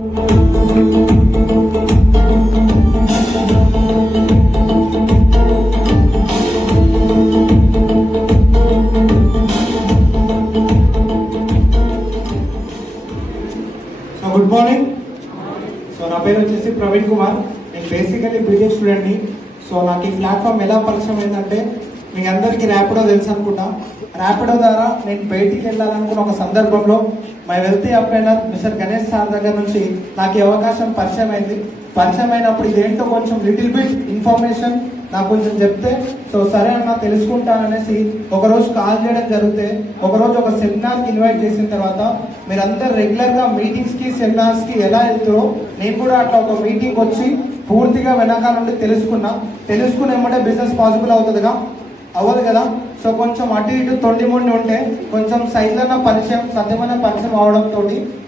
Good morning. So నా పేరు వచ్చేసి ప్రవీణ్ కుమార్. నేను బేసికలీ బీటెక్ స్టూడెంట్ని. సో నాకు ఈ ప్లాట్ఫామ్ ఎలా పరిచయం ఏంటంటే, మీకు అందరికీ ర్యాపిడో తెలుసు అనుకుంటా. ర్యాపిడో ద్వారా నేను బయటికి వెళ్ళాలనుకున్న ఒక సందర్భంలో my wealthy upliner mister Ganesh sir దగ్గర నుంచి నాకు ఈ అవకాశం పరిచయం అయింది. పరిచయం అయినప్పుడు ఇదేంటో కొంచెం లిటిల్ బిట్ ఇన్ఫర్మేషన్ నాకు కొంచెం చెప్తే, సో సరే అన్న తెలుసుకుంటాననేసి ఒకరోజు కాల్ చేయడం జరిగితే, ఒకరోజు ఒక సెమినార్కి ఇన్వైట్ చేసిన తర్వాత మీరందరూ రెగ్యులర్గా మీటింగ్స్కి సెమినార్స్కి ఎలా వెళ్తారో నేను కూడా అట్లా ఒక మీటింగ్ వచ్చి పూర్తిగా వెనకాల నుండి తెలుసుకుని ఏమంటే బిజినెస్ పాసిబుల్ అవుతుందిగా, అవ్వదు కదా. సో కొంచెం అటు ఇటు తొండి మొండి ఉంటే కొంచెం సైడ్లన్న పరిచయం సత్యమైన పరిచయం అవడంతో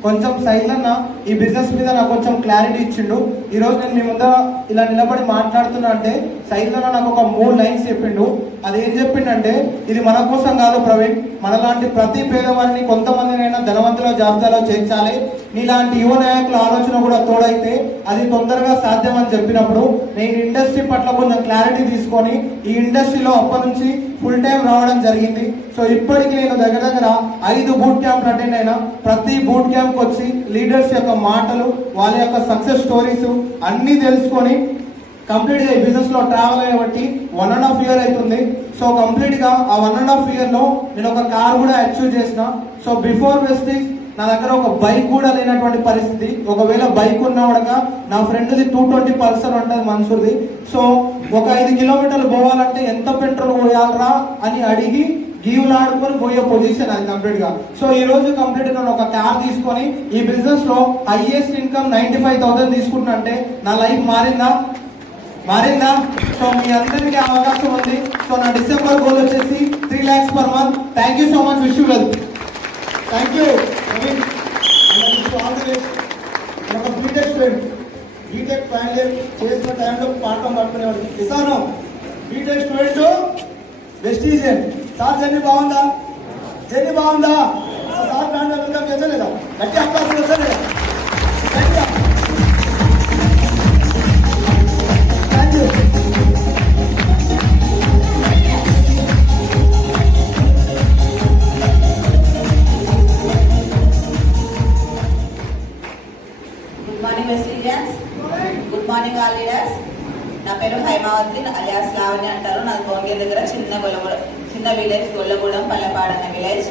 కొంచెం సైడ్లన్న ఈ బిజినెస్ మీద నాకు కొంచెం క్లారిటీ ఇచ్చిండు. ఈరోజు నేను మీ ముందర ఇలా నిలబడి మాట్లాడుతున్నా అంటే సైడ్లన్న నాకు ఒక 3 లైన్స్ చెప్పిండు. అది ఏం చెప్పిండంటే, ఇది మన కోసం కాదు ప్రవీణ్, మనలాంటి ప్రతి పేదవారిని కొంతమందినైనా ధనవంతుల జాబితాలో చేర్చాలి, నీలాంటి యువ నాయకుల ఆలోచన కూడా తోడైతే అది తొందరగా సాధ్యం అని చెప్పినప్పుడు నేను ఇండస్ట్రీ పట్ల కొంచెం క్లారిటీ తీసుకొని ఈ ఇండస్ట్రీలో అప్పటి నుంచి ఫుల్ టైం రావడం జరిగింది. సో ఇప్పటికి నేను దగ్గర 5 బూట్ క్యాంప్లు అటెండ్ అయినా. ప్రతి బూట్ క్యాంప్కి వచ్చి లీడర్స్ యొక్క మాటలు, వాళ్ళ యొక్క సక్సెస్ స్టోరీస్ అన్నీ తెలుసుకొని కంప్లీట్ గా ఈ బిజినెస్ లో ట్రావెల్ అయ్యేబట్టి 1.5 year అవుతుంది. సో కంప్లీట్ గా ఆ 1.5 year లో నేను ఒక కార్ కూడా అచీవ్ చేసిన. సో బిఫోర్ వెస్టింగ్ నా దగ్గర ఒక బైక్ కూడా లేనటువంటి పరిస్థితి. ఒకవేళ బైక్ ఉన్నా కూడా నా ఫ్రెండ్ది 220 పల్సర్ ఉంటుంది మన్సూర్ది. సో ఒక 5 kilometers పోవాలంటే ఎంత పెట్రోల్ పోయాలరా అని అడిగి గీవులాడుకొని పోయే పొజిషన్ అది కంప్లీట్ గా. సో ఈ రోజు కంప్లీట్ గా ఒక కార్ తీసుకొని ఈ బిజినెస్ లో హైయెస్ట్ ఇన్కమ్ 95,000 తీసుకుంటున్నా అంటే నా లైఫ్ మారిందా? సో మీ అందరికీ అవకాశం ఉంది. సో నా డిసెంబర్ గోల్ వచ్చేసి 3 lakhs per month. Thank you so much. Wish you well. Thank you. ఒక BTech student, BTech final year చేసిన టైంలో పాఠం పట్టుకునేవాడు. కిసాను BTech student Vestigian. Sir journey బాగుందా? సార్ బ్రాండ్ వెళ్తలేదా? గట్టి అవకాశం వచ్చలేదా? Thank you. Good morning all leaders. నా పేరు హైమావతి అలియాస్ లావణ్య అంటారు. నాది భువనగిరి దగ్గర చిన్న విలేజ్ గొల్లగూడెం పల్లెపాడు అనే విలేజ్.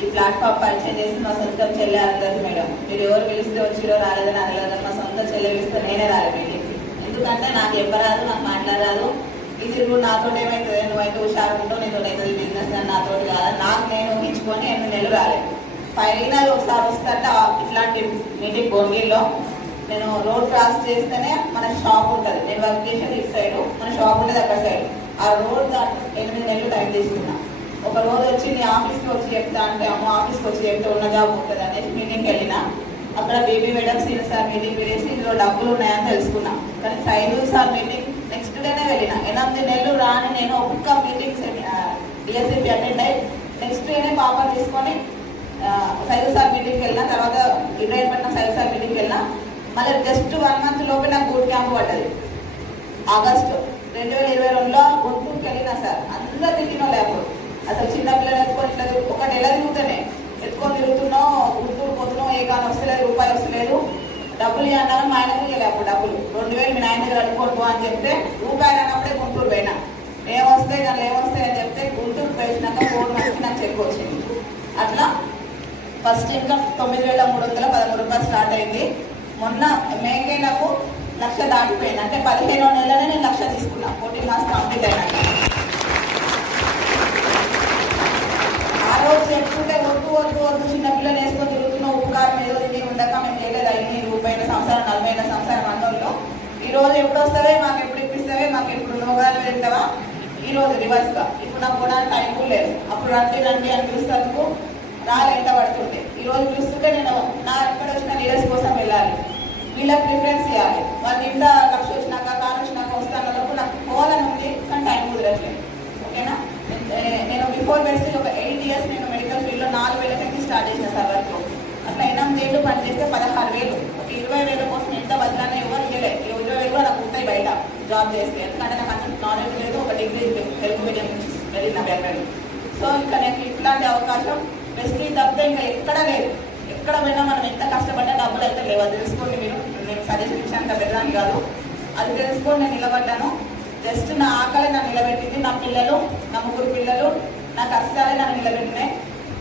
ఈ ప్లాట్ఫామ్ పరిచయం చేసి మా సొంత చెల్లె అరుంధతి మేడం. మీరు ఎవరు పిలిస్తే వచ్చిరో రాలేదని అనలేదని మా సొంత చెల్లె పిలిస్తే నేనే రాలేదు. ఎందుకంటే నాకు చెప్పరాదు, నాకు మాట్లాడరాదు. ఈ తిరుగు నాతో ఏమవుతుంది, నువ్వైతే హుషారు ఉంటావు, నీతో అవుతుంది బిజినెస్ అని నాతో కాదు. నాకు నేను ఊహించుకొని 8 నెలలు రాలేదు. ఫైనల్ ఒకసారి వస్తుంటే ఇట్లాంటి మీటింగ్ భువనగిరిలో నేను రోడ్ క్రాస్ చేస్తేనే మన షాప్ ఉంటుంది. నేను వర్క్ చేసేది ఇటు సైడ్, మన షాప్ ఉండేది అక్కడ సైడ్. ఆ రోడ్ దాటి 8 నెలలు టైం తీసుకున్నా. ఒక రోజు వచ్చి నీ ఆఫీస్కి వచ్చి చెప్తా అంటే, అమ్మ ఆఫీస్కి వచ్చి చెప్తే ఉన్న జాబ్ ఉంటుంది అనేసి మీటింగ్కి వెళ్ళినా. అక్కడ baby madam senior sir meeting వెళ్ళేసి ఇందులో డబ్బులు ఉన్నాయని తెలుసుకున్నా. కానీ సైదు సార్ మీటింగ్ నెక్స్ట్ డేనే వెళ్ళిన. 8 నెలలు రాని నేను ఒక్క మీటింగ్ డిఎస్సిపి అటెండ్ అయ్యి నెక్స్ట్ డేనే పాప తీసుకొని సైదు సార్ మీటింగ్కి వెళ్ళిన. తర్వాత రిటైర్మెంట్ సైదు సార్ మీటింగ్కి వెళ్ళిన. మళ్ళీ జస్ట్ 1 month లోపే నాకు బూట్ క్యాంప్ పడ్డది. ఆగస్టు 2022లో గుంటూరుకి వెళ్ళినా సార్. అందరూ తిరిగిన లేకపోతే అసలు చిన్నపిల్లలు ఎత్తుకొని ఇట్లా ఒక నెల తిరుగుతూనే ఎత్తుకొని తిరుగుతున్నావు, గుంటూరు పోతున్నావు, ఏ కానీ వస్తలేదు, రూపాయి వస్తలేదు. డబ్బులు ఇవ్వడానికి మా ఆయనకు ఇవ్వలేపు డబ్బులు 2000 మీ నాయన దగ్గర అడుక్కొని పో అని చెప్తే రూపాయలు అన్నప్పుడే గుంటూరు పోయినా. ఏమొస్తాయి అని చెప్తే గుంటూరు పోయినాక 4 months నాకు చెక్ వచ్చింది. అట్లా ఫస్ట్ ఇన్కమ్ 9,313 రూపాయలు స్టార్ట్ అయింది. మొన్న మేకే నాకు 1,00,000 దాటిపోయింది. అంటే 15వ నెలలోనే నేను 1,00,000 తీసుకున్నా. 14 months కంప్లీట్ అయినాక. ఆ రోజు చెప్పుకుంటే వద్దు చిన్నపిల్లలు వేసుకొని తిరుగుతున్న ఉపకారం ఏదో ఇది ఉండక మేము చేయలేదు. 5 రూపాయల సంవత్సరం 40 సంవత్సరం అన్నంలో ఈ రోజు ఎప్పుడు వస్తావే, మాకు ఎప్పుడు ఇప్పిస్తావే, మాకు ఎప్పుడు రోగాలు వెళ్తావా, ఈ రోజు రివర్స్గా. ఇప్పుడు నాకు కూడా టైం కూడా లేదు. అప్పుడు రండి అని పిలుస్తాను రాళ్ళు ఎంట పడుతుంటే. ఈ రోజు పిలుస్తుంటే నేను నా ఎక్కడ వచ్చిన లీడర్స్ కోసం వెళ్ళాలి, వీళ్ళకి ప్రిఫరెన్స్ ఇవ్వాలి. వాళ్ళు ఇంత 1,00,000 వచ్చినాక కాను వచ్చినాక వస్తాను నాకు పోవాలని ఉంది, కానీ టైం కుదరట్లేదు. ఓకేనా. నేను బిఫోర్ బెస్ట్ ఒక 8 years నేను మెడికల్ ఫీల్డ్లో 4,000 నుంచి స్టార్ట్ చేసిన సార్ వర్క్. అట్లా 8 ఏళ్ళు పనిచేస్తే 16,000. ఒక జాబ్ చేస్తే, ఎందుకంటే నాకు అంత నాలెడ్జ్ లేదు. ఒక డిగ్రీ తెలుగు మీడియం నుంచి వెళ్ళిన బ్యాక్గ్రౌండ్. సో ఇంకా నాకు ఇట్లాంటి అవకాశం ప్రెస్టీజ్ తప్పితే ఇంకా ఎక్కడ లేదు. ఎక్కడ పోయినా మనం ఎంత కష్టపడ్డా డబ్బులు అయితే లేవు. అది తెలుసుకోండి మీరు. నేను సజెషన్ ఇచ్చాను పెద్దదాన్ని కాదు, అది తెలుసుకొని నేను నిలబడ్డాను. జస్ట్ నా ఆకలి నన్ను నిలబెట్టింది. నా పిల్లలు, నా 3 పిల్లలు, నా కష్టాలే నన్ను నిలబెట్టినాయి.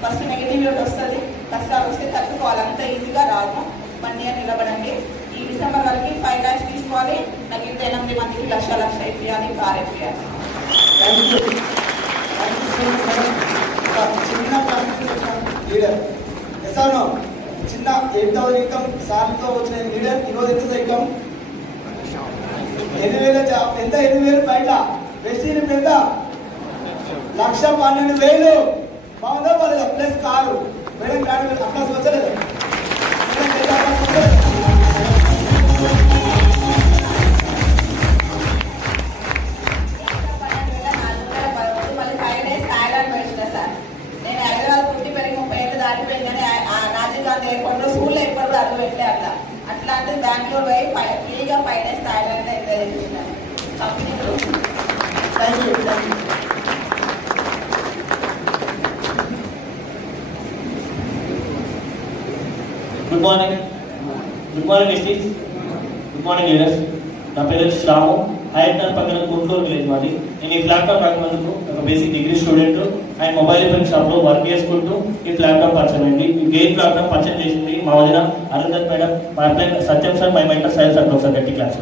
ఫస్ట్ నెగిటివిటీ వస్తుంది, కష్టాలు వస్తే తట్టుకోవాలి, అంత ఈజీగా రాదు. 1 ఇయర్ నిలబడండి. ఈ డిసెంబర్ వరకు 5 lakhs తీసుకోవాలి. నాకు ఇంత 8 మందికి లక్ష ఇవ్వాలి, కార్ ఇవ్వాలి. చిన్న లీడర్ ఎసానో చిన్న 8,000 ఇన్కమ్ సార్తో వచ్చిన లీడర్ ఈరోజు ఎంత ఇన్కమ్ 8,000 ఎంత 8,000 బయట వెస్టీని ఎంత 1,12,000 బాగుందా బాగా plus car madam car applause వచ్చలేదు. ఎయిర్పోర్ట్లో స్కూల్లో ఎప్పుడు అడుగు పెట్టలే అట్లాంటిది బెంగళూరు పోయి ఫ్రీగా 5 days థాయిలాండ్ అయితే చేసినాను కంపెనీలు. Thank you. గుడ్ మార్నింగ్ ఎస్టీస్, గుడ్ మార్నింగ్ లీడర్స్. నా పేరు వచ్చి రాము. హైదరాబాద్ పక్కన గుంటూరు విలేజ్ మాది. నేను ఈ ప్లాట్ఫామ్ రాకముందుకు ఒక basic degree student and mobile repairing shop లో వర్క్ చేసుకుంటూ ఈ ప్లాట్ఫామ్ పరిచయం అయింది. ఈ గేమ్ ప్లాట్ఫామ్ పరిచయం చేసింది మా వదిన అరుంధత్ మేడం, మా apply Satyam sir, my mentor science అంటారు సార్ గట్టి క్లాస్.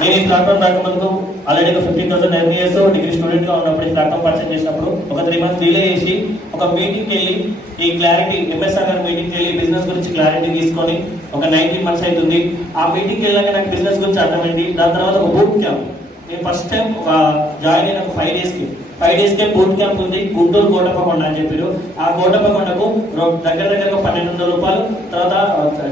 నేను ఈ ప్లాట్ఫామ్ రాకముందుకు ఆల్రెడీ ఒక 15,000 MBS డిగ్రీ స్టూడెంట్ గా ఉన్నప్పుడు ఈ ప్లాట్ఫామ్ పరిచయం చేసినప్పుడు ఒక 3 months డిలే చేసి ఒక మీటింగ్కి వెళ్ళి ఈ క్లారిటీ ఎంఎస్ఆర్ గారి మీటింగ్కి వెళ్ళి బిజినెస్ గురించి క్లారిటీ తీసుకొని ఒక 19 months అవుతుంది. ఆ మీటింగ్కి వెళ్ళాక నాకు బిజినెస్ గురించి అర్థమైంది. దాని తర్వాత ఒక బూట్ క్యాంప్ నేను ఫస్ట్ టైం ఒక జాయిన్ అయిన 5 days బూట్ క్యాంప్ ఉంది గుంటూరు కోటప్పకొండ అని చెప్పారు. ఆ కోటప్పకొండకు దగ్గర 1,200 రూపాయలు, తర్వాత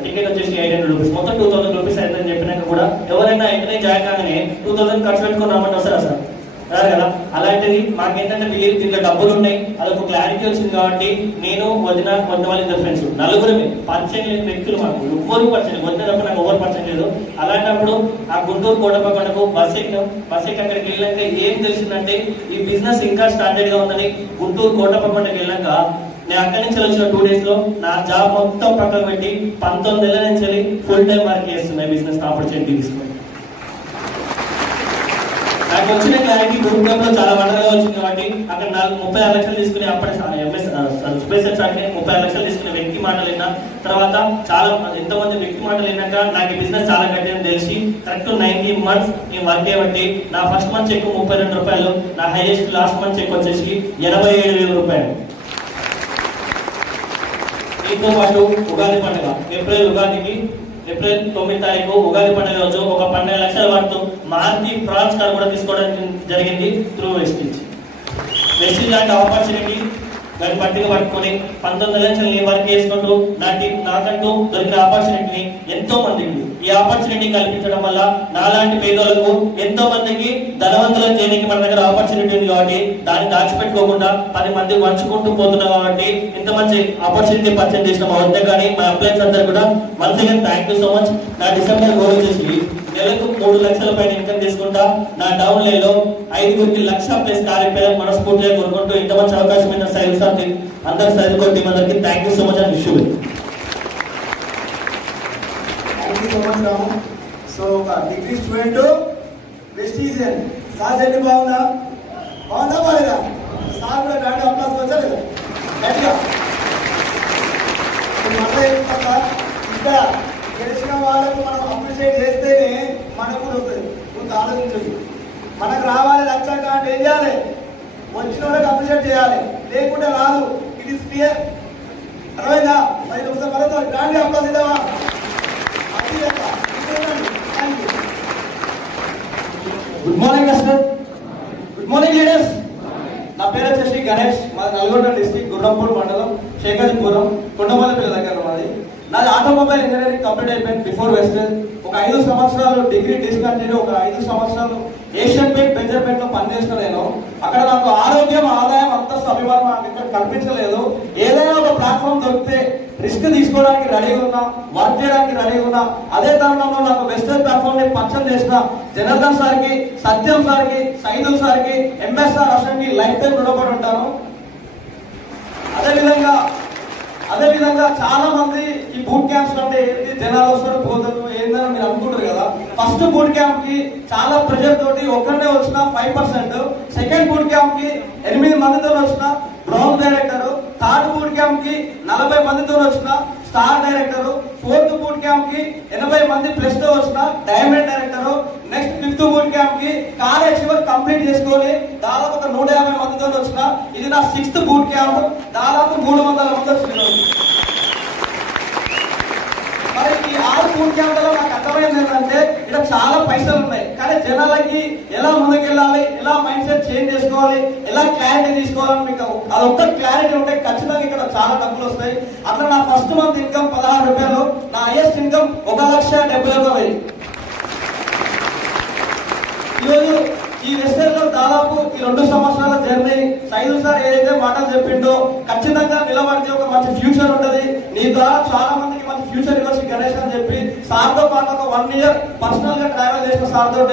టికెట్ వచ్చేసి 800 రూపీస్, మొత్తం 2,000 రూపీస్ అవుతుందని చెప్పినాక కూడా ఎవరైనా వెంటనే జాయిన్ కాగానే 2,000 ఖర్చు పెట్టుకుని రమ్మంటే వస్తారా సార్? రారు కదా. అలాంటిది మాకేంటంటే బిలీవ్ దీంట్లో డబ్బులు ఉన్నాయి, అదొక క్లారిటీ వచ్చింది. కాబట్టి నేను వదిన వాళ్ళ ఇద్దరు ఫ్రెండ్స్ నలుగురమే పరిచయం లేని వ్యక్తులు, మాకు ఎవ్వరు పరిచయం వదిన తప్ప నాకు ఎవరు పరిచయం లేదు. అలాంటప్పుడు ఆ గుంటూరు కోటప్పకొండకు బస్ ఎక్కి అక్కడికి వెళ్ళాక ఏం తెలిసిందంటే ఈ బిజినెస్ ఇంకా స్టాండర్డ్ గా ఉందని. గుంటూరు కోటప్పకొండకి వెళ్ళాక నేను అక్కడి నుంచి వచ్చిన 2 days లో నా జాబ్ మొత్తం పక్కన పెట్టి 19 నెలల నుంచి ఫుల్ టైం వర్క్ చేస్తున్నాయి బిజినెస్ ఆపర్చునిటీ తీసుకొని. నాకు వచ్చిన క్లారిటీ గురుకులంలో చాలా వండర్గా వచ్చింది. కాబట్టి అక్కడ 36 లక్షలు తీసుకుని అప్పటి స్పేసెస్ అంటే 36 లక్షలు తీసుకునే వ్యక్తి మాటలు విన్నా. తర్వాత చాలా ఎంతమంది వ్యక్తి మాటలు విన్నాక నాకు ఈ బిజినెస్ చాలా గట్టిగా తెలిసి కరెక్ట్ 19 months నేను వర్క్ చేయబట్టి నా ఫస్ట్ మంత్ చెక్ 32 రూపాయలు, నా హైయెస్ట్ లాస్ట్ మంత్ చెక్ వచ్చేసి 87,000 రూపాయలు. దీంతో పాటు ఉగాది పండుగ ఏప్రిల్ 9వ తారీఖు ఉగాది పండుగ రోజు ఒక 12 లక్షల వరకు మారుతి ఫ్రాన్స్ కార్ కూడా తీసుకోవడానికి జరిగింది త్రూ వెస్టీజ్ లాంటి ఆపర్చునిటీ దాన్ని పట్టిగా పట్టుకొని 19 నెలల నుంచి నేను వర్క్ చేసుకుంటూ నాకంటూ దొరికిన ఆపర్చునిటీని ఎంతో మందికి ఈ ఆపర్చునిటీ కల్పించడం వల్ల నాలాంటి పేదలకు ఎంతో మందికి ధనవంతులను చేయడానికి మన దగ్గర ఆపర్చునిటీ ఉంది. కాబట్టి దాన్ని దాచిపెట్టుకోకుండా 10 మందికి పంచుకుంటూ పోతున్నాం. కాబట్టి ఇంత మంచి ఆపర్చునిటీ పరిచయం చేసిన మా వద్ద కానీ మా అప్లైన్స్ అందరూ కూడా once again thank you so much. నా డిసెంబర్ గోల్ వచ్చేసి నెలకు 3 లక్షల పైన ఇన్కమ్ చేసుకుంటా నా డౌన్ లైన్ లో 5గురికి 1,00,000+ కార్యక్రమం మనస్ఫూర్తిగా కోరుకుంటూ ఇంత మంచి అవకాశం అయిన సైల్ సార్ అందరి సైల్ టీం అందరికి thank you so much and wish you. Thank you so much Ramu. So ఒక డిగ్రీ స్టూడెంట్ వెస్టీజియన్ సార్ ఎన్ని బాగుందా బాగాలేదా? సార్ కూడా గ్రాండ్ అప్లాస్ వచ్చా లేదా గట్టిగా సార్. ఇక్కడ గెలిచిన వాళ్ళకు మనం అప్రిషియేట్ చేస్తేనే మనకు కూడా వస్తుంది. కొంత ఆలోచించండి. మనకు రావాలి లక్ష అంటే ఏం చేయాలి? వచ్చిన వాళ్ళకి అప్రిషియేట్ చేయాలి, లేకుంటే రాదు. It is clear. అర్థమైందా? మరి ఒకసారి మరొక గ్రాండ్ అప్లాస్ ఇద్దామా? Good morning sir, good morning leaders. నా పేరు వచ్చేసి గణేష్, మాది నల్గొండ డిస్ట్రిక్ట్ గుర్రంపూర్ మండలం శేఖరిపురం కొండమల్లపల్లి దగ్గర మాది. నాది ఆటోమొబైల్ ఇంజనీరింగ్ కంప్లీట్ అయిపోయింది బిఫోర్ వెస్టర్న్. ఒక 5 సంవత్సరాలు డిగ్రీ డిస్కంటిన్యూ, ఒక 5 సంవత్సరాలు ఏషియన్ పెయింట్ బెంజర్పేట్ లో పనిచేసిన నేను. అక్కడ నాకు ఆరోగ్యం, ఆదాయం, అంతస్తు, అభిమానం నాకు ఇక్కడ కనిపించలేదు. ఏదైనా ఒక ప్లాట్ఫామ్ దొరికితే రిస్క్ తీసుకోవడానికి రెడీగా ఉన్నా, వర్క్ చేయడానికి రెడీగా ఉన్నా. అదే తరుణంలో నాకు వెస్టర్న్ ప్లాట్ఫామ్ ని పరిచయం చేసిన జనార్దన్ సార్కి, సత్యం సార్కి, సైదుల్ సార్కి, ఎంఎస్ఆర్ అసెంబ్లీ లైఫ్ టైం రుణపడి ఉంటాను. అదేవిధంగా చాలా మంది ఈ బూట్ క్యాంప్స్ అంటే ఏంటి, జనాలు వస్తారు పోతారు ఏందని మీరు అనుకుంటారు కదా. ఫస్ట్ బూట్ క్యాంప్ కి చాలా ప్రెషర్ తోటి ఒక్కనే వచ్చిన 5%, సెకండ్ బూట్ క్యాంప్ కి 8 మందితో వచ్చిన brown director, third boot camp కి 40 మందితో వచ్చిన star director, fourth boot camp కి 80 మంది ప్లస్ తో వచ్చిన diamond director, next fifth boot camp కి కార్ అచీవర్ కంప్లీట్ చేసుకొని దాదాపు ఒక 150 మందితో వచ్చిన. ఇది నా 6th బూట్ క్యాంప్. దాదాపు 300 మంది వచ్చినారు. మరి ఈ 6 బూట్ క్యాంప్లలో నాకు అర్థమైంది ఏంటంటే ఇక్కడ చాలా పైసలు ఉన్నాయి, కానీ జనాలకి ఎలా ముందుకెళ్ళాలి, ఎలా మైండ్ సెట్ చేంజ్ చేసుకోవాలి, ఎలా క్లారిటీ తీసుకోవాలని మీకు అదొక్క క్లారిటీ ఉంటే ఖచ్చితంగా ఇక్కడ చాలా డబ్బులు వస్తాయి. అట్లా నా ఫస్ట్ మంత్ ఇన్కమ్ 16 రూపాయలు, నా హైయెస్ట్ ఇన్కమ్ 1,71,000. ఈరోజు ఈ వెస్టర్న్లో దాదాపు ఈ 2 సంవత్సరాల జర్నీ సైదుల్ సార్ ఏదైతే మాటలు చెప్పిండో ఖచ్చితంగా నిలబడితే ఒక మంచి ఫ్యూచర్ ఉంటుంది, నీ ద్వారా చాలా మందికి మంచి ఫ్యూచర్ ఇవ్వచ్చు గణేష్ అని చెప్పి సార్తో పాటు ఒక 1 year పర్సనల్ గా ట్రావెల్ చేసిన సార్తో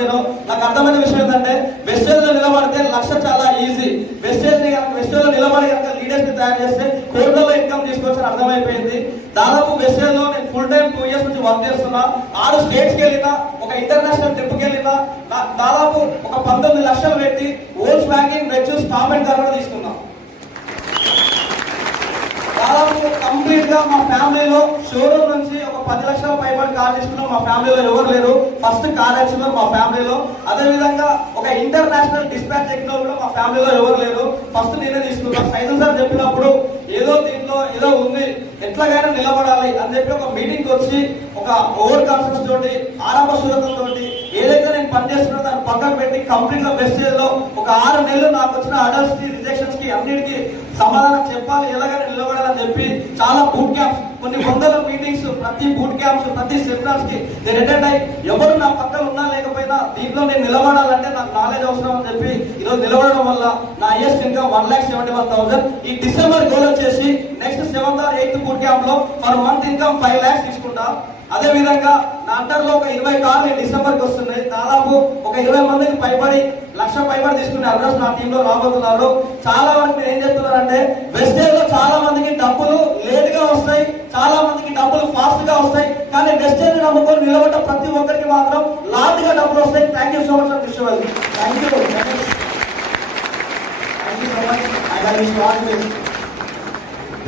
నాకు అర్థమైన విషయం ఏంటంటే వెస్టర్న్ లో నిలబడితే లక్ష చాలా ఈజీ. వెస్టర్న్ లో నిలబడి కనుక లీడర్స్ ని తయారు చేస్తే కోట్లలో ఇన్కమ్ తీసుకోవచ్చని అర్థమైపోయింది. దాదాపు వెస్టర్న్ లో నేను ఫుల్ టైం 2 years నుంచి వర్క్ చేస్తున్నా. 6 స్టేట్స్ కి వెళ్ళినా, ఒక ఇంటర్నేషనల్ ట్రిప్ కి వెళ్ళినా, దాదాపు ఒక 19 లక్షలు పెట్టి ఓల్స్ బ్యాంకింగ్ వెచ్యూస్ టాప్ అండ్ కార్ తీసుకున్నాం. దాదాపు కంప్లీట్ గా మా ఫ్యామిలీలో షోరూమ్ నుంచి ఒక 10 లక్షల పైబడి కార్ తీసుకున్నాం. మా ఫ్యామిలీలో ఎవరు లేరు, ఫస్ట్ కార్ వచ్చినారు మా ఫ్యామిలీలో. అదే విధంగా ఒక ఇంటర్నేషనల్ డిస్పాచ్ ఎక్కిన కూడా మా ఫ్యామిలీలో ఎవరు లేరు, ఫస్ట్ నేనే తీసుకున్నాను. సైదుల్ సార్ చెప్పినప్పుడు ఏదో దీంట్లో ఏదో ఉంది, ఎట్లాగైనా నిలబడాలి అని చెప్పి ఒక మీటింగ్ వచ్చి ఒక ఓవర్ కాన్ఫిడెన్స్ తోటి, ఆరంభ శూరతం తోటి ఏదైతే నేను పనిచేస్తున్నా దాన్ని పక్కన పెట్టి కంప్లీట్ గా వెస్టేజ్ లో ఒక 6 నెలలు నాకు వచ్చిన అడల్ట్స్ కి, రిజెక్షన్స్ కి అన్నిటికీ సమాధానం చెప్పాలి, ఎలాగైనా నిలబడాలని చెప్పి చాలా బూట్ క్యాంప్స్, కొన్ని 100 మీటింగ్స్, ప్రతి బూట్ క్యాంప్స్, ప్రతి సెమినార్స్ కి నేను అటెండ్ అయ్యి ఎవరు నా పక్కన ఉన్నా లేకపోయినా దీంట్లో నేను నిలబడాలంటే నాకు నాలెడ్జ్ అవసరం అని చెప్పి ఈరోజు నిలబడడం వల్ల నా హైయెస్ట్ ఇన్కమ్ 1,71,000. ఈ డిసెంబర్ గోల్ వచ్చేసి next 7th or 8th boot camp లో పర్ మంత్ ఇన్కమ్ 5 lakhs తీసుకుంటా. అదే విధంగా నా అండర్లో ఒక 20 కార్లు డిసెంబర్కి వస్తున్నాయి. దాదాపు ఒక 20 మందికి పైబడి, 1,00,000 పైబడి తీసుకునే అడ్రస్ నా టీంలో రాబోతున్నారు. చాలా వరకు మీరు ఏం చెప్తున్నారంటే వెస్టేజ్ లో చాలా మందికి డబ్బులు లేట్ గా వస్తాయి, చాలా మందికి డబ్బులు ఫాస్ట్ గా వస్తాయి, కానీ వెస్టేజ్ నమ్ముకొని నిలబడ్డ ప్రతి ఒక్కరికి మాత్రం లాట్ గా డబ్బులు వస్తాయి. Thank you so much for visual. Thank you so much.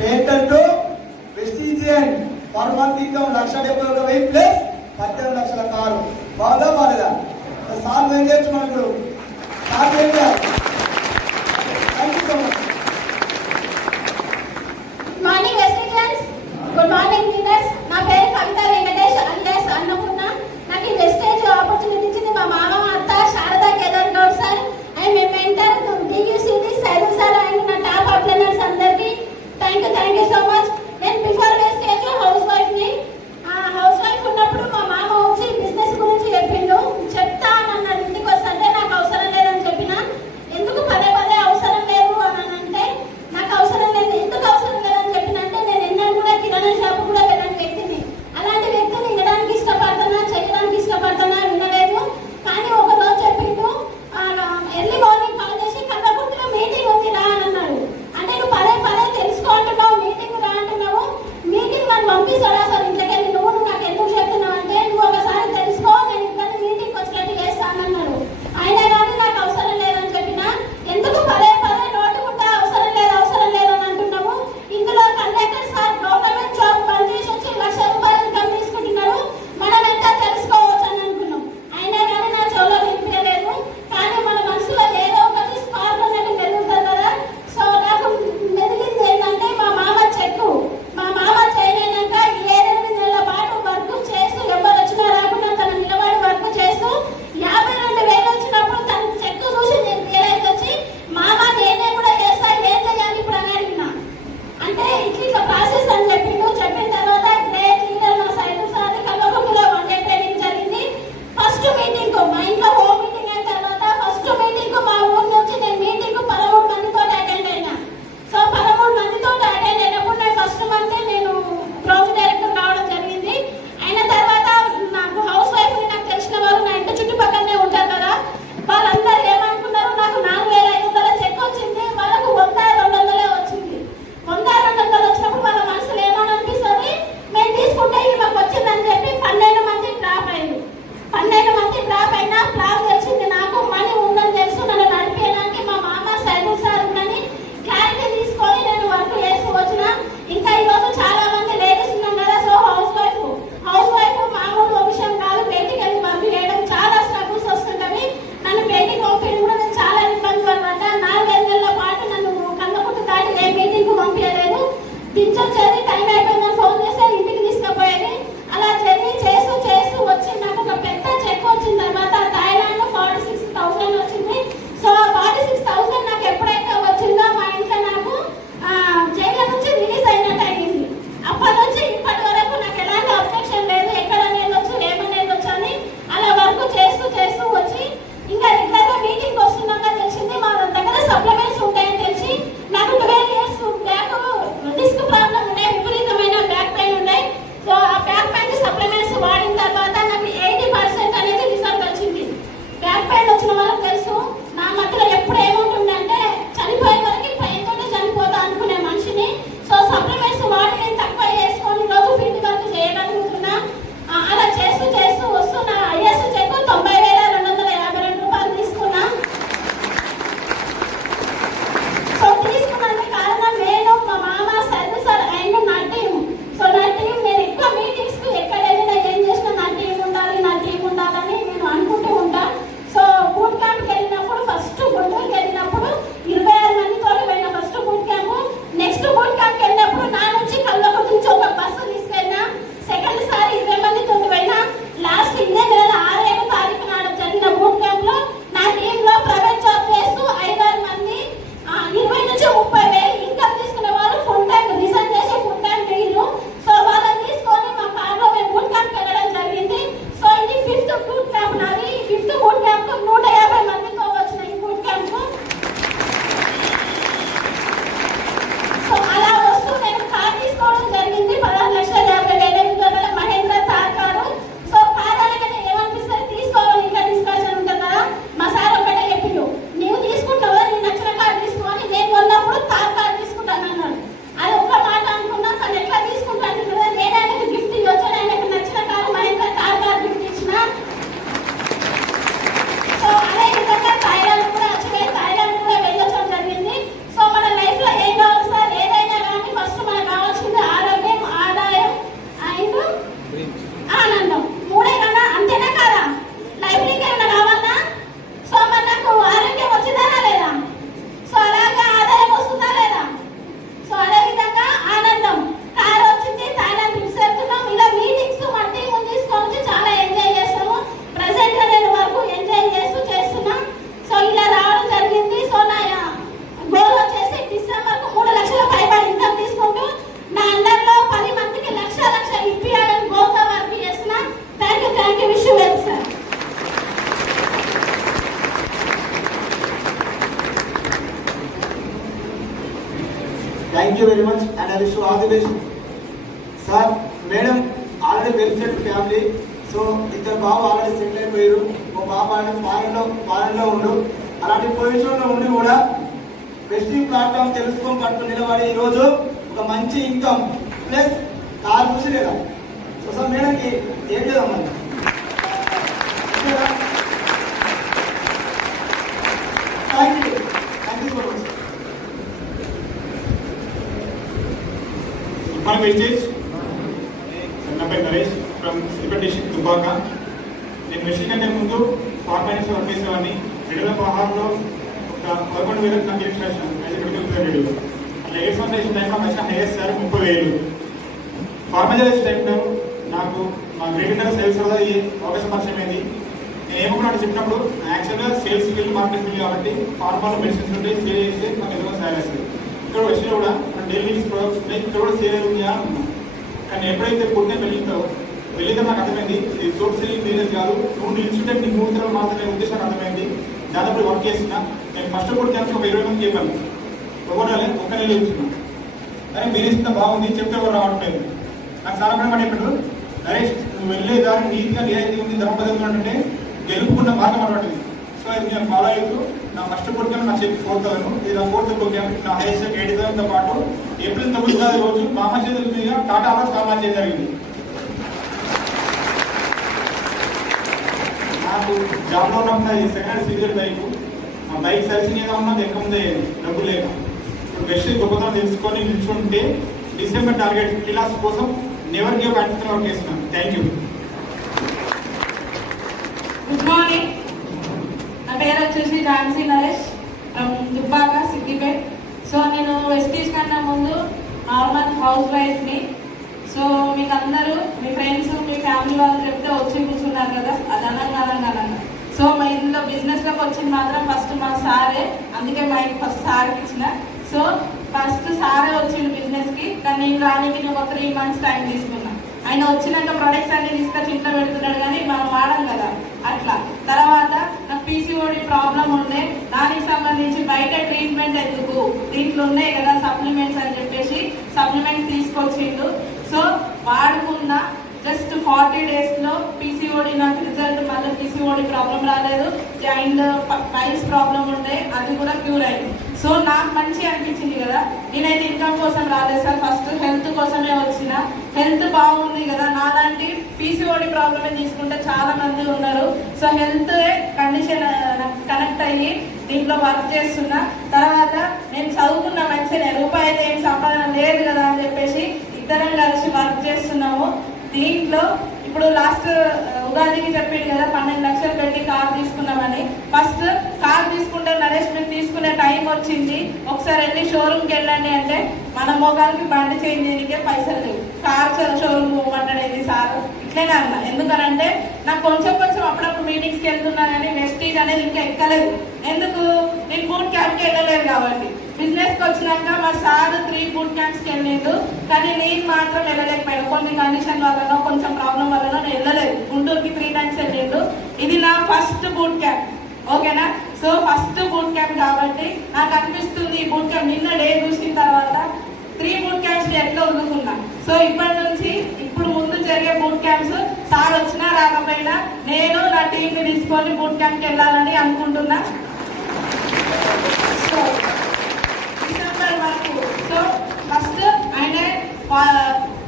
పేటెంట్ Vestigian per month income 1,71,000 plus 18 లక్షల కారు. బాగా బాగా సార్ ఏం చేయొచ్చు మనకు సార్ ఏం చేయాలి. Thank you so much. Good morning వెస్టేజియన్స్, good morning leaders. నా పేరు కవిత వెంకటేష్ అలియాస్ అన్నపూర్ణ. నాకు ఈ వెస్టేజ్ ఆపర్చునిటీ ఇచ్చింది మా మామ, మా అత్త శారదా కేదార్ గౌడ్ సార్ అండ్ మీ మెంటర్ డియూసిటీ సైదుల్ సార్ అండ్ నా టాప్ అప్లైనర్స్ అందరికీ థ్యాంక్ యూ సో మచ్. నేను బిఫోర్ వెస్టేజ్ హౌస్ వైఫ్ ని. హౌస్ వైఫ్ ఉన్నప్పుడు మా మామ వచ్చి బిజినెస్ గురించి చెప్పిండు. చెప్తా అన్నాడు, ఇంటికి వస్తుంటే నాకు అవసరం లేదని చెప్పిన. ఎందుకు పదే పదే అవసరం లేదు అని అంటే నాకు అవసరం లేదు, ఎందుకు అవసరం లేదని చెప్పినంటే నేను ఎన్నడూ కూడా కిరాణా షాప్ కూడా వెళ్ళని వ్యక్తిని. అలాంటి వ్యక్తిని వినడానికి ఇష్టపడుతున్నా, చేయడానికి ఇష్టపడుతున్నా, వినలేదు. కానీ ఒక రోజు చెప్పిండు, ఎర్లీ మార్నింగ్ కాల్ చేసి కల్వకుర్తిలో మీటింగ్ ఉంది రా అని అన్నాడు. అంటే నువ్వు పదే పదే తెలుసుకో అంటున్నావు, మీటింగ్ రా అంటున్నావు, మీటింగ్ నన్ను పంపిస్తాడా అసలు ఇంట్లోకి వెళ్ళి, నువ్వు నాకు ఎందుకు చెప్తున్నావు అంటే నువ్వు ఒకసారి తెలుసుకో, నేను ఇద్దరిని మీటింగ్ వచ్చినట్టు చేస్తానన్నాడు. అయినా కానీ నాకు అవసరం లేదని చెప్పిన. ఎందుకు పదే పదే నోటుకుంటా అవసరం లేదు అని అంటున్నాము. ఇందులో కండక్టర్ సార్ గవర్నమెంట్ జాబ్ పనిచేసి వచ్చి 1,00,000 రూపాయలు ఇన్కమ్ తీసుకుంటున్నారు, మనం ఎంత తెలుసుకోవచ్చు అని అనుకున్నాం. అయినా కానీ నా చెవులో వినిపించలేదు. కానీ మన మనసులో ఏదో ఒకటి స్పార్క్ అన్నట్టు మెరుగుతుంది కదా. సో నాకు మెదిలింది ఏంటంటే మా మామ చెక్కు. మా మామ చేయలేనాక 7-8 నెలల పాటు వర్క్ చేస్తూ, ఎవరు వచ్చినా రాకుండా తను నిలబడి వర్క్ చేస్తూ 52,000 వచ్చినప్పుడు తన చెక్కు చూసి నేను రియలైజ్ వచ్చి మామ నేనే కూడా చేస్తా, ఏం చేయాలి ఇప్పుడు అని అడిగిన. అంటే ఇట్లా ప్రాసెస్ అని చెప్పిండు. చెప్పిన తర్వాత గ్రేట్ లీడర్ మా సైదుల్ సార్ కల్వకుర్తిలో 1 day ట్రైనింగ్ జరిగింది. ఫస్ట్ మీటింగ్ మా ఇంట్లో హోమ్ మీటింగ్ అయిన తర్వాత ఫస్ట్ మీటింగ్ మా ఊరు నుంచి నేను మీటింగ్ 13 మందితో అటెండ్ అయినా. సో 13 మందితో అటెండ్ అయినప్పుడు నేను ఫస్ట్ మంత్ దించొచ్చేది, టైం అయిపోయిందని ఫోన్ చేస్తే ఇంటికి తీసుకుపోయేది. అలా జర్నీ చేస్తూ చేస్తూ వచ్చి నాకు ఒక పెద్ద చెక్ వచ్చిన తర్వాత థాయిలాండ్ 46,000 వచ్చింది. సో ఆ 46,000 నాకు ఎప్పుడైతే వచ్చిందో మా ఇంట్లో నాకు జైలు నుంచి రిలీజ్ అయినట్టు అయింది. అప్పటి నుంచి ఇప్పటి వరకు నాకు ఎలాంటి అబ్జెక్షన్ లేదు, ఎక్కడ వెళ్ళొచ్చు ఏమనేది వచ్చు అని అలా వర్క్ చేస్తూ చేస్తూ వచ్చి ఇంకా రెగ్యులర్గా మీటింగ్ వస్తున్నాక తెలిసింది మా దగ్గర సప్లిమెంట్స్ ఉంటాయని తెలిసి నాకు 12 years బ్యాక్ డిస్క్ ప్రాబ్లం ఉండే, విపరీతమైన బ్యాక్ పెయిన్ ఉండే. సో ఆ బ్యాక్ పెయిన్ సప్లిమెంట్స్ వాడిన తర్వాత నాకు 80% అనేది రిజల్ట్ వచ్చింది. బ్యాక్ పెయిన్ వచ్చిన వాళ్ళకి తెలుసు నా మధ్యలో ఎప్పుడు ఏముంటుందంటే చనిపోయే వరకు పెయిన్ తోనే చనిపోతా అనుకునే మనిషిని. సో సప్లిమెంట్స్ వాడి నేను తక్కువ చేసుకొని రోజు ఫీల్డ్ వర్క్ చేయగలుగుతున్నా. అలా చేస్తూ చేస్తూ వస్తున్నా. ఐఎస్ చెక్ 90,252 రూపాయలు తీసుకున్నా. సో తీసుకున్నానికి కారణం నేను, మా మామ, సార్ అండ్ నా టీం. సో నా టీం నేను ఎక్కువ మీటింగ్స్ కు ఎక్కడ వెళ్ళినా ఏం చేసినా నా టీం ఉండాలని నేను అనుకుంటూ ఉంటా. సో బూట్ క్యాంప్కి వెళ్ళినప్పుడు ఫస్ట్ గుంటూరుకి వెళ్ళినప్పుడు 26 మందితో వెళ్ళిన first boot camp. Next boot క్యాంప్కి వెళ్ళినప్పుడు నా నుంచి కల్లోకి నుంచి ఒక బస్సు తీసుకెళ్ళినా. సెకండ్ సారి 20 మందితో పోయినా. లాస్ట్ ఇదే నెల 6-7 తారీఖు నాడు జరిగిన బూట్ క్యాంప్ లో నా టీంలో ప్రైవేట్ జాబ్ చేస్తూ 5-6 మంది 20 నుంచి 30,000 ఇన్కమ్ తీసుకునే వాళ్ళు ఫుల్ టైం రిజైన్ చేసి ఫుల్ టైం దిగిరు. సో వాళ్ళని తీసుకొని మా కార్లో మేము బూట్ క్యాంప్ వెళ్ళడం జరిగింది. సో ఇది 5th బూట్ క్యాంప్ నాది. 5th బూట్ క్యాంప్ 150 మందితో వచ్చిన ఈ బూట్ క్యాంప్. సో అలా వస్తూ నేను కార్ తీసుకోవడం జరిగింది. 16,50,000 Mahindra Thar car. So car అనగానే ఏమనిపిస్తుంది, తీసుకోవాలి, ఇంకా డిస్కషన్ ఉంటుంది కదా. మా సార్ ఒకటే చెప్పిండు, నీవు తీసుకుంటావా, నీ నచ్చిన కార్ తీసుకోవాలి, నేను ఉన్నప్పుడు థార్ కార్ తీసుకుంటాను అన్నాడు. అది ఒక్క మాట అనుకున్నా. కానీ ఎట్లా తీసుకుంటాను కదా, నేను ఆయనకు గిఫ్ట్ ఇవ్వచ్చు, ఆయనకు నచ్చిన car Mahindra Thar car gift ఇచ్చిన. సో అదే విధంగా థాయిలాండ్ కూడా వెళ్ళొచ్చడం జరిగింది. సో మన లైఫ్ లో ఏం కావాలి సార్, ఏదైనా కానీ ఫస్ట్ మనకు కావాల్సింది ఆరోగ్యం, ఆదాయం అండ్ ఆనందం. మూడే కదా, అంతేనా కాదా? లైఫ్ లో ఏమైనా కావాలా? సో మనకు ఆరోగ్యం వచ్చిందా లేదా? సో అలాగే ఆదాయం వస్తుందా లేదా? సో అదే విధంగా ఆనందం. కార్ వచ్చింది, థాయిలాండ్ ట్రిప్స్ వెళ్తున్నాం. ఇలా మీటింగ్స్ మా టీం తీసుకొని చాలా ఎంజాయ్ చేస్తాము. ప్రెసెంట్ గా నేను వరకు ఎంజాయ్ చేస్తున్నా. సో ఇలా రావడం జరిగింది. సో నా గోల్ వచ్చేసి డిసెంబర్ కు 3 లక్షల పైబడి ఇన్కమ్ తీసుకుంటూ నా అందరిలో 10 మందికి లక్ష ఇప్పియాలని గోల్ తో వర్క్ చేస్తున్నా. Thank you wish you well sir. Thank you very much and I wish you all the best. Sir, madam already well settle family. So ఇద్దరు బాబు ఆల్రెడీ సెటిల్ అయిపోయారు. ఒక బాబు ఆల్రెడీ ఫారెన్లో ఉండు. అలాంటి పొజిషన్లో ఉండి కూడా వెస్టింగ్ ప్లాట్ఫామ్ తెలుసుకొని పట్టుకుని నిలబడి ఈరోజు ఒక మంచి ఇన్కమ్ ప్లస్ కార్ చూసి లేదా. సో సార్ మేడంకి ఏం చేద్దాం మరి? Thank you so much. Good morning, Vestige. నా పేరు నరేష్ ఫ్రమ్ సిద్దిపేట డిస్ట్రిక్ట్ దుబ్బాక. నేను వెస్టిజ్ కంటే ముందు ఫార్మేషన్ వర్క్ చేసేవాడిని. 2016లో ఒక 11,000 నాకు ఎలక్షన్ రాశాను యాజ్ మెడికల్ రిప్రజెంటేటివ్. అట్లా 8 సంవత్సరాలు చేసిన టైంలో వచ్చిన హైయెస్ట్ సార్ 30,000. ఫార్మేషన్ చేసే టైంలో నాకు మా గ్రేట్ ఇంటర్ సేల్స్ వల్ల ఈ అవకాశం పరిచయమైంది. నేను ఏమనుకున్నాను చెప్పినప్పుడు యాక్చువల్గా సేల్స్ స్కిల్ మార్కెట్ స్కిల్ కాబట్టి ఫార్మాలో మెడిసిన్స్ ఉంటాయి, సేల్ చేస్తే నాకు ఎదురుగా సేల్ చేస్తుంది. ఇక్కడ వచ్చినా కూడా మన డైలీ ప్రొడక్ట్స్ ఉన్నాయి, ఇక్కడ కూడా సేల్ అవుతుందా అనుకున్నాను. కానీ ఎప్పుడైతే పుట్టిన వెళ్ళితే నాకు అర్థమైంది ఇది సోప్ సెల్లింగ్ బిజినెస్ కాదు, నువ్వు నిల్చుంటే నీ 3 తరాలు మాత్రమే ఉద్దేశం నాకు అర్థమైంది. దాదాపు వర్క్ చేస్తున్నా. నేను ఫస్ట్ కూడా కలిసి ఒక 20 మంది చెప్పాను, ఒకటే ఒక్క నెల ఉంచున్నాను. కానీ బిజినెస్ ఇంత బాగుంది చెప్తే కూడా రావట్లేదు. నాకు చాలా మాట చెప్పాడు, నరేష్ నువ్వు వెళ్ళే దారి నీట్గా నిజాయితీ ఉంది, ధర్మపద్ధతి అంటే గెలుపుకున్న మార్గం అటువంటిది. సో ఇది నేను ఫాలో అవుతూ నా ఫస్ట్ బుక్ నా చెప్పి 4,000 ఇది నా 4th బుక్ నా హైయెస్ట్ 8,000తో పాటు ఏప్రిల్ 9 రోజు మా అమ్మ చేతుల మీద టాటా అవార్డ్స్ కాల్ చేయడం జరిగింది. నాకు జాబ్లో ఉన్నప్పుడు ఈ సెకండ్ సీరియల్ బైక్, ఆ బైక్ సర్వీసింగ్ ఏదో ఉన్నది ఎక్క ముందే డబ్బులు లేక ఇప్పుడు బెస్ట్ గొప్పతనం తెలుసుకొని నిల్చుంటే డిసెంబర్ టార్గెట్ క్లాస్ కోసం నెవర్ గివ్ అప్ వర్క్ చేస్తున్నాను. Thank you. Good morning. నా పేరు వచ్చేసి ఝాన్సీ నరేష్ ఫ్రమ్ దుబ్బాక సిద్దిపేట్. సో నేను వెస్టీజ్ కన్నా ముందు నార్మల్ హౌస్ వైఫ్ని. సో మీకు అందరూ మీ ఫ్రెండ్స్ మీ ఫ్యామిలీ వాళ్ళు చెప్తే వచ్చి కూర్చున్నారు కదా, అది అనంగా. సో మా ఇందులో బిజినెస్లోకి వచ్చింది మాత్రం ఫస్ట్ మా సారే, అందుకే మైక్ ఫస్ట్ సార్కి ఇచ్చిన. సో ఫస్ట్ సారే వచ్చిండు బిజినెస్కి, కానీ నేను రానికి ఒక 3 months టైం తీసుకున్నా. ఆయన వచ్చినాక ప్రొడక్ట్స్ అన్ని తీసుకొచ్చి ఇంట్లో పెడుతున్నాడు, కానీ మనం వాడం కదా అట్లా. తర్వాత నాకు పీసీఓడి ప్రాబ్లం ఉండే, దానికి సంబంధించి బయట ట్రీట్మెంట్ ఎందుకు, దీంట్లో ఉన్నాయి కదా సప్లిమెంట్స్ అని చెప్పేసి సప్లిమెంట్స్ తీసుకొచ్చిండు. సో వాడుకున్న జస్ట్ 40 daysలో పీసీఓడి నాకు రిజల్ట్, మళ్ళీ పీసీఓడి ప్రాబ్లం రాలేదు. అండ్ పైల్స్ ప్రాబ్లం ఉండే, అది కూడా క్యూర్ అయింది. సో నాకు మంచి అనిపించింది కదా. నేనైతే ఇన్కమ్ కోసం రాలేదు సార్, ఫస్ట్ హెల్త్ కోసమే వచ్చిన. హెల్త్ బాగుంది కదా, నాలాంటి పీసీఓడి ప్రాబ్లమే తీసుకుంటే చాలా మంది ఉన్నారు. సో హెల్త్ కండిషన్ కనెక్ట్ అయ్యి దీంట్లో వర్క్ చేస్తున్నా. తర్వాత నేను చదువుకున్న మంచిగా, రూపాయి అయితే ఏం సంపాదన లేదు కదా అని చెప్పేసి ఇద్దరం కలిసి వర్క్ చేస్తున్నాము. దీంట్లో ఇప్పుడు లాస్ట్ ఉగాదికి చెప్పింది కదా 12 లక్షలు పెట్టి కార్ తీసుకున్నామని. ఫస్ట్ కార్ తీసుకుంటే నరేష్ మీరు తీసుకునే టైం వచ్చింది, ఒకసారి వెళ్ళి షోరూమ్కి వెళ్ళండి అంటే మన మొగానికి బండి చేంజ్ చేయడానికే పైసలు లేవు, కార్ షోరూమ్ పోమంటాడేది సార్. ఇట్లనే అన్న, ఎందుకనంటే నాకు కొంచెం అప్పుడప్పుడు మీటింగ్స్కి వెళ్తున్నా కానీ వెస్టీజ్ అనేది ఇంకా ఎక్కలేదు. ఎందుకు, నేను బూట్ క్యాంప్కి వెళ్ళలేదు కాబట్టి. బిజినెస్కి వచ్చినాక మా సార్ 3 బూట్ క్యాంప్స్కి వెళ్ళిండు, కానీ నేను మాత్రం వెళ్ళలేకపోయాను. కొన్ని కండిషన్ వల్లనో కొంచెం ప్రాబ్లం వల్లనో నేను వెళ్ళలేదు. గుంటూరుకి 3 times వెళ్ళిండు. ఇది నా ఫస్ట్ బూట్ క్యాంప్, ఓకేనా. సో ఫస్ట్ బూట్ క్యాంప్ కాబట్టి నాకు అనిపిస్తుంది ఈ బూట్ క్యాంప్ నిన్న డే చూసిన తర్వాత 3 బూట్ క్యాంప్స్ ఎట్లా వదులుకున్నా. సో ఇప్పటి నుంచి ఇప్పుడు ముందు జరిగే బూట్ క్యాంప్స్ సార్ వచ్చినా రాకపోయినా నేను నా టీంని తీసుకొని బూట్ క్యాంప్కి వెళ్ళాలని అనుకుంటున్నా. సో డిసెంబర్ వరకు, సో ఫస్ట్ ఆయన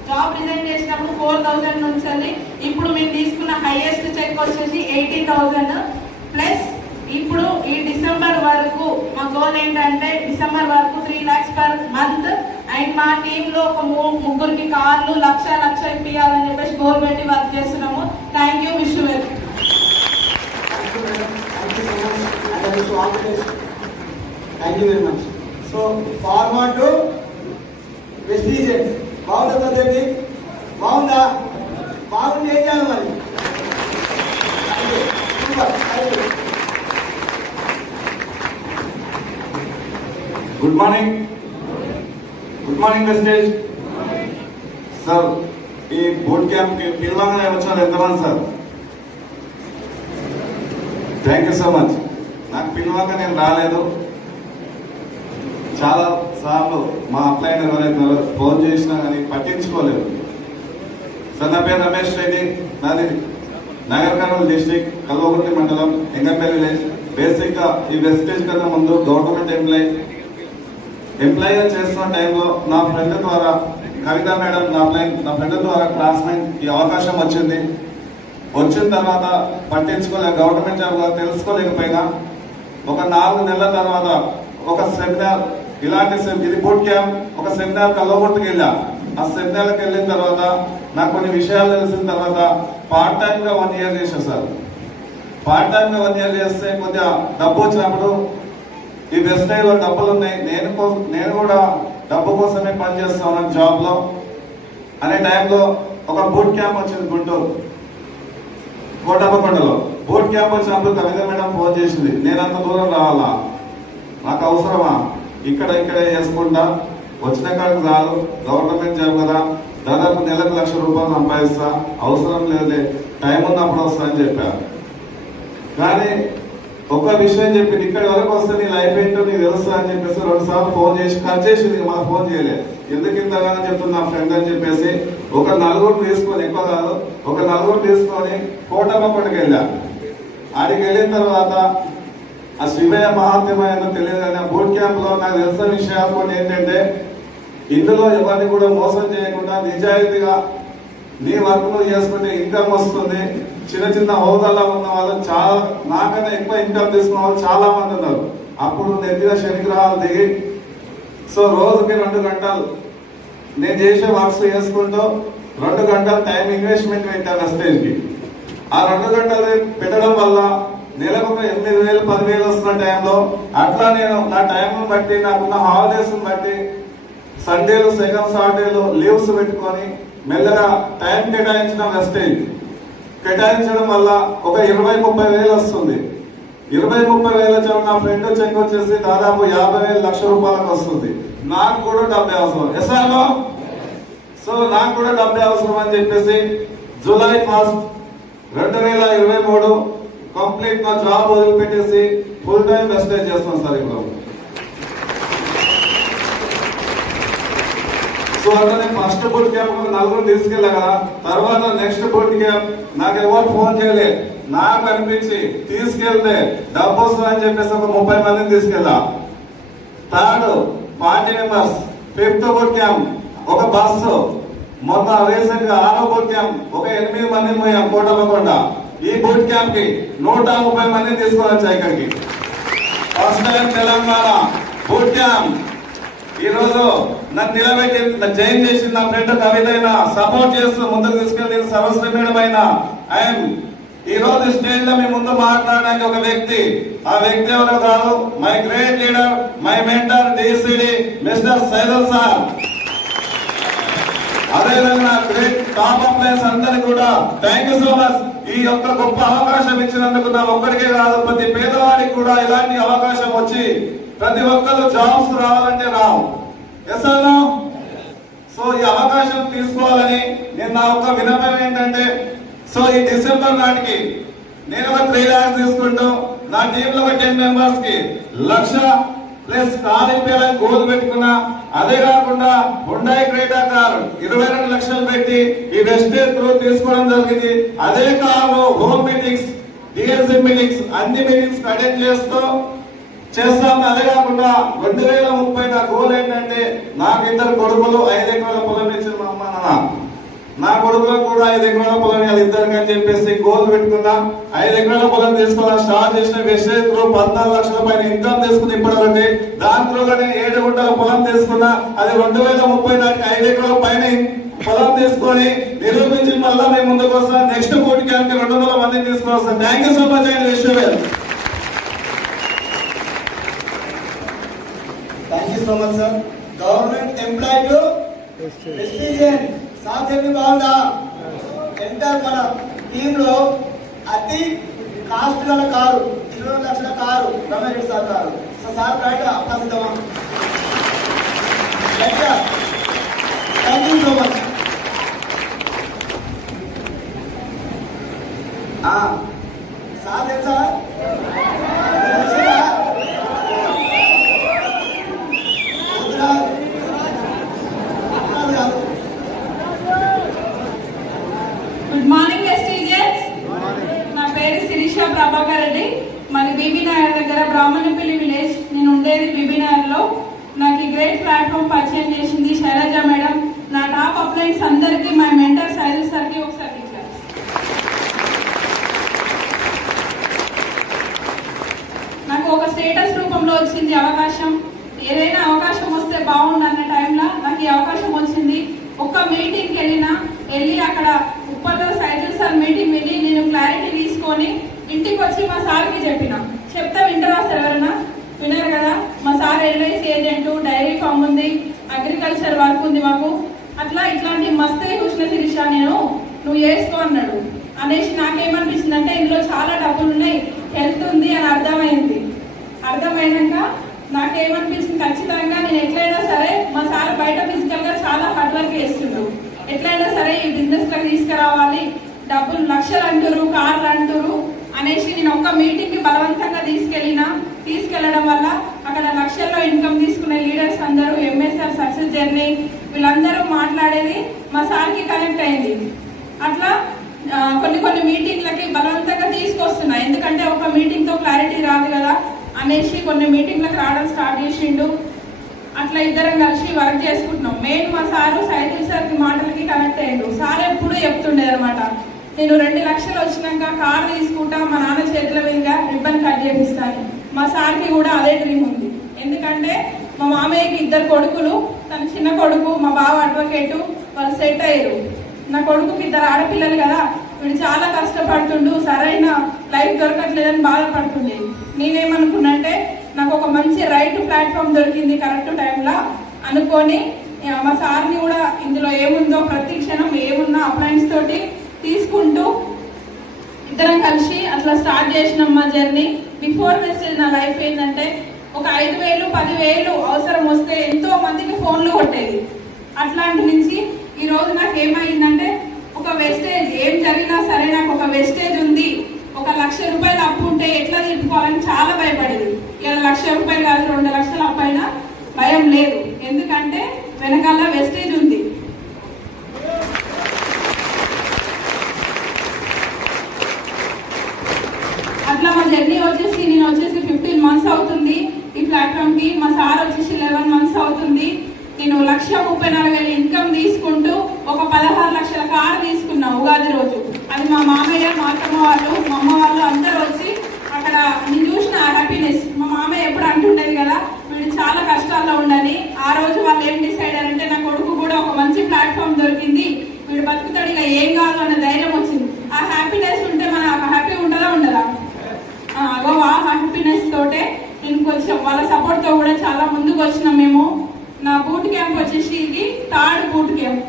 జాబ్ రిజైన్ చేసినప్పుడు 4,000 నుంచి వెళ్ళి ఇప్పుడు మేము తీసుకున్న హైయెస్ట్ చెక్ వచ్చేసి 80,000 ప్లస్. ఇప్పుడు ఈ డిసెంబర్ వరకు మా గోల్ ఏంటంటే డిసెంబర్ వరకు 3 lakhs per month. అండ్ మా టీంలో ఒక 3 కార్లు లక్ష ఇప్పియాలని చెప్పేసి గోల్ పెట్టి వర్క్ చేస్తున్నాము. Thank you, wish you well. Thank you very much. So forward to Vestiges. బాగుందా చదివేది? బాగుందా? బాగుంది ఏం చేయాలి మరి? Good morning Vestige sir. ఈ బూట్ క్యాంప్ కి పిల్లగానే వచ్చారు ఎంతమంది సార్? Thank you so much. నాకు పిల్లవాక నేను రాలేదు. చాలా సార్లు మా అప్లైన్ ఎవరైతే ఫోన్ చేసినా కానీ పట్టించుకోలేదు సార్. నా పేరు రమేష్ రెడ్డి, నాది నగర్ కర్నూలు డిస్ట్రిక్ట్, కల్వకుర్తి మండలం, ఎంగంపల్లి విలేజ్. బేసిక్ గా ఈ వెస్టేజ్ కన్నా ముందు గవర్నమెంట్ ఎంప్లాయీగా చేస్తున్న టైంలో నా ఫ్రెండ్ ద్వారా కవిత మేడం, నా ఫ్రెండ్ ద్వారా క్లాస్మేట్ ఈ అవకాశం వచ్చింది. వచ్చిన తర్వాత పట్టించుకోలేక గవర్నమెంట్ జాబ్ తెలుసుకోలేకపోయినా ఒక 4 నెలల తర్వాత ఒక సెమినార్, ఇలాంటి ఇది బూట్ క్యాంప్, ఒక సెమినార్ కల్వకుర్తికి వెళ్ళా. ఆ సెమినార్కి వెళ్ళిన తర్వాత నాకు కొన్ని విషయాలు తెలిసిన తర్వాత పార్ట్ టైం గా 1 year చేశాను సార్. పార్ట్ టైం గా 1 year చేస్తే కొద్దిగా డబ్బు వచ్చినప్పుడు ఈ వెస్టైల్లో డబ్బులు ఉన్నాయి, నేను కూడా డబ్బు కోసమే పనిచేస్తా ఉన్నాను జాబ్ లో అనే టైంలో ఒక బూట్ క్యాంప్ వచ్చింది గుంటూరు కోటప్పకొండలో. బూట్ క్యాంప్ వచ్చినప్పుడు కవిత మేడం ఫోన్ చేసింది, నేను అంత దూరం రావాలా, నాకు అవసరమా, ఇక్కడే చేసుకుంటా, వచ్చిన కాడికి చాలు, గవర్నమెంట్ జాబ్ కదా, దాదాపు నెలకు 1,00,000 రూపాయలు సంపాదిస్తా, అవసరం లేదే, టైం ఉన్నప్పుడు వస్తా అని చెప్పారు. కానీ ఒక్క విషయం చెప్పింది, ఇక్కడి వరకు వస్తే నీ లైఫ్ ఏంటో నీకు తెలుస్తా అని చెప్పేసి 2 సార్లు ఫోన్ చేసి కట్ చేసింది. మాకు ఫోన్ చేయలేదు, ఎందుకు ఇంతగానో చెప్తున్నా ఫ్రెండ్ అని చెప్పేసి ఒక 4 తీసుకొని, ఎక్కువ కాదు, ఒక 4 తీసుకొని కోటప్పకొండకి వెళ్ళా. ఆడికి వెళ్ళిన తర్వాత ఆ శివయ్య మహాత్మ్యం ఏందో తెలియదు, కానీ ఆ బూట్ క్యాంప్ లో నాకు తెలిసిన విషయాలు కొన్ని ఏంటంటే, ఇందులో ఎవరిని కూడా మోసం చేయకుండా నిజాయితీగా నీ వర్క్ నువ్వు చేసుకుంటే ఇన్కమ్ వస్తుంది. చిన్న హోదాలో ఉన్న వాళ్ళు చాలా, నాకైనా ఎక్కువ ఇన్కమ్ తీసుకున్న వాళ్ళు చాలా మంది ఉన్నారు. అప్పుడు నెత్తిన శనిగ్రహాలు దిగి, సో రోజుకి 2 గంటలు నేను చేసే వర్క్స్ చేసుకుంటూ 2 గంటలు టైం ఇన్వెస్ట్మెంట్ పెట్టాను స్టేజ్ కి. ఆ 2 గంటలు పెట్టడం వల్ల నెలకు ఒక 8,000 10,000 వస్తున్న టైంలో, అట్లా నేను నా టైం బట్టి నాకున్న హాలిడేస్ బట్టి సండేలు సెకండ్ సాటర్డేలు లీవ్స్ పెట్టుకొని మెల్లగా టైం కేటాయించిన వెస్టేజ్ కేటాయించడం వల్ల ఒక 20-30 వేలు వస్తుంది. 20-30 వేల నా ఫ్రెండ్ చెక్ వచ్చేసి దాదాపు 50,000 లక్ష రూపాయలకు వస్తుంది. నాకు కూడా డబ్బే అవసరం ఎసాలో. సో నాకు కూడా డబ్బే అవసరం అని చెప్పేసి జూలై 1, 2023 కంప్లీట్ నా జాబ్ వదిలిపెట్టేసి ఫుల్ టైం వెస్టేజ్ చేస్తున్నాను సార్ ఇప్పుడు. సో అట్లనే ఫస్ట్ బూట్ క్యాంప్ 4 తీసుకెళ్ళా కదా, తర్వాత నెక్స్ట్ బూట్ క్యాంప్ నాకు ఎవరు ఫోన్ చేయలేదు. నాకు అనిపించి తీసుకెళ్తే డబ్బు వస్తుందని చెప్పేసి ఒక 30 మందిని తీసుకెళ్ళా. Third 40 members. 5th boot camp ఒక బస్సు. మొన్న రీసెంట్ గా 6వ బూట్ క్యాంప్ ఒక 8 మందిని పోయాం కోటలకొండ. ఈ బూట్ క్యాంప్ కి 130 మందిని తీసుకొని వచ్చా ఇక్కడికి. First time Telangana boot camp. ఈ రోజు నన్ను నిలబెట్టి జైన్ చేసి నా ఫ్రెండ్ కవిత అయినా సపోర్ట్ చేస్తూ ముందుకు తీసుకెళ్ళి సర్వశ్రీ మేడం అయినా ఐఎమ్ ఈ రోజు స్టేజ్ లో మీ ముందు మాట్లాడడానికి ఒక వ్యక్తి. ఆ వ్యక్తి ఎవరో కాదు, my great leader, my mentor DCD mister Saidal sir. అదేవిధంగా గ్రేట్ టాప్ అప్లయన్స్ అందరికి కూడా థ్యాంక్ యూ సో మచ్. ఈ యొక్క గొప్ప అవకాశం ఇచ్చినందుకు నా ఒక్కడికే కాదు, ప్రతి పేదవాడికి కూడా ఇలాంటి అవకాశం వచ్చి ప్రతి ఒక్కరు జాబ్స్ రావాలంటే రావు. ఎస్ అన్నా? సో ఈ అవకాశం తీసుకోవాలని నేను నా ఒక విన్నపం ఏంటంటే, సో ఈ డిసెంబర్ నాటికి నేను ఒక 3 lakhs తీసుకుంటూ నా టీంలో ఒక 10 members కి 1,00,000+ కార్ ఇప్పాలని గోల్ పెట్టుకున్నా. అదే కాకుండా హుండాయ్ క్రెటా కార్ 22 లక్షలు పెట్టి ఈ వెస్టేజ్ త్రూ తీసుకోవడం జరిగింది. అదే car home meetings, DSC meetings అన్ని మీటింగ్స్ అటెండ్ చేస్తాం. అదే కాకుండా 2030 నా గోల్ ఏంటంటే, నాకు 2 కొడుకులు 5 ఎకరాల పొలం ఇచ్చిన మా అమ్మ నాన్న, నా కొడుకులకు కూడా 5 ఎకరాల పొలం ఇద్దరికి అని చెప్పేసి గోల్ పెట్టుకున్నా. 5 ఎకరాల పొలం తీసుకోవాలని స్టార్ట్ చేసిన వెస్టేజ్ త్రూ 14 లక్షల పైన ఇన్కమ్ తీసుకుని ఇప్పటివరకు దాంట్లో 7 గుంటల పొలం తీసుకున్నా. అది 2030 నాటికి 5 ఎకరాల పైన పొలం తీసుకొని నిరూపించి మళ్ళా మేము ముందుకు వస్తాం. నెక్స్ట్ బూట్ క్యాంప్ కి 200 మందిని తీసుకొని వస్తాం. థ్యాంక్ యూ సో మచ్ అండి wish you well. Thank you so much sir. Government employee to Vestigian sir చెప్పి బాగుందా? ఎంటర్ మన టీమ్ లో అతి కాస్ట్ గల కారు 20 లక్షల car Ramesh sir car. So sir right అప్పాసిద్దామా? Thank you so much. Sir తెలుసా? Good morning Vestiges. నా పేరు శిరీష ప్రభాకర్ రెడ్డి. మాది బీబీనగర్ దగ్గర బ్రాహ్మణపల్లి విలేజ్. నేను ఉండేది బీబీనగర్ లో. నాకు ఈ గ్రేట్ ప్లాట్ఫామ్ పరిచయం చేసింది శైలజ మేడం. నా టాప్ అప్లైన్స్ అందరికీ మా మెంటర్ సైదుల్ సార్కి ఒకసారి ఇచ్చారు. నాకు ఒక స్టేటస్ రూపంలో వచ్చింది అవకాశం. ఏదైనా అవకాశం వస్తే బాగుండు అన్న టైంలో నాకు ఈ అవకాశం వచ్చింది. ఒక్క మీటింగ్కి వెళ్ళి అక్కడ ఉప్పల్లో సైదుల్ సార్ మీటింగ్ వెళ్ళి నేను క్లారిటీ తీసుకొని ఇంటికి వచ్చి మా సార్కి చెప్తే వింటారా సార్? ఎవరైనా వినరు కదా. మా sir LIC agent, dairy farm ఉంది, అగ్రికల్చర్ వర్క్ ఉంది మాకు. అట్లా ఇట్లాంటి మస్తే చూసిన శిరీష నువ్వు చేసుకో అన్నాడు. అనేసి నాకేమనిపించింది అంటే ఇందులో చాలా డబ్బులు ఉన్నాయి, హెల్త్ ఉంది అని అర్థమైనాక నాకేమనిపించింది, ఖచ్చితంగా నేను ఎట్లయినా సరే మా సార్ బయట ఫిజికల్ గా చాలా హార్డ్ వర్క్ చేస్తుండ్రు, ఎట్లయినా సరే ఈ బిజినెస్ లోకి తీసుకురావాలి, డబ్బులు లక్షలు అంటారు, కార్లు అంటారు అనేసి నేను ఒక్క మీటింగ్ కి బలవంతంగా తీసుకెళ్లడం వల్ల అక్కడ లక్షల్లో ఇన్కమ్ తీసుకునే లీడర్స్ అందరూ ఎంఎస్ఆర్ సక్సెస్ జర్నీ వీళ్ళందరూ మాట్లాడేది మా సార్కి కనెక్ట్ అయింది. అట్లా కొన్ని మీటింగ్లకి బలవంతంగా తీసుకొస్తున్నా, ఎందుకంటే ఒక మీటింగ్ తో క్లారిటీ రాదు కదా అనేసి కొన్ని మీటింగ్లకు రావడం స్టార్ట్ చేసిండు. అట్లా ఇద్దరం కలిసి వర్క్ చేసుకుంటున్నాం. మెయిన్ మా సారు సైదుల్ సార్కి మాటలకి కనెక్ట్ అయ్యిండు. సార్ ఎప్పుడు చెప్తుండే అనమాట, నేను 2 లక్షలు వచ్చినాక కార్ తీసుకుంటా, మా నాన్న చేతుల మీదుగా రిబ్బన్ కట్ చేపిస్తాను. మా సార్కి కూడా అదే డ్రీమ్ ఉంది. ఎందుకంటే మా మామయ్యకి 2 కొడుకులు, తన చిన్న కొడుకు మా బావ అడ్వకేటు, వాళ్ళు సెట్ అయ్యారు. నా కొడుకుకి 2 ఆడపిల్లలు కదా, వీడు చాలా కష్టపడుతుండు, సరైన లైఫ్ దొరకట్లేదని బాధపడుతుండే. నేనేమనుకున్నంటే నాకు ఒక మంచి రైట్ ప్లాట్ఫామ్ దొరికింది కరెక్ట్ టైంలో అనుకొని మా సార్ని కూడా ఇందులో ఏముందో ప్రతి క్షణం ఏమున్నా అప్లయన్స్ తోటి తీసుకుంటూ ఇద్దరం కలిసి అట్లా స్టార్ట్ చేసినాం మా జర్నీ. బిఫోర్ వెస్టేజ్ నా లైఫ్ ఏంటంటే ఒక 5,000 10,000 అవసరం వస్తే ఎంతో మందికి ఫోన్లు కొట్టేది. అట్లాంటి నుంచి ఈ రోజు నాకు ఏమైందంటే ఒక వెస్టేజ్ ఏం జరిగినా సరే నాకు ఒక వెస్టేజ్ ఉంది, 1,00,000 రూపాయలు అప్పు ఉంటే ఎట్లా తీర్చుకోవాలని చాలా భయపడేది. ఇలా 1,00,000 రూపాయలు కాదు 2 లక్షల అప్పు అయినా భయం లేదు, ఎందుకంటే వెనకాల వెస్టేజ్ ఉంది. అట్లా మా జర్నీ వచ్చేసి నేను 15 months అవుతుంది ఈ ప్లాట్ఫామ్ కి. మా సార్ వచ్చేసి 11 months అవుతుంది. నేను 1,34,000 ఇన్కమ్ తీసుకుంటూ ఒక 16 లక్షల కారు తీసుకున్నా ఉగాది రోజు. అది మా మామయ్య, మా అత్తమ్మ వాళ్ళు, మా అమ్మ వాళ్ళు అందరూ వచ్చి అక్కడ నేను చూసిన హ్యాపీనెస్. మా మామయ్య ఎప్పుడు అంటుండేది కదా వీడు చాలా కష్టాల్లో ఉండని. ఆ రోజు వాళ్ళు ఏం డిసైడ్ అయ్యారంటే నా కొడుకు కూడా ఒక మంచి ప్లాట్ఫామ్ దొరికింది, వీడు బతుకుతాడు, ఇక ఏం కాదు అనే ధైర్యం వచ్చింది. ఆ హ్యాపీనెస్ ఉంటే మన హ్యాపీ ఉండదా ఉండదా? అగో ఆ హ్యాపీనెస్ తోటే నేను కొంచెం వాళ్ళ సపోర్ట్ తో కూడా చాలా ముందుకు వచ్చినాం మేము. నా బూట్ క్యాంప్ వచ్చేసి ఇది 3rd boot camp.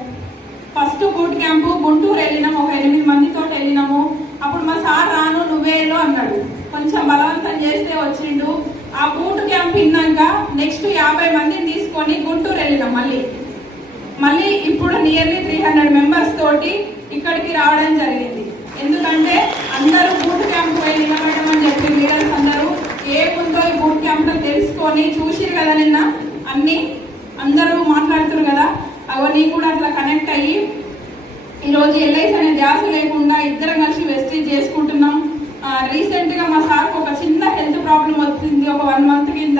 First boot camp Guntur వెళ్ళినాము, ఒక 8 మందితో వెళ్ళినాము. అప్పుడు మా సార్ రాను నువ్వేలో అన్నాడు, కొంచెం బలవంతం చేస్తే వచ్చిండు. ఆ బూట్ క్యాంప్ విన్నాక నెక్స్ట్ 50 మందిని తీసుకొని గుంటూరు వెళ్ళినాం. మళ్ళీ ఇప్పుడు నియర్లీ 300 మెంబర్స్ తోటి ఇక్కడికి రావడం జరిగింది. ఎందుకంటే అందరూ బూట్ క్యాంప్ పోయి నిలబడమని చెప్పి లీడర్స్ అందరూ ఏముందో ఈ బూట్ క్యాంప్ లో తెలుసుకొని చూసిరు కదా నిన్న అన్ని అందరూ మాట్లాడుతున్నారు కదా, అవన్నీ కూడా అట్లా కనెక్ట్ అయ్యి ఈరోజు ఎల్ఐసి అనే ధ్యాస లేకుండా ఇద్దరం కలిసి వెస్టేజ్ చేసుకుంటున్నాం. రీసెంట్ గా మా సార్కి ఒక చిన్న హెల్త్ ప్రాబ్లం వచ్చింది. ఒక 1 month కింద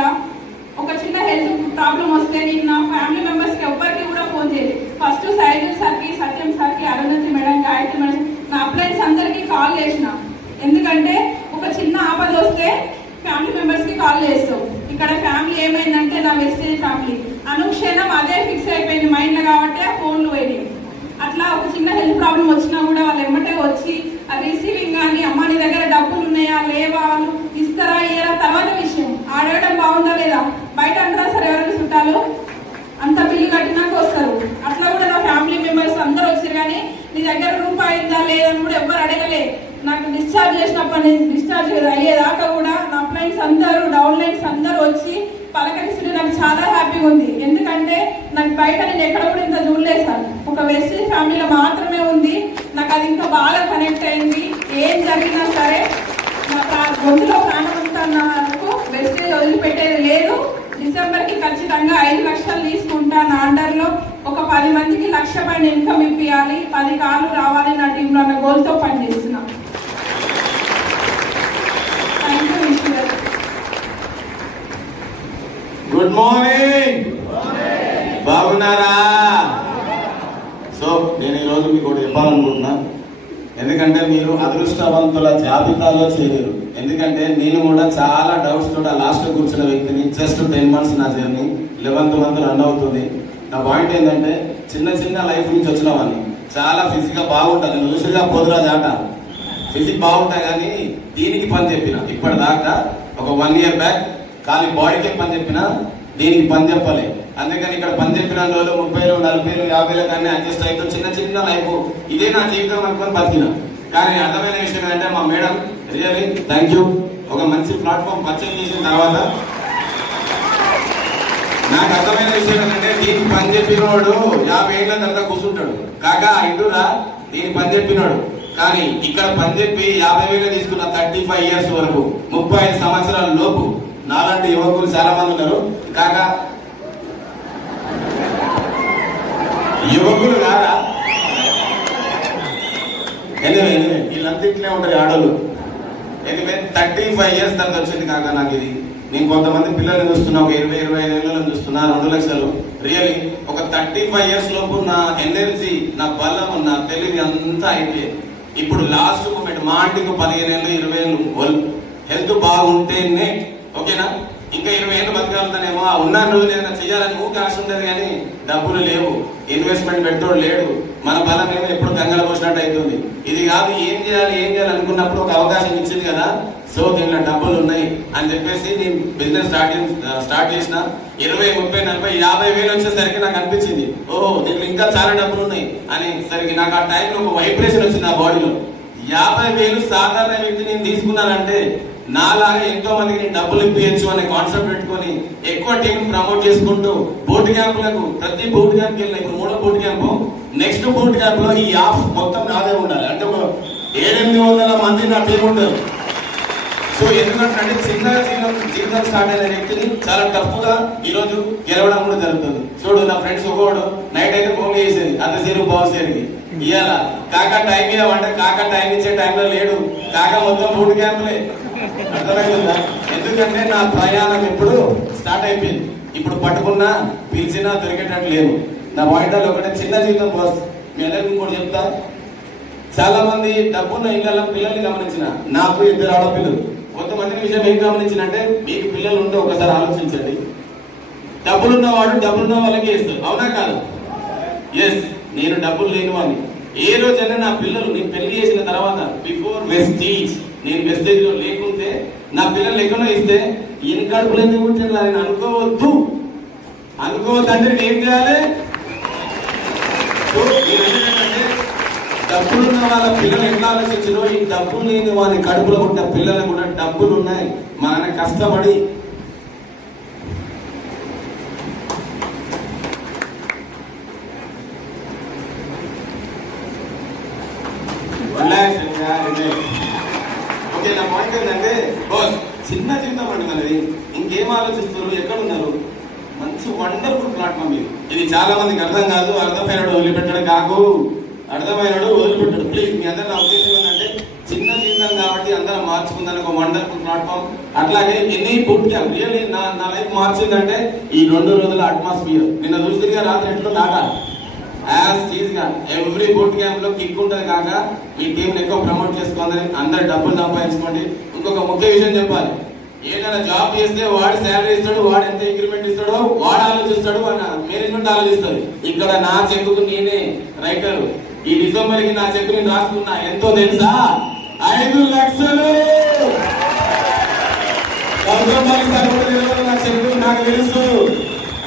ఒక చిన్న హెల్త్ ప్రాబ్లం వస్తే నేను నా ఫ్యామిలీ మెంబర్స్ కి ఎవ్వరికి కూడా ఫోన్ చేయలేదు. ఫస్ట్ సైజుల్ సార్కి, సత్యం సార్కి, అరుణతి మేడం, గాయత్రి మేడం, నా అప్లయన్స్ అందరికి కాల్ చేసిన. ఎందుకంటే ఒక చిన్న ఆపద వస్తే ఫ్యామిలీ మెంబర్స్ కి కాల్ చేస్తాం. ఇక్కడ ఫ్యామిలీ ఏమైందంటే నా వెస్టేజ్ ఫ్యామిలీ అనుక్షణం అదే ఫిక్స్ అయిపోయింది మైండ్ లో, కాబట్టి ఆ ఫోన్లు పోయినాయి. అట్లా ఒక చిన్న హెల్త్ ప్రాబ్లం వచ్చినా కూడా వాళ్ళు ఎమ్మటే వచ్చి ఆ రిసీవింగ్ కానీ అమ్మ నీ దగ్గర డబ్బులు ఉన్నాయా లేవా, వాళ్ళు ఇస్తారా ఇయ్యరా తర్వాత విషయం, ఆడడం బాగుందా లేదా బయట అంటారా సరే ఎవరైనా చుట్టాలు అంత బిల్లు కట్టినాక వస్తారు. అట్లా కూడా నా ఫ్యామిలీ మెంబర్స్ అందరూ వచ్చారు, కానీ నీ దగ్గర రూపాయి అయిందా లేదని కూడా ఎవ్వరు అడగలే. నాకు డిశ్చార్జ్ చేసినప్పటి నుంచి డిశ్చార్జ్ అయ్యేదాకా కూడా నా ఫ్రెండ్స్ అందరూ డౌన్ లైన్స్ అందరూ వచ్చి పలకరిస్తుంటే నాకు చాలా హ్యాపీగా ఉంది. ఎందుకంటే నాకు బయట నేను ఎక్కడ కూడా ఇంత చూడలేదు సార్, ఒక వెస్టేజ్ ఫ్యామిలీలో మాత్రమే ఉంది. నాకు అది ఇంకా బాగా కనెక్ట్ అయింది. ఏం జరిగినా సరే నా గొంతులో ప్రాణం అంతా నాకు వెస్టేజ్ వదిలిపెట్టేది లేదు. డిసెంబర్కి ఖచ్చితంగా 5 లక్షలు తీసుకుంటా. నా అండర్లో ఒక 10 మందికి 1,00,000 పైన ఇన్కమ్ ఇప్పియాలి, 10 కార్లు రావాలి నా టీంలో అన్న గోల్తో పనిచేస్తున్నా. Thank you Eshwar. Good morning, బాగున్నారా? సో నేను ఈరోజు మీకు ఒకటి చెప్పాలనుకుంటున్నా. ఎందుకంటే మీరు అదృష్టవంతుల జాబితాలో చేరారు. ఎందుకంటే నేను కూడా చాలా డౌట్స్ తోట లాస్ట్ కూర్చున్న వ్యక్తిని. జస్ట్ 10 months నా జర్నీ, 11th month రన్ అవుతుంది. నా పాయింట్ ఏంటంటే చిన్న చిన్న లైఫ్ నుంచి వచ్చిన వాడిని. చాలా ఫిజిక్గా బాగుంటుంది, నుదురుగా పోదురాజు ఆట ఫిజిక్ బాగుంటాయి, కానీ దీనికి పని చెప్పిన ఇప్పటిదాకా ఒక 1 year బ్యాక్ ఖాళీ బాడీకే పని చెప్పిన, దీనికి పని చెప్పలే. అందుకని ఇక్కడ పని చెప్పిన రోజులు 30,000 40,000 50,000 కానీ అడ్జస్ట్ అవుతూ చిన్న చిన్న లైఫ్ ఇదే నా జీవితం అనుకొని బతికిన. కానీ అర్థమైన విషయం ఏంటంటే మా మేడం రియల్లీ థ్యాంక్ యూ. ఒక మంచి ప్లాట్ఫామ్ పర్చేజ్ చేసిన తర్వాత నాకు అర్థమైన విషయం ఏంటంటే దీనికి పని చెప్పినోడు 50 ఏళ్ళ తర్వాత కూర్చుంటాడు, కాక ఇంటురా దీనికి పని చెప్పినోడు. కానీ ఇక్కడ పని చెప్పి 50,000 తీసుకున్న 35 years వరకు 35 సంవత్సరాల లోపు నాలాంటి యువకులు చాలా మంది ఉన్నారు. కాక యువకులు కాదా, వీళ్ళంతా ఇట్లే ఉంటారు ఆడోళ్ళు. ఎందుకంటే 35 years తర్వాత వచ్చింది కాక నాకు ఇది. నేను కొంతమంది పిల్లల్ని చూస్తున్నా, ఒక 20-25 ఏళ్ళని చూస్తున్నా, 2 లక్షలు. రియల్లీ ఒక 35 years లోపు నా ఎనర్జీ, నా బలం, నా తెలివి అంతా అయిపోయింది. ఇప్పుడు లాస్ట్ మూమెంట్ మా ఆంటీకి 15 ఏళ్ళు 20 ఏళ్ళు హెల్త్ బాగుంటేనే, ఓకేనా, ఇంకా 20 ఏళ్ళు బతకాలనేమో ఉన్న రోజులు ఏదైనా చేయాలని ఊరికి ఆశ ఉంటుంది కానీ డబ్బులు లేవు, ఇన్వెస్ట్మెంట్ పెట్టోడు లేడు, మన బలం ఏమో ఎప్పుడు గంగల పోసినట్టు అవుతుంది. ఇది కాదు ఏం చేయాలి అనుకున్నప్పుడు ఒక అవకాశం ఇచ్చింది కదా, సో దీంట్లో డబ్బులు ఉన్నాయి అని చెప్పేసి నేను బిజినెస్ స్టార్ట్ చేసిన. 20, 30, 40, 50 వేలు వచ్చేసరికి నాకు అనిపించింది ఓహో దీంట్లో ఇంకా చాలా డబ్బులు ఉన్నాయి అని. సరికి నాకు ఆ టైంలో ఒక వైబ్రేషన్ వచ్చింది నా బాడీలో. 50 వేలు సాధారణ వ్యక్తి నేను తీసుకున్నానంటే నాలాగా ఎంతో మందికి నేను డబ్బులు ఇప్పించచ్చు అనే కాన్సెప్ట్ పెట్టుకొని ఎక్కువ టీం ప్రమోట్ చేసుకుంటూ బూట్ క్యాంపులకు ప్రతి బూట్ క్యాంప్కి వెళ్ళిన. ఇప్పుడు 3వ boot camp, next boot camp లో ఈ యాప్ మొత్తం నాదే ఉండాలి. అంటే ఒక 700-800 మంది నా టీం ఉంటారు. సో ఎందుకంటే చిన్న జీవితం స్టార్ట్ అయిన వ్యక్తిని చాలా టఫ్ గా ఈ రోజు గెలవడం కూడా జరుగుతుంది. చూడు నా ఫ్రెండ్స్ ఒకవాడు నైట్ అయితే ఫోన్ చేసేది అంతసేపు బాగుసేది ఇవాళ కాకా టైం ఇవ్వమంటే కాకా టైం ఇచ్చే టైంలో లేడు, కాకా మొత్తం బూట్ క్యాంపులే. అర్థమైందా? ఎందుకంటే నా ప్రయాణం ఇప్పుడు స్టార్ట్ అయిపోయింది. ఇప్పుడు పట్టుకున్నా పిలిచినా దొరికేటట్టు లేవు. నా పాయింట్ ఒకటే చిన్న జీవితం బాస్. మీ అందరికి కూడా చెప్తా, చాలా మంది డబ్బున్న ఇళ్ళ పిల్లల్ని గమనించిన, నాకు 2 ఆడపిల్లలు. కొంతమంది విషయం ఏం గమనించినంటే మీకు పిల్లలు ఉంటే ఒకసారి ఆలోచించండి. డబ్బులున్న వాళ్ళకి ఇస్తారు, అవునా కాదు? ఎస్, నేను డబ్బులు లేను అని ఏ రోజైనా నా పిల్లలు నేను పెళ్లి చేసిన తర్వాత బిఫోర్ వెస్టేజ్ నేను వెస్టేజ్ లో లేకుంటే నా పిల్లలు లేకుండా ఇస్తే ఈయన కడుపులు ఎందుకు పుట్టిన అని అనుకోవద్దంటే నేను ఏం చేయాలి? డబ్బులున్న వాళ్ళ పిల్లలు ఎట్లా ఆలోచించరు, ఈ డబ్బులు లేని వాళ్ళ కడుపులో పుట్టిన పిల్లలు కూడా డబ్బులు ఉన్నాయి, మన కష్టపడి ఓకే. నా పాయింట్ ఏంటంటే బాస్ చిన్న జీవితం అండి మనది. ఇంకేం ఆలోచిస్తారు, ఎక్కడున్నారు? మంచి వండర్ఫుల్ ప్లాట్ఫామ్ ఇది. ఇది చాలా మందికి అర్థం కాదు. అర్థమైనాడు వదిలిపెట్టాడు, కాకు అర్థమైనాడు వదిలిపెట్టాడు. ప్లీజ్ మీ అందరూ నా ఉద్దేశం ఏంటంటే చిన్న జీవితం కాబట్టి అందరం మార్చుకుందని ఒక వండర్ఫుల్ ప్లాట్ఫామ్. అట్లాగే ఎన్ని బూట్ క్యాంప్ రియల్లీ నా లైఫ్ మార్చిందంటే ఈ 2 రోజుల అట్మాస్ఫియర్. నిన్న చూసిగా రాత్రి ఎట్లు నాట యాజ్ చీజ్గా ఎవ్రీ బూట్ క్యాంప్ లో కిక్ ఉంటుంది కాక మీ టీం ఎక్కువ ప్రమోట్ చేసుకోవాలని అందరు డబ్బులు సంపాదించుకోండి. ఇంకొక ముఖ్య విషయం చెప్పాలి, ఏదైనా జాబ్ చేస్తే వాడు శాలరీ ఇస్తాడు, వాడు ఎంత ఇంక్రిమెంట్ ఇస్తాడో వాడు ఆలోచిస్తాడు, మేనేజ్మెంట్ ఆలోచిస్తుంది. ఇక్కడ నా చెక్కుకు నేనే రైటర్. ఈ డిసెంబర్ కి నా చెక్కు నేను రాసుకున్నా, ఎంతో తెలుసా? 5 లక్షలు. గౌతమ్ బాలి సార్ కూడా తెలియదు నా చెక్కు, నాకు తెలుసు.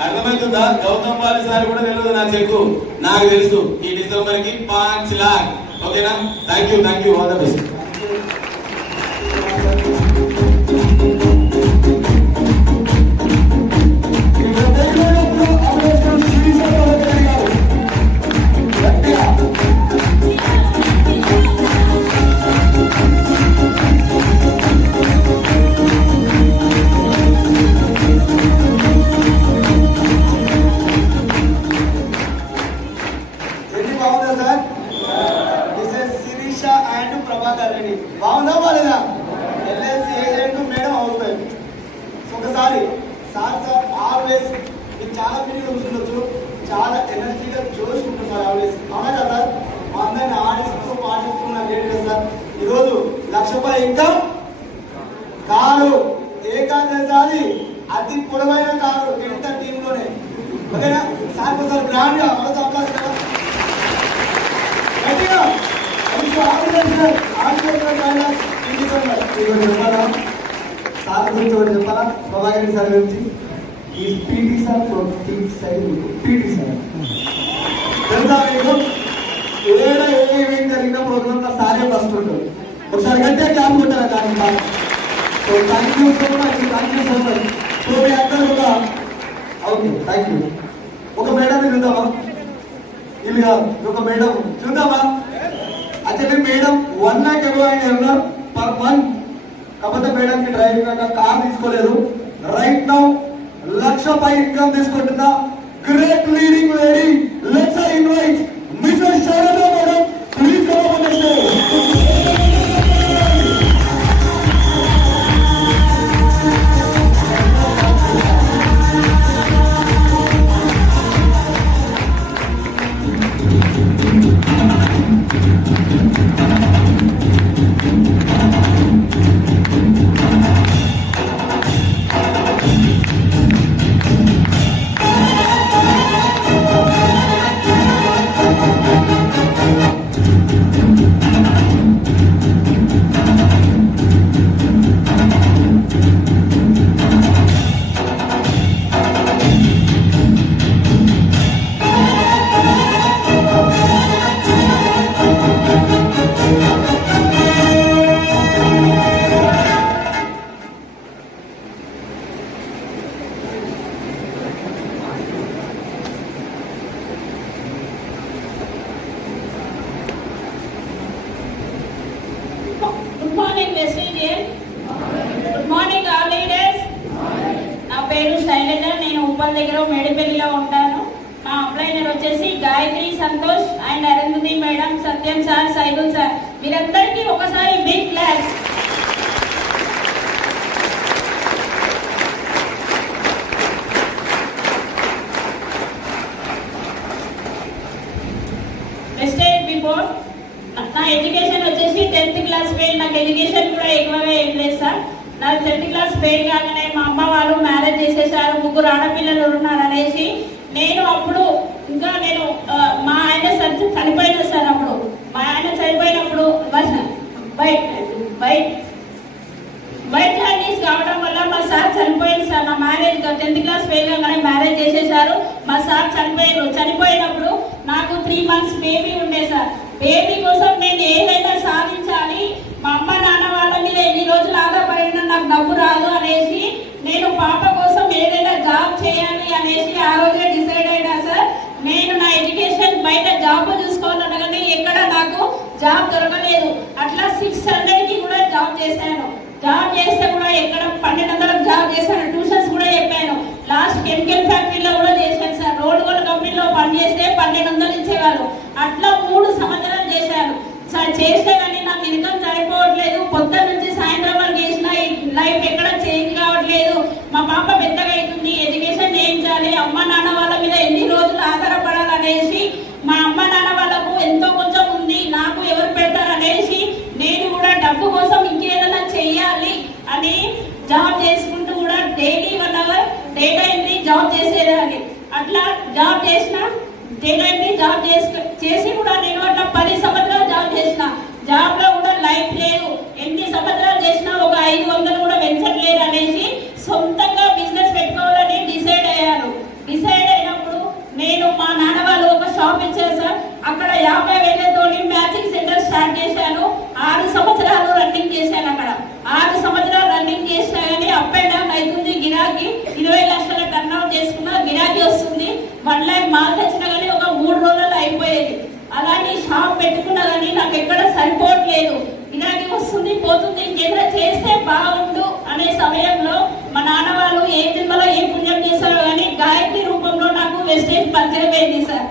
అర్థమవుతుందా? గౌతమ్ బాలి సార్ కూడా తెలియదు నా చెక్కు, నాకు తెలుసు. ఈ డిసెంబర్ కి 5 లక్షలు. ఓకేనా? Thank you, all the best. బాగుందా బాలేదా? LIC agent madam house wife. ఒకసారి సార్ ఆల్వేస్ మీకు చాలా పీరియడ్ కూర్చుండొచ్చు, చాలా ఎనర్జీగా జోష్ ఉంటుంది సార్ ఆల్వేస్, అవునా కదా సార్? మా అందరిని ఆడిస్తూ పాటిస్తున్న లేట్ కదా సార్. ఈరోజు ₹1,00,000 ఇన్కమ్, కారు ఏకాదశాది అతి పొడవైన కారు గణిత టీంలోనే. ఓకేనా సార్? ఒకసారి బ్రాండ్ గా మన అవకాశం కదా గట్టిగా సార్ గురించి ఒకటి చెప్పాలా? ప్రభాకర్ సార్ గురించి ఈ పీటీ సార్ పీటీ సార్ తెలుసా మీకు? ఏ ఈవెంట్ జరిగిన ప్రోగ్రామ్ లో సారే ఫస్ట్ ఉంటుంది. ఒకసారి గట్టిగా క్లాప్ కొట్టారా దానికి? So thank you so much. So మీ అందరూ కూడా ఓకే, థ్యాంక్ యూ. ఒక మేడం చూద్దామా? ఇల్లుగా ఒక మేడం చూద్దామా? యాక్చువల్లీ మేడం 1 lakh above అయినా పర్ మంత్. కాకపోతే మేడం కి డ్రైవింగ్ కాక కార్ తీసుకోలేదు. రైట్ నౌ ₹1,00,000 ఇన్కమ్ తీసుకుంటున్న great leading lady, let's invite mister Sharada madam. Please come on the stage. Morning Vestigian. Good morning all leaders. నా పేరు శైలజ. నేను ఉప్పల్ దగ్గర మేడిపల్లిలో ఉంటాను. మా అప్లైనర్ వచ్చేసి Gayatri Santosh and Arundhati madam, Satyam sir, Saidul sir. మీరందరికీ ఒకసారి బిగ్ క్లాప్స్. వెస్టేజ్ బిఫోర్ నా ఎడ్యుకేషన్ వచ్చేసి 10th క్లాస్ ఫెయిల్. నాకు ఎడ్యుకేషన్ కూడా ఎక్కువగా ఏం లేదు సార్. నా 10th క్లాస్ ఫెయిల్ కాగానే మా అమ్మ వాళ్ళు మ్యారేజ్ చేసేసారు. 3 ఆడపిల్లలు ఉన్నారు అనేసి నేను అప్పుడు ఇంకా మా ఆయన చనిపోయిన సార్. అప్పుడు మా ఆయన చనిపోయినప్పుడు వైట్ హ్యాండీస్ కావడం వల్ల మా సార్ చనిపోయింది సార్. నా మ్యారేజ్ 10th క్లాస్ ఫెయిల్ కాగానే మ్యారేజ్ చేసేసారు. మా సార్ చనిపోయినప్పుడు నాకు 3 months బేబీ ఉండే సార్. బేబీ కోసం నేను ఏదైనా సాధించాలి, మా అమ్మ నాన్న వాళ్ళ మీద ఎన్ని రోజులు ఆధారపడినా నాకు డబ్బు రాదు అనేసి నేను పాప కోసం ఏదైనా జాబ్ చేయాలి అనేసి ఆ రోజే డిసైడ్ అయినా సార్. నేను నా ఎడ్యుకేషన్ బయట జాబ్ చూసుకోవాలనగానే ఎక్కడ నాకు జాబ్ దొరకలేదు. అట్లా 600కి కూడా జాబ్ చేశాను. జాబ్ చేస్తే కూడా ఎక్కడ 1200 జాబ్ చేశాను. ట్యూషన్స్ కూడా చెప్పాను. లాస్ట్ కెమికల్ ఫ్యాక్టరీలో కూడా చేశాను సార్. రోడ్ గోల్డ్ కంపెనీలో పనిచేస్తే 1200 ఇచ్చేవాళ్ళు. అట్లా 3 సంవత్సరాలు చేశాను సార్. చేస్తే కానీ నాకు ఇన్కమ్ సరిపోవట్లేదు. పొద్దున్న నుంచి సాయంత్రం వరకు చేసిన ఈ లైఫ్ ఎక్కడ చేంజ్ కావట్లేదు. మా పాప పెద్దగా అవుతుంది, ఎడ్యుకేషన్ చేయించాలి, అమ్మ నాన్న వాళ్ళ మీద ఎన్ని రోజులు ఆధారపడాలనేసి మా అమ్మ నాన్న వాళ్ళకు ఎంతో కొంచెం ఉంది, నాకు ఎవరు పెడతారనేసి నేను కూడా డబ్బు కోసం ఇంకేదైనా చెయ్యాలి అని జాబ్ చేసుకుంటూ కూడా daily 1 hour data entry job చేసేదాన్ని. అట్లా జాబ్ చేసిన డేటా ఎంట్రీ జాబ్ చేసి కూడా నేను అట్లా 10 సంవత్సరాలు జాబ్ చేసిన. జాబ్ లో కూడా లైఫ్ లేదు. ఎన్ని సంవత్సరాలు చేసినా ఒక 500 కూడా పెంచట్లేదు అనేసి సొంతంగా బిజినెస్ పెట్టుకోవాలని డిసైడ్ అయ్యాను. డిసైడ్ అయినప్పుడు నేను మా నాన్న వాళ్ళు ఒక షాప్ ఇచ్చారు సార్. అక్కడ 50,000తో మ్యాచింగ్ సెంటర్ స్టార్ట్ చేశాను. 6 సంవత్సరాలు రన్నింగ్ చేశాను. అక్కడ 6 సంవత్సరాలు రన్నింగ్ చేసినా కానీ అప్ అండ్ డౌన్ అవుతుంది. గిరాకీ 20 లక్షల టర్న్ అవుట్ చేసుకున్నా గిరాకీ వస్తుంది. 1 lakh మాల్ తెచ్చినా కానీ ఒక 3 రోజుల్లో అయిపోయేది. అలాంటి షాప్ పెట్టుకున్నా కానీ నాకు ఎక్కడ సరిపోవట్లేదు. గిరాకీ వస్తుంది పోతుంది, ఇంకేదైనా చేస్తే బాగుండు అనే సమయంలో మా నాన్న వాళ్ళు ఏ జన్మలో ఏ పుణ్యం చేశారో కానీ గాయత్రి రూపంలో నాకు వెస్టేజ్ పరిచయం అయింది సార్.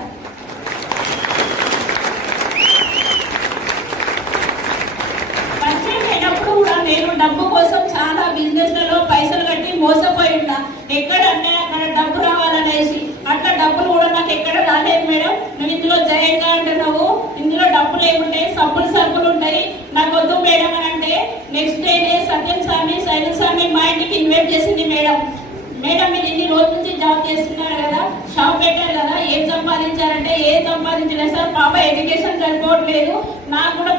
పరిచయం అయినప్పుడు కూడా నేను డబ్బు కోసం చాలా బిజినెస్లలో పైసలు కట్టి మోసపోయి ఉన్నా. ఎక్కడంటే అక్కడ డబ్బు రావాలనేసి అట్లా డబ్బులు కూడా నాకు ఎక్కడ రాలేదు మేడం. నువ్వు ఇందులో జాయిన్ గా అంటున్నావు, ఇందులో డబ్బులు ఏముంటాయి, సరుకులు ఉంటాయి, నాకు వద్దు మేడం అని అంటే నెక్స్ట్ డేనే సత్యం సార్ని సైదుల్ సార్ని మా ఇంటికి ఇన్వైట్ చేసింది మేడం. మేడం మీరు ఇన్ని రోజుల నుంచి జాబ్ చేస్తున్నారు కదా, షాప్ పెట్టారు కదా, ఏం సంపాదించారంటే ఏం సంపాదించలేదు సార్. పాప ఎడ్యుకేషన్ సరిపోవట్లేదు, నాకు కూడా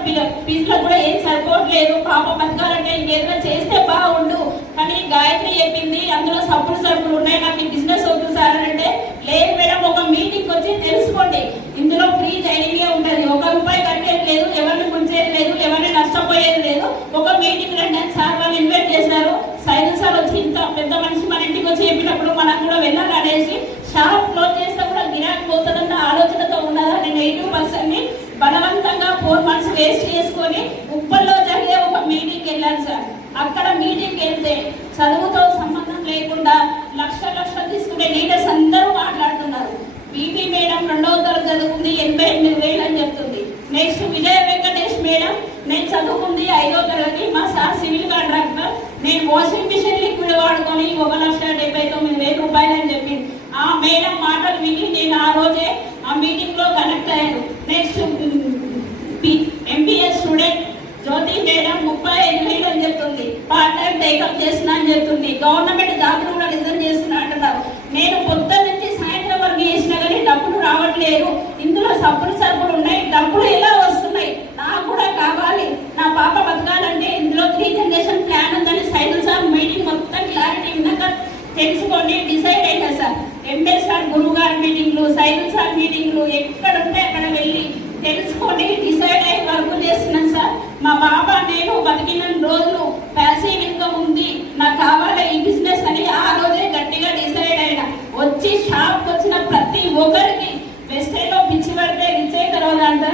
ఫీజులో కూడా ఏం సరిపోవట్లేదు. పాప బతకాలంటే ఇంకేదైనా చేస్తే బాగుండు కానీ గాయత్రి చెప్పింది అందులో సరుకులు ఉన్నాయి, నాకు ఈ బిజినెస్ వద్దు సార్ అని అంటే లేదు మేడం ఒక మీటింగ్ వచ్చి తెలుసుకోండి, ఇందులో ఫ్రీ ట్రైనింగ్ ఉంటుంది, 1 రూపాయి కట్టేది లేదు, ఎవరిని ముంచేది లేదు, ఎవరిని నష్టపోయేది లేదు. ఒక మీటింగ్ రండి అని సార్ వాళ్ళు ఇన్వైట్ చేశారు. సైదుల్ సార్ వచ్చి ఇంత పెద్ద మనిషి మన ఇంటికి వచ్చి చెప్పినప్పుడు మనం కూడా వెళ్ళాలి అనేసి షాప్ క్లోజ్ చేస్తే కూడా గిరాకీ పోతుందన్న ఆలోచనతో ఉన్నదా నేను 80% బలవంతంగా 4 months వేస్ట్ చేసుకొని ఉప్పల్లో జరిగే ఒక మీటింగ్కి వెళ్ళాను సార్. అక్కడ మీటింగ్కి వెళ్తే చదువుతో సంబంధం లేకుండా లక్షలు తీసుకునే లీడర్స్ అందరూ మాట్లాడుతున్నారు. బీబీ మేడం 2వ తరగతి చదువుకుంది 88,000 అని చెప్తుంది. నెక్స్ట్ విజయ వెంకటేష్ మేడం నేను చదువుకుంది 5వ తరగతి, మా సార్ సివిల్ కాంట్రాక్టర్, నేను వాషింగ్ మిషన్ లిక్విడ్ వాడుకొని 1,79,000 రూపాయలు అని చెప్పింది. ఆ మేడం మాటలు విని నేను ఆ రోజే ఆ మీటింగ్ లో కనెక్ట్ అయ్యాను. నెక్స్ట్ ఎంబీఏ స్టూడెంట్ జ్యోతి మేడం 35,000 అని చెప్తుంది, పార్ట్ టైం టేకప్ చేస్తున్నా అని చెప్తుంది, గవర్నమెంట్ జాబ్ కూడా రిజర్వ్ చేస్తున్నా అంటున్నారు. నేను పొద్దున్న నుంచి సాయంత్రం వరకు చేసినా కానీ డబ్బులు రావట్లేదు, ఇందులో సరుకులు ఉన్నాయి, డబ్బులు ఎలా వస్తున్నాయి, నాకు కూడా కావాలి, నా పాప బతకాలంటే ఇందులో 3 generation ప్లాన్ ఉందని సైదుల్ సార్ మీటింగ్ మొత్తం క్లారిటీ విన్నాక తెలుసుకొని డిసైడ్ అయినా సార్. ఎంఎస్ సార్ గురువు గారి మీటింగ్లు, సైదుల్ సార్ మీటింగ్లు ఎక్కడుంటే అక్కడ వెళ్ళి తెలుసుకొని డిసైడ్ అయ్యే వరకు చేస్తున్నాను సార్. మా బాబా నేను బతికిన రోజులు ప్యాసివ్ ఇన్కమ్ ఉంది, నాకు కావాలి ఈ బిజినెస్ అని ఆ రోజే గట్టిగా డిసైడ్ అయినా. వచ్చి షాప్ వచ్చిన ప్రతి ఒక్కరికి వెస్టేజ్లో పిచ్చి పడితే రిచ్ అవుతారు అంట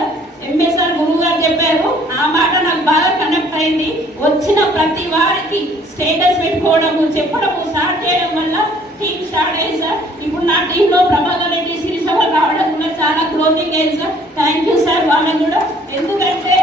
ఎంఎస్ఆర్ గురువు గారు చెప్పారు. ఆ మాట నాకు బాగా కనెక్ట్ మారింది. వచ్చిన ప్రతి వారికి స్టేటస్ పెట్టుకోవడము చెప్పడము స్టార్ట్ చేయడం వల్ల టీమ్ స్టార్ట్ అయ్యింది సార్. ఇప్పుడు నా టీంలో ప్రభాకర్ రెడ్డి శిరీష రావడం కూడా చాలా గ్రోతింగ్ అయింది సార్. థ్యాంక్ యూ సార్ వాళ్ళకు కూడా. ఎందుకంటే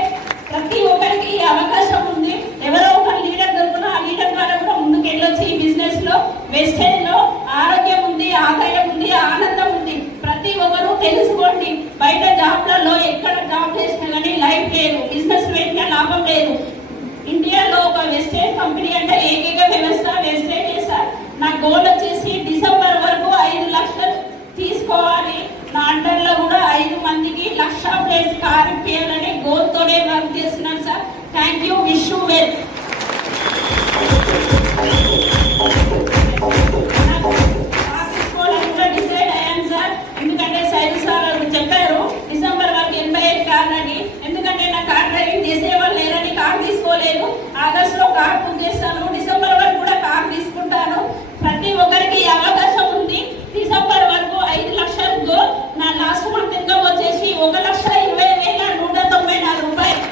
ప్రతి ఒక్కరికి ఈ అవకాశం ఉంది. ఎవరో ఒక లీడర్ దొరుకున్నా ఆ లీడర్ ద్వారా కూడా ముందుకు వెళ్ళొచ్చి ఈ బిజినెస్ లో వెస్టేజ్ లో ఆరోగ్యం ఉంది, ఆదాయం ఉంది, ఆనందం ఉంది. ప్రతి ఒక్కరు తెలుసుకోండి. బయట జాబ్లలో ఎక్కడ జాబ్ చేసినా కానీ లైఫ్ లేదు, బిజినెస్ పెట్టినా లాభం లేదు. ఇండియాలో ఒక వెస్టేజ్ కంపెనీ అంటే ఏకైక వ్యవస్థ వెస్టేజ్ సార్. నా గోల్ వచ్చేసి డిసెంబర్ వరకు 5 లక్షలు తీసుకోవాలి. నా అండర్లో కూడా 5 మందికి 1,00,000 ప్లేస్ కార్ ఇప్పించాలని గోల్ తోనే వర్క్ చేస్తున్నాను sir. Thank you, wish you well. తీసుకోవాలని కూడా డిసైడ్ అయ్యాను సార్. ఎందుకంటే సైజ్ సార్ చెప్పారు డిసెంబర్ వరకు 85 కార్ అని. ఎందుకంటే నా కార్ డ్రైవింగ్ చేసేవాళ్ళు లేరని కార్ తీసుకోలేదు. ఆగస్టులో కార్ బుక్ చేస్తాను. డిసెంబర్ వరకు కూడా కార్ తీసుకుంటాను. ప్రతి ఒక్కరికి అవకాశం ఉంది. డిసెంబర్ వరకు 5 లక్షలు గోల్. నా లాస్ట్ మంత్ ఇన్కమ్ వచ్చేసి 1,20,194 రూపాయలు.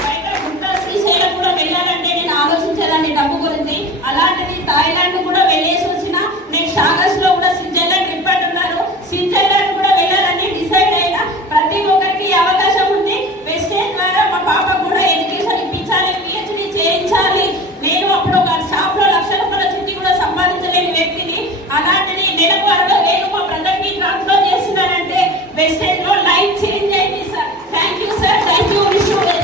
బయట గుంట శ్రీశైలం కూడా వెళ్ళాలంటే నేను ఆలోచించేదాన్ని డబ్బు గురించి. అలాంటిది థాయిలాండ్ కూడా వెళ్ళేసి వచ్చిన. నెక్స్ట్ ఆగస్ట్ లో కూడా స్విట్జర్లాండ్ ట్రిప్ అంటున్నారు. స్విట్జర్లాండ్ కూడా వెళ్ళాలని డిసైడ్ అయినా. ప్రతి ఒక్కరికి అవకాశం ఉంది. వెస్టేజ్ ద్వారా మా పాపకు కూడా ఎడ్యుకేషన్ ఇప్పించాలి, పిహెచ్డి చేయించాలి. నేను అప్పుడు ఒక షాప్ లో 1,00,000 రూపాయల చిట్టి కూడా సంపాదించలేని వ్యక్తిని. అలాంటిది నెలకు 60,000 మా బ్రదర్ కి ట్రాన్స్ఫర్ చేస్తున్నానంటే వెస్టేజ్ లో లైఫ్ చేంజ్ అయింది sir. Thank you sir. Thank you, wish you well.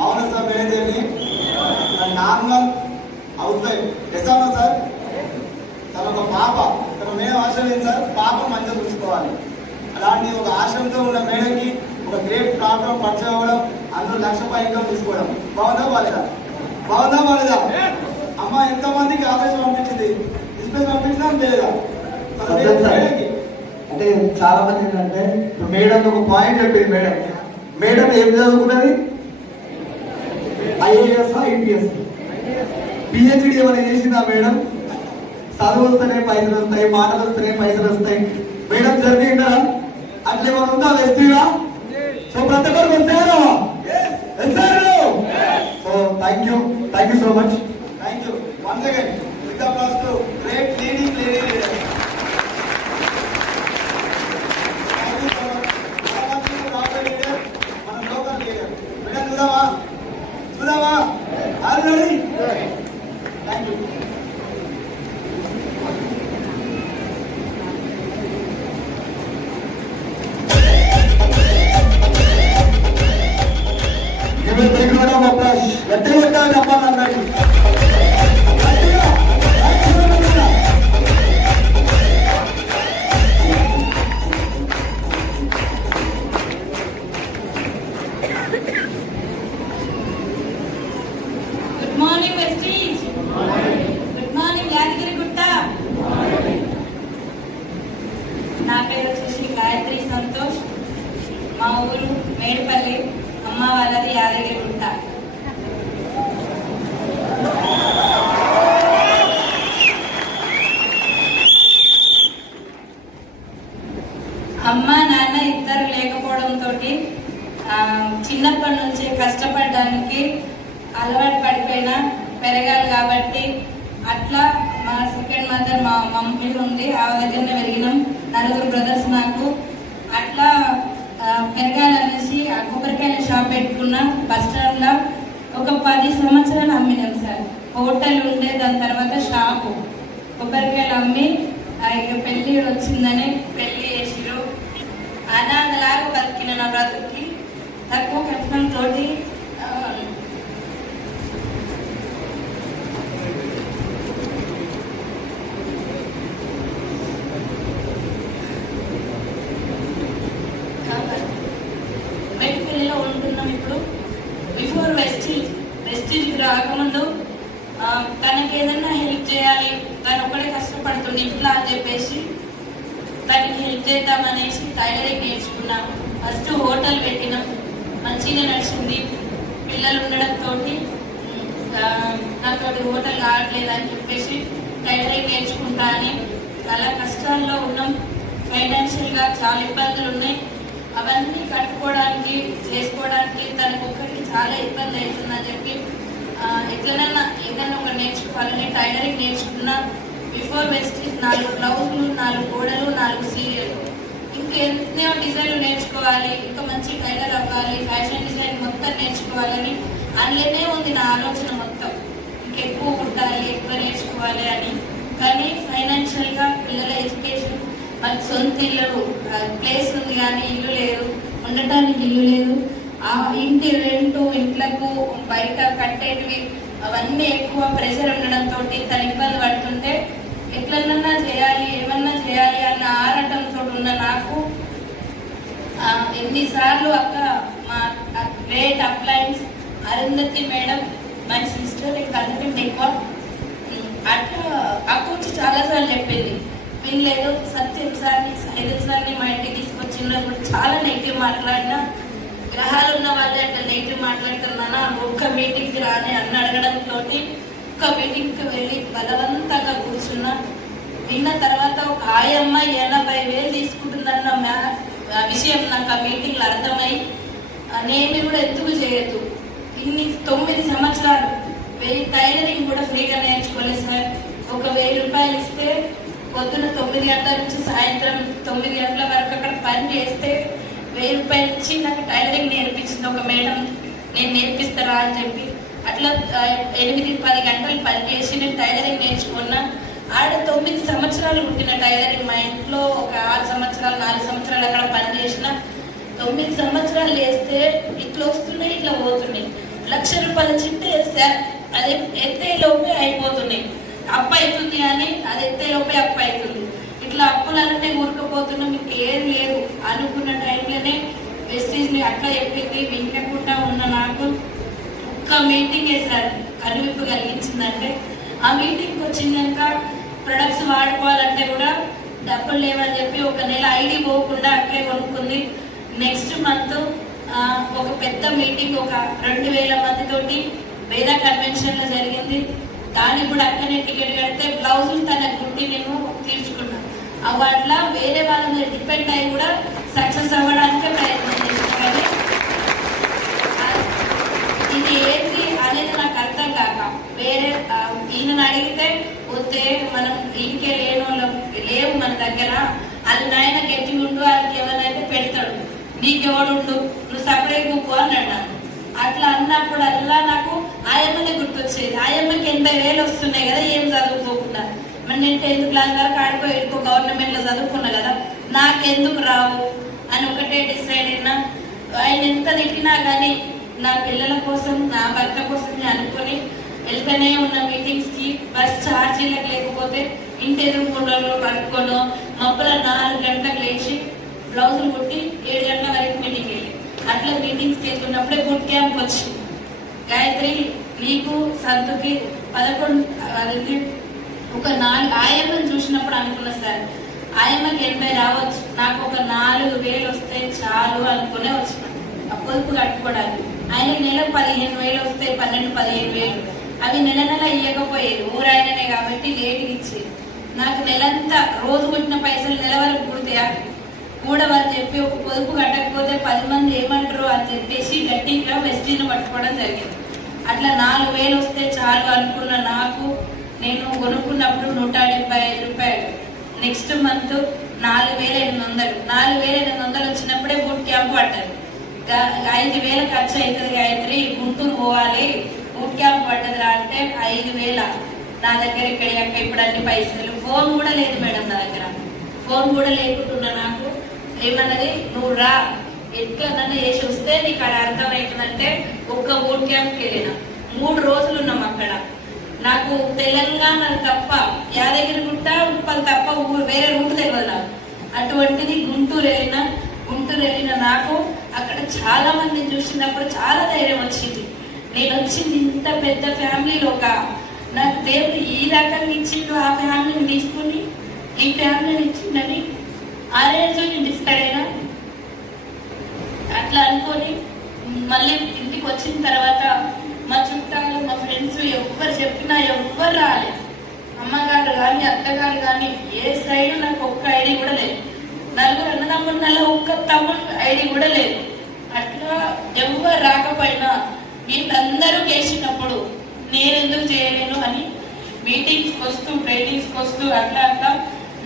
అవునా సార్, మేనేజర్ని normal housewife SR sir. తన ఒక పాప, తన మేడం ఆశయం ఏంటి సార్? పాప మంచిగా చూసుకోవాలి. అలాంటి ఒక ఆశయంతో ఉన్న మేడంకి ఒక గ్రేట్ ప్లాట్ఫామ్ పరిచయం అవ్వడం, అందులో 1,00,000 రూపాయలు ఇన్కమ్ తీసుకోవడం బాగుందా బాలేదా? బాగుందా బాలేదా? అమ్మ ఎంతమందికి ఆవేశం పంపించింది, డిస్ప్లేస్ పంపించినా లేదా? అంటే చాలా మంది ఏంటంటే మేడం ఒక పాయింట్ చెప్పింది. మేడం ఏం చదువుకున్నది? ఐఏఎస్, ఐపీఎస్, పిహెచ్డి ఏమైనా చేసిందా మేడం? చదువు వస్తేనే పైసలు వస్తాయి, మాటలు వస్తేనే పైసలు వస్తాయి. మేడం జరిగిందా? అట్లా ఏమైనా ఉందా వెస్టీగా? సో ప్రతి ఒక్కరికి వస్తాయా? So thank you so much. Thank you once again. With applause to great leading lady leader. మనం లోకల్ లీడర్ మేడం చూద్దామా? Already thank you. Good morning Vestige. Good morning Yadagirigutta. నా పేరు వచ్చేసి గాయత్రి సంతోష్. మా ఊరు మేడిపల్లి, అమ్మ వాళ్ళది యాదగిరిగుట్ట. అమ్మ నాన్న ఇద్దరు లేకపోవడంతో చిన్నప్పటి నుంచే కష్టపడడానికి అలవాటు పడిపోయినా పెరగాలి కాబట్టి అట్లా మా సెకండ్ మదర్ మా మమ్మీ ఉంది, ఆమె దగ్గరనే పెరిగినాం. 4 బ్రదర్స్ నాకు. అట్లా పెరగాలనేసి ఆ కొబ్బరికాయల షాప్ పెట్టుకున్నా బస్ స్టాండ్ లో. ఒక 10 సంవత్సరాలు అమ్మినాం సార్. హోటల్ ఉండే, దాని తర్వాత షాపు. కొబ్బరికాయలు అమ్మి ఇక పెళ్లి వచ్చిందని పెళ్లి చేసిరు. అనాథలాగా బతికిన నా బ్రతుకి తక్కువ కట్నంతో మెట్టిపల్లిలో ఉంటున్నాం ఇప్పుడు. బిఫోర్ వెస్టీజ్ రాకముందు తనకి ఏదన్నా హెల్ప్ చేయాలి, తను ఒక్కడే కష్టపడుతుంది ఇంట్లో అని చెప్పేసి తనకి హెల్ప్ చేద్దామనేసి టైలరింగ్ నేర్చుకున్నాం. ఫస్ట్ హోటల్ పెట్టినాం, మంచిగా నడిచింది. పిల్లలు ఉండడంతో నాతో హోటల్ కావట్లేదు అని చెప్పేసి టైలరింగ్ నేర్చుకుంటా అని చాలా కష్టాల్లో ఉన్నాం. ఫైనాన్షియల్గా చాలా ఇబ్బందులు ఉన్నాయి. అవన్నీ కట్టుకోవడానికి చేసుకోవడానికి తనకు ఒక్కరికి చాలా ఇబ్బంది అవుతుందని చెప్పి ఎట్లనన్నా ఏదైనా ఒక నేర్చుకోవాలని టైలరింగ్ నేర్చుకున్నా. బిఫోర్ వెస్టీజ్ 4 బ్లౌజులు, 4 గోడలు, 4 సీరియల్, ఇంకా ఎన్నో డిజైన్లు నేర్చుకోవాలి, ఇంకా మంచి టైలర్ అవ్వాలి, ఫ్యాషన్ డిజైన్ మొత్తం నేర్చుకోవాలని అందులోనే ఉంది నా ఆలోచన మొత్తం. ఇంకెక్కువ కుట్టాలి, ఎక్కువ నేర్చుకోవాలి అని. కానీ ఫైనాన్షియల్గా పిల్లల ఎడ్యుకేషన్, మాకు సొంత ఇల్లు ప్లేస్ ఉంది కానీ ఇల్లు లేదు, ఉండటానికి ఇల్లు లేదు. ఆ ఇంటి రెంటు, ఇంట్లకు బయట కట్టేటివి అవన్నీ ఎక్కువ ప్రెషర్ ఉండడంతో తను ఇబ్బంది పడుతుంటే ఎట్లన్నా చేయాలి, ఏమన్నా చేయాలి అన్న ఆరాటంతో ఉన్న నాకు ఎన్నిసార్లు అక్క మా గ్రేట్ అప్లయన్స్ అరుంధతి మేడం, మై సిస్టర్, ఇంకా అందరికీ ఎక్కువ అట్లా అక్క వచ్చి చాలాసార్లు చెప్పింది, వినలేదు. సత్యం సార్ని, సైదల్ సార్ని మా ఇంటికి తీసుకొచ్చినప్పుడు చాలా నెగిటివ్ మాట్లాడినా, గ్రహాలు ఉన్న వాళ్ళే అట్లా నెగిటివ్ మాట్లాడుతున్నానా, ఒక్క మీటింగ్కి రాని అన్న అడగడంతో ఒక్క మీటింగ్కి వెళ్ళి బలవంతంగా కూర్చున్నా. విన్న తర్వాత ఒక ఆయమ్మ 80,000 తీసుకుంటుందన్న విషయం నాకు ఆ మీటింగ్లో అర్థమై నేను కూడా ఎందుకు చేయొద్దు, 9 సంవత్సరాలు టైలరింగ్ కూడా ఫ్రీగా నేర్చుకోలేదు సార్. ఒక 1000 రూపాయలు ఇస్తే పొద్దున 9 గంటల నుంచి సాయంత్రం 9 గంటల వరకు అక్కడ పని చేస్తే 1000 రూపాయలు ఇచ్చి నాకు టైలరింగ్ నేర్పించింది ఒక మేడం. నేను నేర్పిస్తారా అని చెప్పి అట్లా 8-10 గంటలు పని చేసి నేను టైలరింగ్ నేర్చుకున్నా. ఆడ 9 సంవత్సరాలు కుట్టిన టైలరింగ్. మా ఇంట్లో ఒక 6 సంవత్సరాలు 4 సంవత్సరాలు అక్కడ పని చేసిన. 9 సంవత్సరాలు వేస్తే ఇట్లా వస్తున్నాయి, ఇట్లా పోతున్నాయి. 1,00,000 రూపాయల చిట్టే వేస్తే అది ఎత్తేలోపే అయిపోతున్నాయి. అప్పు అవుతుంది కానీ అది ఎత్తేలోపే అప్పు అవుతుంది. ఇట్లా అప్పులనే ఊరుకుపోతున్నాం, మీకు ఏం లేదు అనుకున్న టైంలోనే వెస్టీజ్ని అక్క చెప్పింది. వినకుండా ఉన్న నాకు ఒక్క మీటింగ్ వేసారు కనువిప్పు కలిగించిందంటే, ఆ మీటింగ్కి వచ్చిందాక ప్రొడక్ట్స్ వాడుకోవాలంటే కూడా డబ్బులు లేవని చెప్పి ఒక నెల ఐడి పోకుండా అక్కడే కొనుక్కుంది. నెక్స్ట్ మంత్ ఒక పెద్ద మీటింగ్ ఒక 2,000 మందితోటి వేద కన్వెన్షన్లో జరిగింది. దానికి కూడా అక్కడనే టికెట్ కడితే బ్లౌజులు తన గుడ్డి నేను తీర్చుకున్నాను. వాటిలో వేరే వాళ్ళ మీద డిపెండ్ అయ్యి కూడా సక్సెస్ అవ్వడానికే ప్రయత్నం చేస్తున్నాను. ఇది ఏంటి అనేది నాకు అర్థం కాక వేరే ఈయనను అడిగితే వస్తే మనం ఇంకే లేవు మన దగ్గర, అది నాయన గట్టి ఉండు, వాళ్ళకి ఎవరైతే పెడతాడు, నీకెవడుండు, నువ్వు సపరేట్ గుప్పు అని అన్నాను. అట్లా అన్నప్పుడల్లా నాకు ఆయమ్మనే గుర్తొచ్చేది. ఆయమ్మకి 80,000 వస్తున్నాయి కదా ఏం చదువుకోకుండా. మరి నేను 10th క్లాస్ వరకు ఆడుకో గవర్నమెంట్లో చదువుకున్నా కదా, నాకెందుకు రావు అని ఒకటే డిసైడ్ అయినా. ఆయన ఎంత తిట్టినా కానీ నా పిల్లల కోసం, నా భర్త కోసం అనుకుని వెళ్తూనే ఉన్న మీటింగ్స్కి. బస్ ఛార్జీలకు లేకపోతే ఇంటి ఎదుర్కొండలో పడుకోను మబ్బుల 4 గంటలకు లేచి బ్లౌజులు కుట్టి 7 గంటల వరకు మీటింగ్ వెళ్ళి అట్లా మీటింగ్స్కి వెళ్తున్నప్పుడే బుట్ క్యాంప్ వచ్చింది. గాయత్రి నీకు సంతకి 11 ఒక 4 ఆయమ్మని చూసినప్పుడు అనుకున్నా సార్, ఆయమ్మకి 80 రావచ్చు, నాకు ఒక 4,000 వస్తే చాలు అనుకునే వచ్చిన ఆ పొదుపు కట్టుకోవడానికి. ఆయనకి నెలకు 15,000 వస్తే 12-15,000 అవి నెల ఇవ్వకపోయేది. ఊరాయననే కాబట్టి లేటుగా ఇచ్చేది. నాకు నెలంతా రోజు కొట్టిన పైసలు నెల వరకు కుడితే కూడవని చెప్పి ఒక పొదుపు కట్టకపోతే 10 మంది ఏమంటారు అని చెప్పేసి గట్టిగా వెస్టీజ్ను పట్టుకోవడం జరిగింది. అట్లా 4,000 వస్తే చాలు అనుకున్న నాకు నేను కొనుక్కున్నప్పుడు 175 రూపాయలు. Next month 4,800. 4,800 వచ్చినప్పుడే బూట్ క్యాంప్ పడ్డది. 5,000 ఖర్చు అవుతుంది గాయత్రి, గుంటూరు పోవాలి, బూట్ క్యాంప్ పడ్డదిరా అంటే 5,000 నా దగ్గర ఇక్కడ ఇప్పుడు అన్ని పైసలు. ఫోన్ కూడా లేదు మేడం నా దగ్గర, ఫోన్ కూడా లేకుంటున్నా. నాకు ఏమన్నది, నువ్వు రా ఎట్లా చేసి వస్తే నీకు అక్కడ అర్థమవుతుందంటే ఒక్క బూట్ క్యాంప్కి వెళ్ళిన 3 రోజులు ఉన్నాం అక్కడ. నాకు తెలంగాణ తప్ప యాదగిరిగుట్ట ఉప్పల్ తప్ప వేరే రూట్ తెలియదు నాకు. అటువంటిది గుంటూరు వెళ్ళిన నాకు అక్కడ చాలా మందిని చూసినప్పుడు చాలా ధైర్యం వచ్చింది. నేను వచ్చింది ఇంత పెద్ద ఫ్యామిలీలో ఒక నాకు దేవుడు ఈ రకంగా ఇచ్చిండు, ఆ ఫ్యామిలీని తీసుకుని ఈ ఫ్యామిలీని ఇచ్చిండని ఆ రోజు నేను డిసైడ్ అయినా. అట్లా అనుకొని మళ్ళీ ఇంటికి వచ్చిన తర్వాత మా చుట్టాలు మా ఫ్రెండ్స్ ఎవ్వరు చెప్పినా ఎవ్వరు రాలేదు. అమ్మగారు కానీ అత్తగారు కానీ ఏ సైడ్ నాకు ఒక్క ఐడి కూడా లేదు. నలుగురు అన్నదమ్ముల ఒక్క తమ్ముడు ఐడి కూడా లేదు. అట్లా ఎవ్వరు రాకపోయినా వీళ్ళందరూ చేసినప్పుడు నేను ఎందుకు చేయలేను అని మీటింగ్స్కి వస్తూ ట్రైనింగ్స్కి వస్తూ అట్లా అట్లా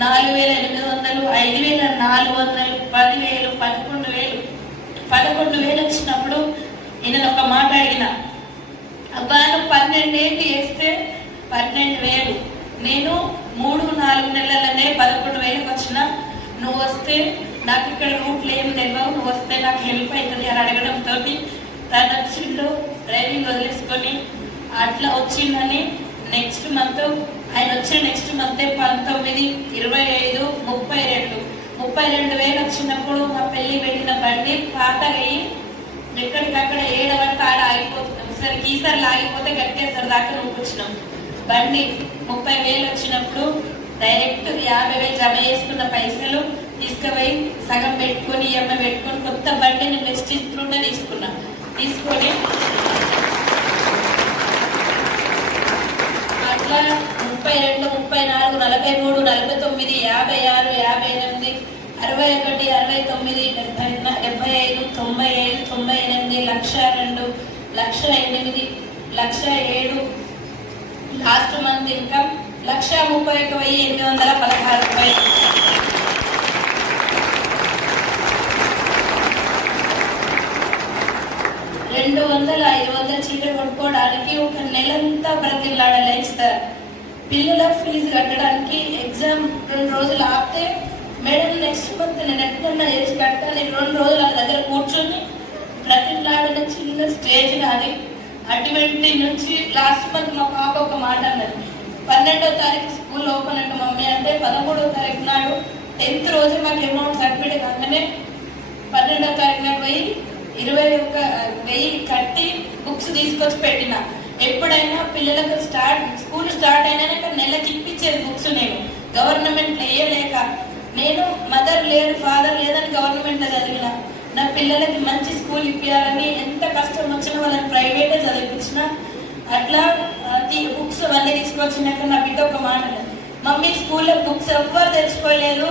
4,800, 5,400, 10,000, 11,000 వచ్చినప్పుడు నేను ఒక మాట అడిగిన, అబ్బా నువ్వు 12 ఏళ్ళు వేస్తే 12,000, నేను 3-4 నెలలనే 11,000 వచ్చిన, నువ్వు వస్తే నాకు ఇక్కడ రూట్లు ఏం తెలియవు, నువ్వు వస్తే నాకు హెల్ప్ అవుతుంది అని అడగడంతో తను వచ్చిండు డ్రైవింగ్ వదిలేసుకొని అట్లా వచ్చిందని. నెక్స్ట్ మంత్ ఆయన వచ్చే నెక్స్ట్ మంతే 19, 25, 32,000 వచ్చినప్పుడు మా పెళ్లి పెట్టిన బండి పాతగయ్యి ఎక్కడికక్కడ ఏడవంటే ఆడ ఆగిపోతున్నాం. సరే ఈసారి ఆగిపోతే గట్టేసారి దాకా నూపుచ్చినాం. బండి 30,000 వచ్చినప్పుడు డైరెక్ట్ 50,000 జమ చేసుకున్న పైసలు తీసుకుపోయి సగం పెట్టుకొని ఈఎంఐ పెట్టుకొని కొత్త బండిని వెస్టీజ్ త్రూనే తీసుకున్నా. తీసుకొని అట్లా 32, 34, 43, 49, 56, 58, 61, 69, 75, 95, 98, 1,02,000, 1,08,000, 1,07,000. లాస్ట్ మంత్ ఇన్కమ్ 1,31,816 రూపాయలు. $200-500 చీర కొనుక్కోవడానికి ఒక నెలంతా బ్రతిలాడలేదు సార్. పిల్లల ఫీజు కట్టడానికి ఎగ్జామ్ 2 రోజులు ఆపితే మేడం నెక్స్ట్ మంత్ నేను ఎట్లన్నా చేసి కట్టాలి, 2 రోజులు వాళ్ళ దగ్గర కూర్చొని బ్రతిలాడిన చిన్న స్టేజ్ నాది. అటువంటి నుంచి లాస్ట్ మంత్ మా పాప ఒక మాట అన్నది, 12వ తారీఖు స్కూల్ ఓపెన్ అంటే మమ్మీ అంటే 13వ తారీఖు నాడు 10th రోజు మాకు అమౌంట్ సర్టిఫికేట్ కాగానే 12వ తారీఖు నాడు పోయి 21,000 కట్టి బుక్స్ తీసుకొచ్చి పెట్టిన. ఎప్పుడైనా పిల్లలకు స్కూల్ స్టార్ట్ అయినా నెలకి ఇప్పించేది బుక్స్. నేను గవర్నమెంట్ వేయలేక, నేను మదర్ లేదు ఫాదర్ లేదని గవర్నమెంట్ లో చదివిన. నా పిల్లలకి మంచి స్కూల్ ఇప్పించాలని ఎంత కష్టం వచ్చినా వాళ్ళని ప్రైవేటే చదివించిన. అట్లా బుక్స్ అన్నీ తీసుకొచ్చినాక నా బిడ్డ ఒక మాట, మమ్మీ స్కూల్లో బుక్స్ ఎవ్వరు తెచ్చుకోలేదు,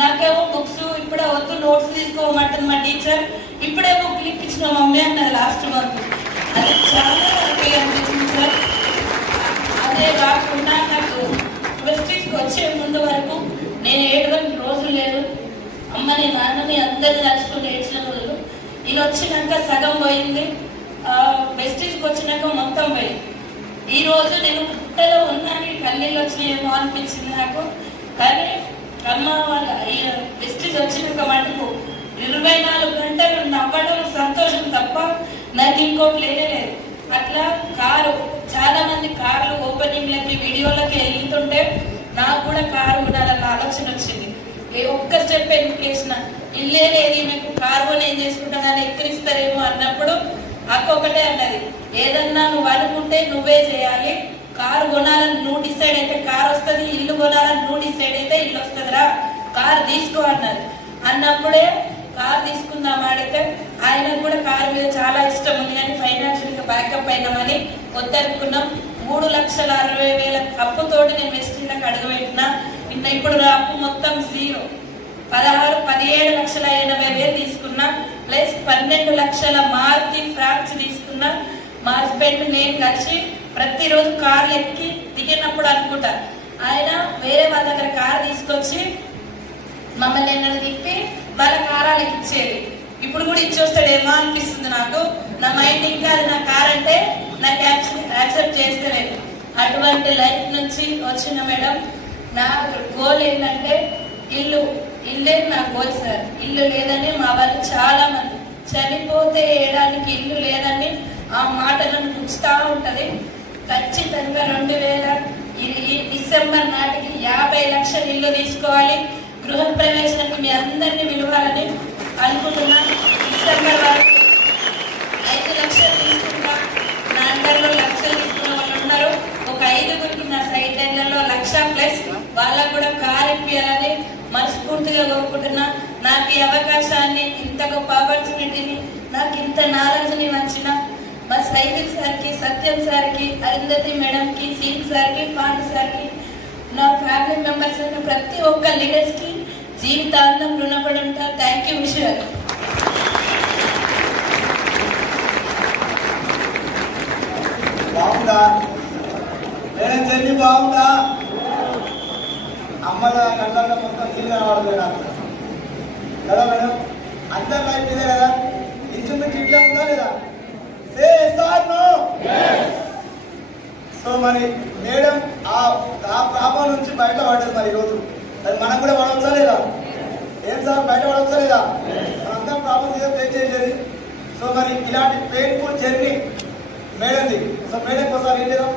నాకేమో బుక్స్ ఇప్పుడే వద్దు నోట్స్ తీసుకోమంటుంది మా టీచర్, ఇప్పుడే బుక్లు ఇప్పించిన మమ్మీ అన్నది లాస్ట్ మంత్. అది చాలా హ్యాపీగా అనిపించింది సార్. అదే కాకుండా నాకు వెస్టీజ్కి వచ్చే ముందు వరకు నేను 7 రోజులు లేదు. అమ్మని నాన్నని అందరినీ తలుచుకుని ఏడ్చిన రోజులు. ఈయన వచ్చినాక సగం పోయింది, వెస్టీజ్కి వచ్చినాక మొత్తం పోయింది. ఈ రోజు నేను పుట్టలో ఉన్నాను, కన్నీళ్ళు వచ్చినాయేమో అనిపించింది నాకు. కానీ అమ్మ వాళ్ళ వెస్టీజ్ వచ్చినాక మటుకు 24 గంటలు నవ్వడం సంతోషం తప్ప నాకు ఇంకోటి లేదు. అట్లా కారు, చాలా మంది కార్లు ఓపెనింగ్లకి వీడియోలకి వెళ్తుంటే నాకు కూడా కారు కొనాలన్న ఆలోచన వచ్చింది. ఏ ఒక్క స్టెప్ ఎన్నికేసిన ఇల్లే లేదు, మీకు కారు కొని ఏం చేసుకుంటానని ఎక్కిరిస్తారేమో అన్నప్పుడు అక్క ఒకటే అన్నది, ఏదన్నా నువ్వు అనుకుంటే నువ్వే చేయాలి, కారు కొనాలని నువ్వు డిసైడ్ అయితే కారు వస్తుంది, ఇల్లు కొనాలని నువ్వు డిసైడ్ అయితే ఇల్లు వస్తుందిరా, కారు తీసుకో అన్నది. అన్నప్పుడే కారు తీసుకుందాం ఆడితే ఆయనకు కూడా కారు మీద చాలా ఇష్టం ఉంది కానీ ఫైనాన్షియల్ గా బ్యాకప్ అయినామని వద్దనుకున్నాం. 3,60,000 అప్పుతోటి నేను వెస్టీజ్లకు అడుగుపెట్టినా. ఇప్పుడు అప్పు మొత్తం 0. 17,80,000 తీసుకున్నా, ప్లస్ 12 లక్షల మారుతి ఫ్రాక్స్ తీసుకున్నా. మా హస్బెండ్ నేను కలిసి ప్రతిరోజు కార్లు ఎక్కి దిగినప్పుడు అనుకుంటా, ఆయన వేరే వాళ్ళ దగ్గర కారు తీసుకొచ్చి మమ్మల్ని ఎన్నడూ తిప్పి వాళ్ళ కారాలకు ఇచ్చేది. ఇప్పుడు కూడా ఇచ్చొస్తాడేమో అనిపిస్తుంది నాకు. నా మైండ్ ఇంకా అది నా కార్ అంటే నాకు యాక్సెప్ట్ చేస్తలేదు. అటువంటి లైఫ్ నుంచి వచ్చిన మేడం, నా గోల్ ఏంటంటే ఇల్లే నా గోల్ సార్. ఇల్లు లేదని మా వాళ్ళు చాలా మంది చనిపోతే వేయడానికి ఇల్లు లేదని ఆ మాటలను గుచ్చుతా ఉంటది. ఖచ్చితంగా 2000 డిసెంబర్ నాటికి 50 లక్షల ఇల్లు తీసుకోవాలి. గృహ ప్రవేశానికి మీ అందరినీ పిలవాలని అనుకుంటున్నాను. డిసెంబర్ వరకు 5 లక్షలు తీసుకుంటా. నా అండర్లో లక్షలు తీసుకున్న వాళ్ళు ఉన్నారు. ఒక 5 నాకు ఈ అవకాశాన్ని, ఇంత గొప్ప ఆపర్చునిటీని, నాకు ఇంత నాలెడ్జ్ని వచ్చిన మా సైకిల్ సార్కి, సత్యం సార్కి, అరుంధతి మేడంకి, సీన్ సార్కి, పాండు సార్కి, నా ఫ్యామిలీ మెంబర్స్ అయిన ప్రతి ఒక్క లీడర్స్కి జీవితాంతం రుణపడి ఉంటా. థ్యాంక్ యూ విషయాలు. బాగుందా మేడం? చెల్లి బాగుందా? అమ్మల కళ్ళల్లో మొత్తం నీళ్ళు కనబడుతుంది నాకు కదా మేడం? అందరి లైఫ్ ఇదే కదా? ఇంచుమించు ఇట్లా ఉందా లేదా? సో మరి మేడం ఆ ప్రాబ్లం నుంచి బయట పడ్డది. మరి ఈరోజు అది మనం కూడా పడవచ్చా లేదా? ఏం సార్ బయట పడవచ్చా లేదా? మనందరం ప్రాబ్లమ్స్ ఏదో ఫేస్ చేసేది. సో మరి ఇలాంటి పెయిన్ఫుల్ జర్నీ మేడంది. సో మేడం ఒకసారి ఏం చేద్దాం?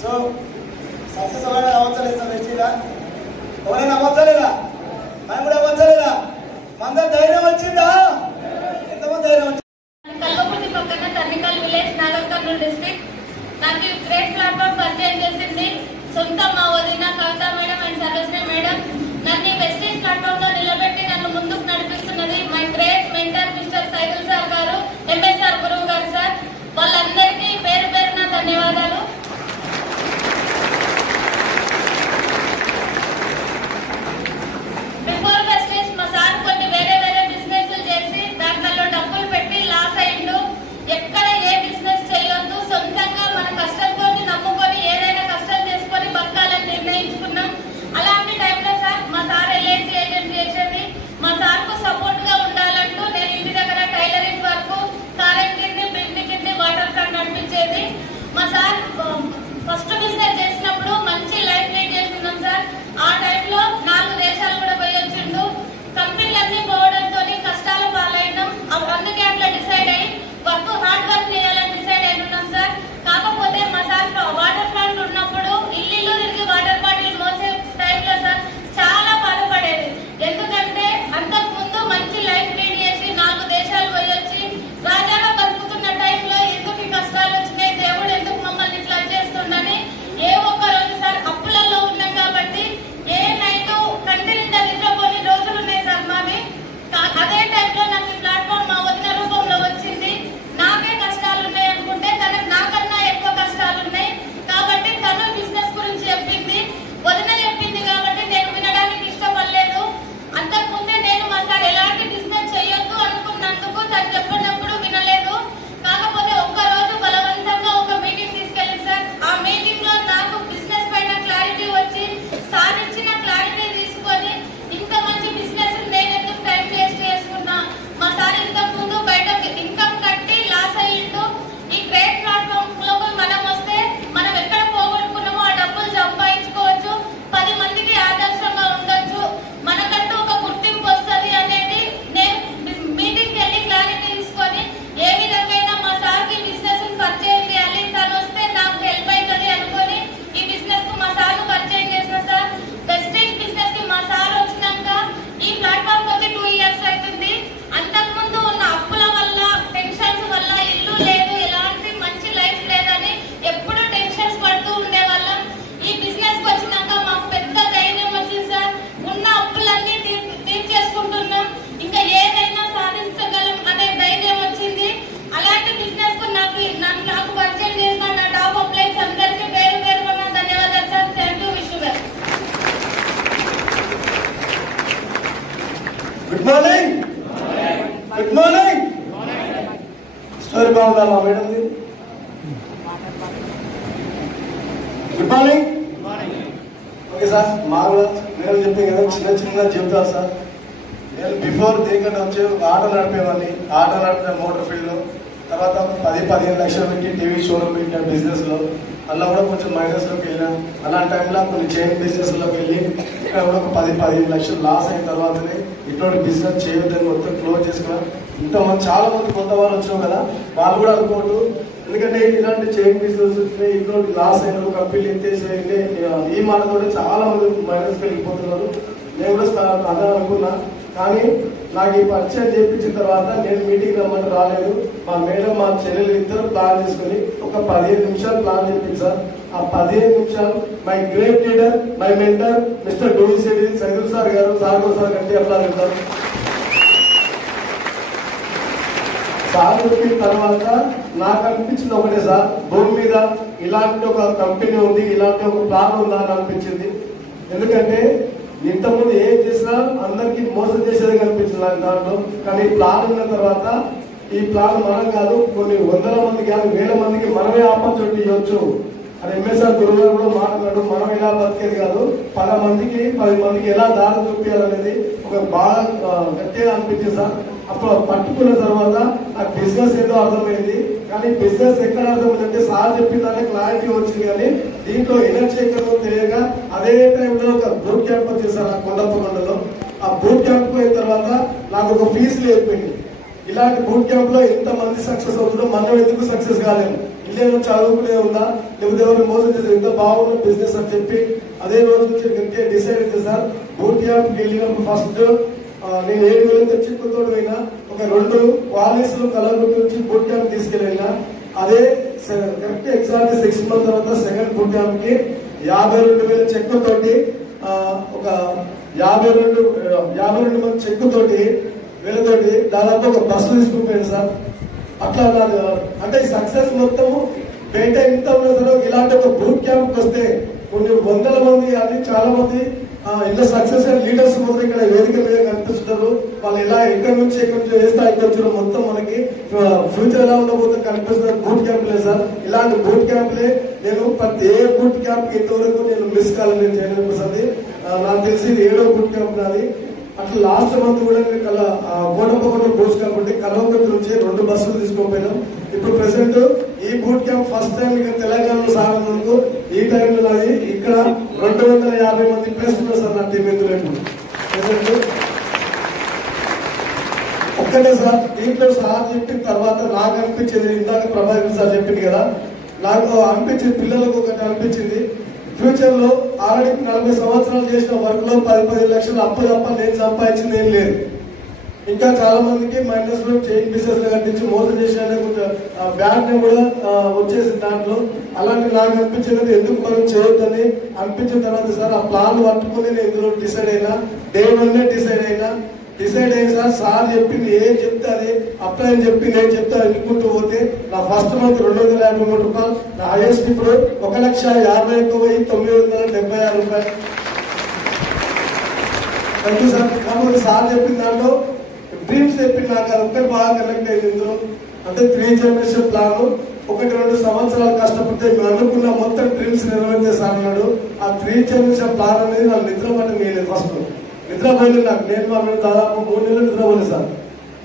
సో సక్సెస్ ఎవరైనా అవ్వచ్చా లేదా? వెస్టీలా ఎవరైనా అవ్వచ్చా లేదా? మనం కూడా అవ్వచ్చా లేదా? మన ధైర్యం వచ్చిందా? ఎంతమంది ధైర్యం వచ్చింది? కల్వకుర్తి పక్కన తర్నికల్ విలేజ్, నాగర్ కర్నూలు డిస్ట్రిక్ట్. నాకు గ్రేట్ ప్లాట్ఫామ్ పరిచయం చేసింది సొంత మా వదిన Kavitha madam and Sarvasri madam. నన్ను వెస్టీజ్ ప్లాట్ఫామ్ లో నిలబెట్టి నన్ను ముందుకు నడిపిస్తున్నది my great mentor mister Saidul sir గారు, ఎంఎస్ఆర్ గురువు గారు సార్. వాళ్ళందరికీ పేరు పేరున ధన్యవాదాలు. బిఫోర్ వెస్టీజ్ మా సార్ కొన్ని వేరే వేరే బిజినెస్లు చేసి దాంట్లో డబ్బులు పెట్టి లాస్ అయ్యిండు. ఎక్కడ ఏ బిజినెస్ చేయొద్దు, సొంతంగా మన కష్టంతో నమ్ముకొని ఏదైనా కష్టం చేసుకొని బతకాలని నిర్ణయించుకున్నాం. అలాంటి టైంలో సార్ మా సార్ ఎల్ఐసి ఏజెంట్ చేసేది. మా సార్కు సపోర్ట్ గా ఉండాలంటూ నేను ఇంటి దగ్గర టైలరింగ్ వర్క్, కారెంగిరిని, బిల్డింగ్, వాటర్ ప్లాంట్ నడిపించేది. మా సార్ ఫస్ట్ బిజినెస్ చేసినప్పుడు మంచి లైఫ్ లీడ్ చేస్తున్నాం సార్. ఆ టైంలో 4 దేశాలు కూడా పోయి వచ్చిండు. కంపెనీలన్నీ పోవడంతో కష్టాలు పాలైనాం. అందుకే అట్లా డిసైడ్ అయ్యి హార్డ్ వర్క్ చేయాలని డిసైడ్ అయినాం సార్. కాకపోతే మా సార్ వాటర్ ప్లాంట్ ఉన్నప్పుడు ఇల్లు తిరిగి వాటర్ బాటిల్ మోసే టైంలో సార్ చాలా బాధపడేది. ఎందుకంటే అంతకు ముందు మంచి లైఫ్ లీడ్ చేసి 4 దేశాలు పోయి వచ్చి రాజాగా బతుకుతున్న టైంలో ఎందుకు కష్టాలు వచ్చినాయి, దేవుడు ఎందుకు మమ్మల్ని ఇట్లా చేస్తుండని ఏ ఒక్క రోజు సార్ అప్పులలో ఉన్నాం కాబట్టి ఏ నైట్ కంటి నిండా నిద్రపోని రోజులు ఉన్నాయి సార్ మావి. అదే టైంలో నాకు ఈ ప్లాట్ఫామ్ మా వదిన రూపంలో వచ్చింది. నాకే కష్టాలు ఉన్నాయి అనుకుంటే తనకు నాకన్నా ఎక్కువ కష్టాలు ఉన్నాయి కాబట్టి తను బిజినెస్ గురించి చెప్పింది. వదిన చెప్పింది కాబట్టి నేను వినడానికి ఇష్టపడలేదు. అంతకుముందే నేను మా సార్ ఎలాంటి బిజినెస్ చేయొద్దు అనుకున్నందుకు తను చెప్పినప్పుడు వినలేదు. కాకపోతే ఒక్కరోజు బలవంతంగా ఒక మీటింగ్ తీసుకెళ్ళింది సార్. ఆ మీటింగ్ లో నాకు బిజినెస్ పైన క్లారిటీ వచ్చి సార్ ఇచ్చిన క్లారిటీ తీసుకొని ఇంత మంచి బిజినెస్ నేను ఎందుకు టైం వేస్ట్ చేసుకున్నా. మా సార్ ఇంతకు ముందు బయట ఇన్కమ్ కట్టి లాస్ అయ్యిండు. ఈ గ్రేట్ ప్లాట్ఫామ్ లో మనం వస్తే మనం ఎక్కడ పోగొట్టుకున్నామో ఆ డబ్బులు సంపాదించుకోవచ్చు, 10 మందికి ఆదర్శంగా ఉండొచ్చు, మనకంటూ ఒక గుర్తింపు వస్తుంది అనేది నేను మీటింగ్కి వెళ్ళి క్లారిటీ తీసుకొని ఏ విధంగా మా సార్కి బిజినెస్ పరిచయం చేయాలి, తను వస్తే నాకు హెల్ప్ అవుతుంది అనుకొని ఈ బిజినెస్ కు మా సార్ను పరిచయం చేసిన సార్. వెస్టీజ్ బిజినెస్ కి మా సార్ వచ్చినాక ఈ ప్లాట్ఫామ్ వచ్చి 2 ఇయర్స్ అవుతుంది. అంతకుముందు ఉన్న అప్పుల వల్ల, టెన్షన్స్ వల్ల ఇల్లు లేదు, ఎలాంటి మంచి లైఫ్ లేదని ఎప్పుడు టెన్షన్స్ పడుతూ ఉండేవాళ్ళం. ఈ బిజినెస్ కి వచ్చినాక మాకు పెద్ద ధైర్యం వచ్చింది సార్. ఉన్న అప్పులన్నీ తీర్చేసుకుంటున్నాం, ఇంకా ఏదైనా సాధించగలం అనే ధైర్యం వచ్చింది. అలాంటి బిజినెస్ కు నాకు పరిచయం చేసిన నా టాప్ అప్లైన్స్ అందరికీ పేరు పేరుకున్న ధన్యవాదాలు సార్. థ్యాంక్ యూ విష్ గారు. Good morning. Good morning. Story బాగుందా మా మేడంది? Good morning. ఓకే సార్, మా కూడా నేను చెప్పే కదా చిన్న జీవితాలు సార్. నేను బిఫోర్ దీనికంటే వచ్చి ఆటో నడిపేవాడిని. ఆటో నడిపిన మోటార్ ఫీల్డ్లో, తర్వాత 10-15 లక్షలు పెట్టి టీవీ షోరూమ్ పెట్టిన బిజినెస్లో, అలా కూడా కొంచెం మైనస్లోకి వెళ్ళినా. అలాంటి టైంలో కొన్ని చైన్ బిజినెస్లోకి వెళ్ళి ఇక్కడ కూడా ఒక 10-15 లక్షలు లాస్ అయిన తర్వాతనే ఇటువంటి బిజినెస్ చేయొద్దని మొత్తం క్లోజ్ చేసుకున్నాను. ఇంతమంది చాలా మంది కొత్త వాళ్ళు వచ్చినాం కదా, వాళ్ళు కూడా అనుకోవద్దు ఎందుకంటే ఇలాంటి చైన్ బిజినెస్ వచ్చినాయి, ఇటువంటి లాస్ అయినారు, కంపెనీలు ఎత్తేసేయండి ఈ మాటతో చాలా మంది మైనస్ వెళ్ళిపోతున్నారు. నేను కూడా అదే అనుకున్నా. కానీ నాకు ఈ పరిచయం చేయించిన తర్వాత నేను మీటింగ్ రమ్మంటే రాలేదు. మా మేడం మా చెల్లెలు ఇద్దరు ప్లాన్ చేసుకుని ఒక 15 నిమిషాలు ప్లాన్ చెప్పింది సార్. ఆ 15 నిమిషాలు my great leader, my mentor mister DCD Saidul sir గారు, సార్ కంటే అట్లా వెళ్తారు. సార్ చెప్పిన తర్వాత నాకు అనిపించింది ఒకటే సార్, భూమి మీద ఇలాంటి ఒక కంపెనీ ఉంది, ఇలాంటి ఒక ప్లాన్ ఉందా అని అనిపించింది. ఎందుకంటే ఇంతకుముందు ఏం చేసినా అందరికి మోసం చేసేది కనిపించింది నాకు దాంట్లో. కానీ ప్లాన్ ఉన్న తర్వాత ఈ ప్లాన్ మనం కాదు, కొన్ని వందల మందికి కాదు, వేల మందికి మనమే ఆపర్చునిటీ ఇవ్వచ్చు అని ఎంఎస్ఆర్ గురువు కూడా మాట్లాడు. మనం ఇలా బతికేది కాదు, 10 మందికి ఎలా దారి చూపించాలనేది ఒక బాగా గట్టిగా అనిపించింది సార్. అప్పుడు పట్టుకున్న తర్వాత ఆ బిజినెస్ ఏదో అర్థమైంది. కానీ బిజినెస్ ఎక్కడ అర్థమైందంటే సార్ చెప్పిందనే క్లారిటీ వచ్చింది. కానీ దీంట్లో ఎనర్జీ ఎక్కడో తెలియక అదే టైంలో ఒక బూట్ క్యాంప్ వచ్చేసారు ఆ కొండపకొండలో. ఆ బూట్ క్యాంప్ పోయిన తర్వాత నాకు ఒక ఫీజు లేకపోయింది. ఇలాంటి బూట్ క్యాంప్ లో ఎంత మంది సక్సెస్ అవుతుందో మనం ఎందుకు సక్సెస్ కాలేము? ఇల్లేమో చదువుకునే ఉందా, లేకపోతే ఎవరు మోసం చేసి ఎంత బాగుంది బిజినెస్ అని చెప్పి అదే రోజు నుంచి డిసైడ్ అయితే సార్ బూట్ క్యాంప్కి వెళ్ళినప్పుడు ఫస్ట్ నేను 7,000 తెచ్చుకుంటూ పోయినా, ఒక 2 వాలీసులు కలర్గుట్టు నుంచి బూట్ క్యాంప్ తీసుకెళ్ళినా. అదే కరెక్ట్ ఎగ్జాక్ట్ 6 మంత్ తర్వాత సెకండ్ బూట్ క్యాంప్ కి 52,000 చెక్కుతోటి ఒక 52 మంది చెక్కుతోటి వీళ్ళతోటి దాదాపు ఒక బస్సు తీసుకుపోయాను సార్. అట్లా అంటే ఈ సక్సెస్ మొత్తము బయట ఎంత ఉన్నా సరే ఇలాంటి ఒక బూట్ క్యాంప్ వస్తే కొన్ని వందల మంది అది చాలా మంది ఇలా సక్సెస్ అయిన లీడర్స్ మొత్తం ఇక్కడ వేదిక మీద కనిపిస్తున్నారు. వాళ్ళు ఎలా ఎక్కడి నుంచి వేస్తే ఇక్కడ వచ్చారు మొత్తం మనకి ఫ్యూచర్ ఎలా ఉండబోతుందో కనిపిస్తున్నారు. బూట్ క్యాంపులే సార్. ఇలాంటి బూట్ క్యాంపులే నేను ప్రతి ఏ బూట్ క్యాంప్ ఇంతవరకు నేను మిస్ కాలేదు. నేను చేయడం నాకు తెలిసి 7వ బూట్ క్యాంప్ నాది. అట్లా లాస్ట్ మంత్ కూడా నేను కోటప్పకొండ బూట్ క్యాంప్ ఉంటే కలవకుర్తి నుంచి 2 బస్సులు తీసుకోపోయినాం. ఇప్పుడు ప్రెసెంట్ ఈ బూట్ క్యాంప్ ఫస్ట్ టైం ఇక్కడ తెలంగాణలో సాగినందుకు ఈ టైంలో నాది ఇక్కడ 250 మంది ప్లస్ ఉన్నారు సార్ నా టీం ఎందుకు ప్రెసెంట్. ఒక్కటే సార్ దీంట్లో సార్ చెప్పిన తర్వాత నాకు అనిపించింది, ఇందాక ప్రభాకర్ సార్ చెప్పింది కదా, నాకు అనిపించింది పిల్లలకు ఒకటి అనిపించింది. ఫ్యూచర్ లో ఆల్రెడీ 40 సంవత్సరాలు చేసిన వర్క్ లో 10-15 లక్షలు అప్పు తప్ప నేను సంపాదించింది ఏం లేదు. ఇంకా చాలా మందికి మైనస్ లో చైన్ బిజినెస్ కట్టించి మోసం చేసిన బ్యాంక్ కూడా వచ్చేసి దాంట్లో. అలాంటి నాకు అనిపించింది ఎందుకు మనం చేయొద్దని అనిపించిన తర్వాత సార్ ఆ ప్లాన్ పట్టుకుని నేను ఇందులో డిసైడ్ అయినా. డే 1 డిసైడ్ అయిన సార్ చెప్పింది ఏం చెప్తే అది అప్లై అని చెప్పి నేను చెప్తా ఎన్నుకుంటూ పోతే నా ఫస్ట్ మంత్ 253 రూపాయలు, నా హైయెస్ట్ ఇప్పుడు 1,51,976 రూపాయలు. Thank you sir. కాబట్టి సార్ చెప్పిన దాంట్లో డ్రీమ్స్ చెప్పింది నాకు అది ఒక్కటి బాగా కనెక్ట్ అయింది. ఇందులో అంటే 3 జనరేషన్ ప్లాన్ 1-2 సంవత్సరాలు కష్టపడితే మేము అనుకున్న మొత్తం డ్రీమ్స్ నెరవేర్చే సార్ అన్నాడు. ఆ 3 జనరేషన్ ప్లాన్ అనేది నాకు నిద్ర పట్టం వేయలేదు. ఫస్ట్ నిద్రపోలేదు నాకు. నేను మా మీద దాదాపు 3 నెలలు నిద్రపోలేదు సార్.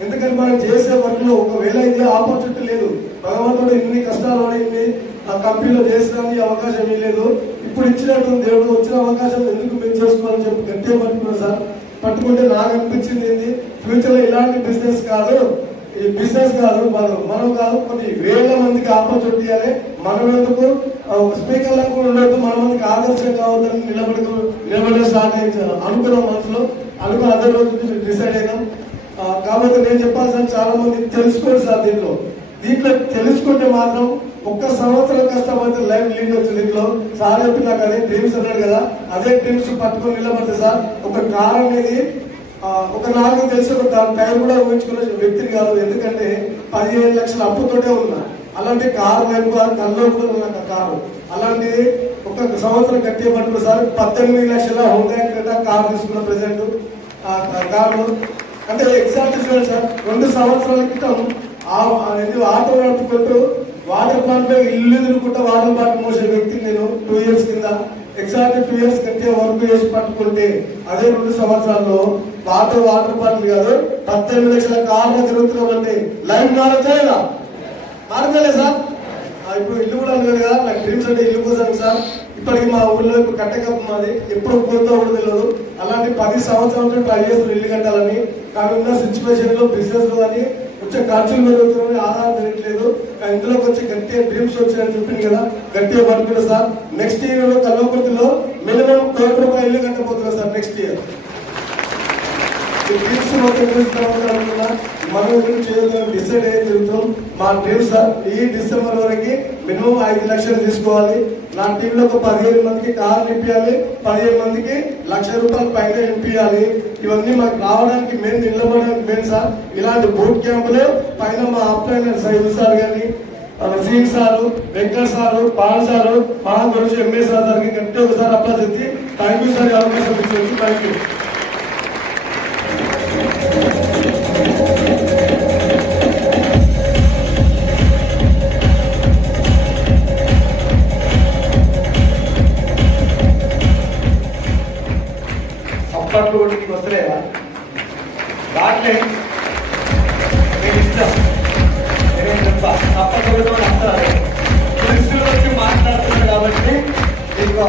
ఎందుకంటే మనం చేసే వర్క్ లో ఒకవేళ ఇదే ఆపర్చునిటీ లేదు, భగవంతుడు ఇన్ని కష్టాలు పడి ఇన్ని ఆ కంపెనీలో చేసడానికి అవకాశం ఇవ్వలేదు. ఇప్పుడు ఇచ్చినట్టు దేవుడు వచ్చిన అవకాశం ఎందుకు మేము చేసుకోవాలని చెప్పి గట్టిగా పట్టుకున్నాను సార్. పట్టుకుంటే నాకు అనిపించింది ఏంటి, ఫ్యూచర్ లో ఇలాంటి బిజినెస్ కాదు, ఈ బిజినెస్ కాదు మనం కాదు, కొన్ని వేల మందికి ఆపర్చునిటీ అని మనం ఎందుకు స్పీకర్లకు కూడా ఉండదు, మన మందికి ఆదర్శం కావద్దని నిలబడే స్టార్ట్ అయ్యి అనుకున్నాం మనసులో. అనుకుని అదే రోజు డిసైడ్ అయినాం. కాబట్టి నేను చెప్పాల్సిన చాలా మంది తెలుసుకోండి సార్. దీంట్లో తెలుసుకుంటే మాత్రం 1 సంవత్సరం కష్టపడితే లైఫ్ లీడ్ వచ్చింది. దీంట్లో సార్ చెప్పి నాకు అదే డ్రీమ్స్ అన్నాడు కదా, అదే డ్రీమ్స్ పట్టుకొని నిలబడితే సార్ ఒక కార్ అనేది నాకు తెలిసి ఒక టైం కూడా ఊహించుకున్న వ్యక్తిని కాదు. ఎందుకంటే 15 లక్షల అప్పుతోటే ఉన్నా. అలాంటి కారు వైపు కల్లో కూడా నాకు కారు అలాంటి 1 సంవత్సరం గట్టిగా పట్టుకున్న సార్ 18 లక్షల హోండా కారు తీసుకున్న ప్రెసెంట్. కారు అంటే ఎగ్జాక్ట్ చూడండి సార్, 2 సంవత్సరాల క్రితం ఆటో నడుపుకుంటూ వాటర్ ప్లాంట్ లో ఇల్లు తిరుగుకుంటూ వాటర్ బాటిల్ మోసే వ్యక్తిని నేను 2 ఇయర్స్ కింద ఎగ్జాక్ట్ 2 ఇయర్స్ గట్టిగా వర్క్ చేసి పట్టుకుంటే అదే 2 సంవత్సరాల్లో వాటర్ బాటిల్ కాదు 18 లక్షల కార్లో తిరుగుతున్నామంటే లైఫ్ మారచ్చా మారలే సార్. ఇప్పుడు ఇల్లు కూడా అన్నాడు కదా, నాకు డ్రీమ్స్ అంటే ఇల్లు కోసం సార్. ఇప్పటికి మా ఊళ్ళో ఇప్పుడు కట్టకప్పు మాది, ఎప్పుడు పోతుందో కూడా తెలియదు. అలాంటి 10 సంవత్సరాలు ట్రై చేస్తున్నారు ఇల్లు కట్టాలని. కానీ ఉన్న సిచ్యువేషన్ లో బిజినెస్ లో కానీ వచ్చే ఖర్చులు పెరుగుతున్నాయి, ఆదాయం పెరగట్లేదు. ఇందులోకి వచ్చి గట్టిగా డ్రీమ్స్ వచ్చాయని చెప్పింది కదా, గట్టిగా పడుకుంటా సార్. నెక్స్ట్ ఇయర్ కల్వకుర్తిలో మినిమం ₹1,00,00,000 ఇల్లు కట్టబోతున్నా సార్ నెక్స్ట్ ఇయర్. ఈ డ్రీమ్స్ మనం చేయాలని డిసైడ్ అయ్యే జరుగుతాం. మా డ్రీమ్స్ సార్ ఈ డిసెంబర్ వరకు మినిమం 5 లక్షలు తీసుకోవాలి. నా టీంలో ఒక 15 మందికి కార్లు నింపించాలి, 15 మందికి ₹1,00,000 పైన నింపించాలి. ఇవన్నీ మాకు రావడానికి మెయిన్, నిలబడడానికి మెయిన్ సార్. ఇలాంటి బూట్ క్యాంపులు పైన మా అప్లైన్ సైదు సార్ కానీ, సీన్ sir, Venkat sir, Paul sir, మా గురించి ఎంఏ సార్ గారికి గట్టి ఒకసారి అప్లై చేసి థ్యాంక్ యూ సార్ అవకాశం ఇచ్చేది. Thank you. సప్పట్లు కూడా నీకు వస్తలేదా? దాంట్లో నేను ఇష్టం, నేనేం చెప్తా, సప్పట్లు కూడా వస్తారు. దృష్టిలో వచ్చి మాట్లాడుతున్నాను కాబట్టి నీకు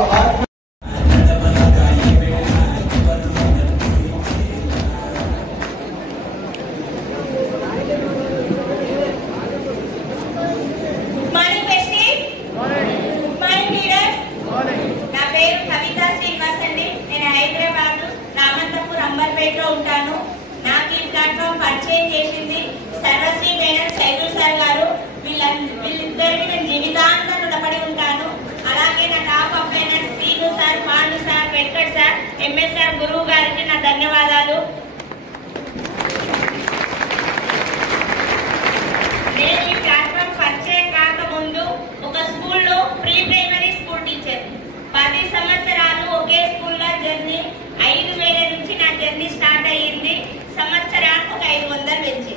ఉంటాను. నాకు ఈ ప్లాట్ఫామ్ పరిచయం చేసింది సర్వశ్రీ మేడం, సైదు సార్ గారు. వీళ్ళిద్దరికి నేను జీవితాంతం రుణపడి ఉంటాను. అలాగే నా top upliner Srinu sir, Pandu sir, Venkat sir, MS sir, గురువు గారికి నా ధన్యవాదాలు. నేను ఈ ప్లాట్ఫామ్ పరిచయం కాకముందు ఒక స్కూల్లో ప్రీ ప్రైమరీ స్కూల్ టీచర్. 10 సంవత్సరాలు ఒకే స్కూల్లో జర్నీ. 5,000 నుంచి నా జర్నీ స్టార్ట్ అయ్యింది. సంవత్సరానికి ఒక 500 పెంచి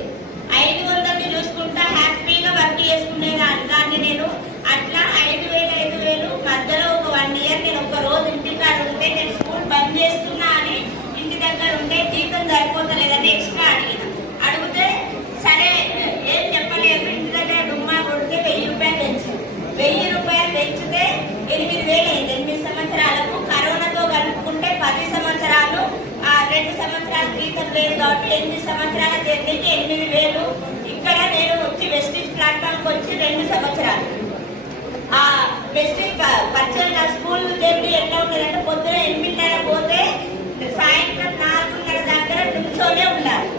500 చూసుకుంటా హ్యాపీగా వర్క్ చేసుకునేదాన్ని. కానీ నేను అట్లా 5,000 మధ్యలో ఒక 1 ఇయర్ నేను ఒక రోజు ఇంటికాడ ఉంటే నేను స్కూల్ బంద్ చేస్తున్నా అని ఇంటి దగ్గర ఉంటే జీతం సరిపోతలేదని ఎక్స్ట్రా అడిగితే సరే ఏం చెప్పలేదు. ఇంటి దగ్గర డుమ్మా కొడితే ₹1,000 పెంచారు. ₹1,000 పెంచితే 8,000 అయింది. 8 సంవత్సరాలకు కరోనాతో కలుపుకుంటే 10 సంవత్సరాలు, 2 సంవత్సరాలు జీతం లేదు కాబట్టి 8 సంవత్సరాల జర్నీకి 8,000. ఇక్కడ నేను వచ్చి వెస్టిజ్ ప్లాట్ఫామ్కి వచ్చి 2 సంవత్సరాలు. ఆ వెస్టిజ్ పరిచయం నా స్కూల్ జర్నీ ఎట్లా ఉండేదంటే పొద్దున 8:30 పోతే సాయంత్రం 4:30 దగ్గర నుంచోనే ఉండాలి.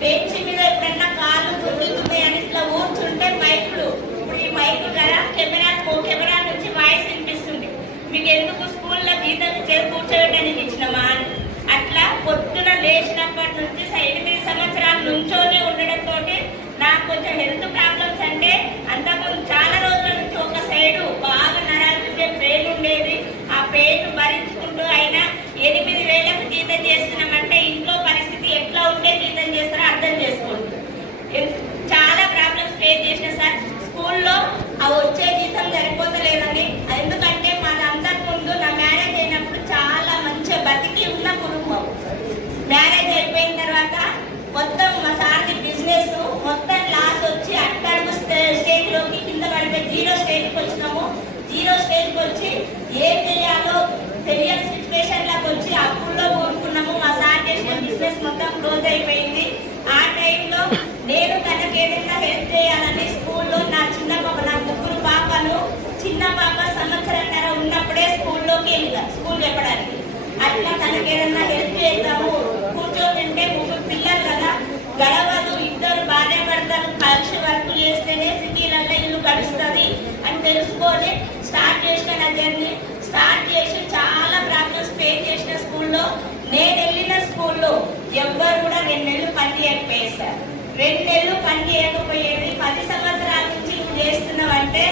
బెంచ్ మీద ఎప్పుడన్నా కాళ్ళు గుర్తున్నాయి అని ఇట్లా కూర్చుంటే మైకులు, ఇప్పుడు ఈ మైకులు కదా కెమెరా నుంచి వాయిస్ వినిపిస్తుంది. మీకు ఎందుకు స్కూల్లో జీతం కూర్చోబెట్టడానికి ఇచ్చినామా అని. అట్లా పొద్దున లేచినప్పటి నుంచి 8 సంవత్సరాలు నుంచోనే ఉండడంతో నాకు కొంచెం హెల్త్ ప్రాబ్లమ్స్ అంటే అంతకుముందు చాలా రోజుల నుంచి ఒక సైడు బాగా నరాలు పెయిన్ ఉండేది. ఆ పెయిన్ భరించుకుంటూ అయినా 8,000కు జీతం చేస్తున్నామంటే ఇంట్లో పరిస్థితి ఎట్లా ఉంటే జీతం చేస్తారో అర్థం చేసుకోండి. చాలా ప్రాబ్లమ్స్ ఫేస్ చేసిన సార్. స్కూల్లో అవి వచ్చే జీతం సరిపోతలేదని. ఎందుకంటే మాదంతా ముందు నా మ్యారేజ్ అయినప్పుడు చాలా మంచిగా బతికి ఉన్న కుటుంబం. మ్యారేజ్ అయిపోయిన తర్వాత మొత్తం మా సార్ది బిజినెస్ మొత్తం లాస్ వచ్చి అట్టడుగు స్టేజ్లోకి కింద పడిపోయి 0 స్టేజ్కి వచ్చినాము. 0 స్టేజ్కి వచ్చి ఏం చేయాలో తెలియని సిచ్యువేషన్ లాగా వచ్చి అప్పుల్లో కోరుకున్నాము. మా సార్ చేసిన బిజినెస్ మొత్తం క్లోజ్ అయిపోయింది. ఆ టైంలో నేను తనకి ఏదైనా హెల్ప్ చేయాలని స్కూల్లో నా చిన్న పాప, నా 3 పాపలు, చిన్న పాప సంవత్సరంన్నర ఉన్నప్పుడే స్కూల్లోకి వెళ్ళిందా స్కూల్ చెప్పడానికి. అట్లా తనకి ఏదైనా హెల్ప్ చేద్దాము, కూర్చోబెట్టే 3 పిల్లలు కదా గడవదు, 2 భార్యాభర్తలు కలిసి వర్క్ చేస్తేనే సిటీలలో ఇల్లు గడుస్తుంది అని తెలుసుకొని స్టార్ట్ చేసిన నా జర్నీ. స్టార్ట్ చేసి చాలా ప్రాబ్లమ్స్ ఫేస్ చేసిన స్కూల్లో, నేను వెళ్ళిన స్కూల్లో ఎవ్వరు కూడా 2 నెలలు పని చేయకపోయేది సార్. 2 నెలలు పని చేయకపోయేది. 10 సంవత్సరాల నుంచి నువ్వు చేస్తున్నావంటే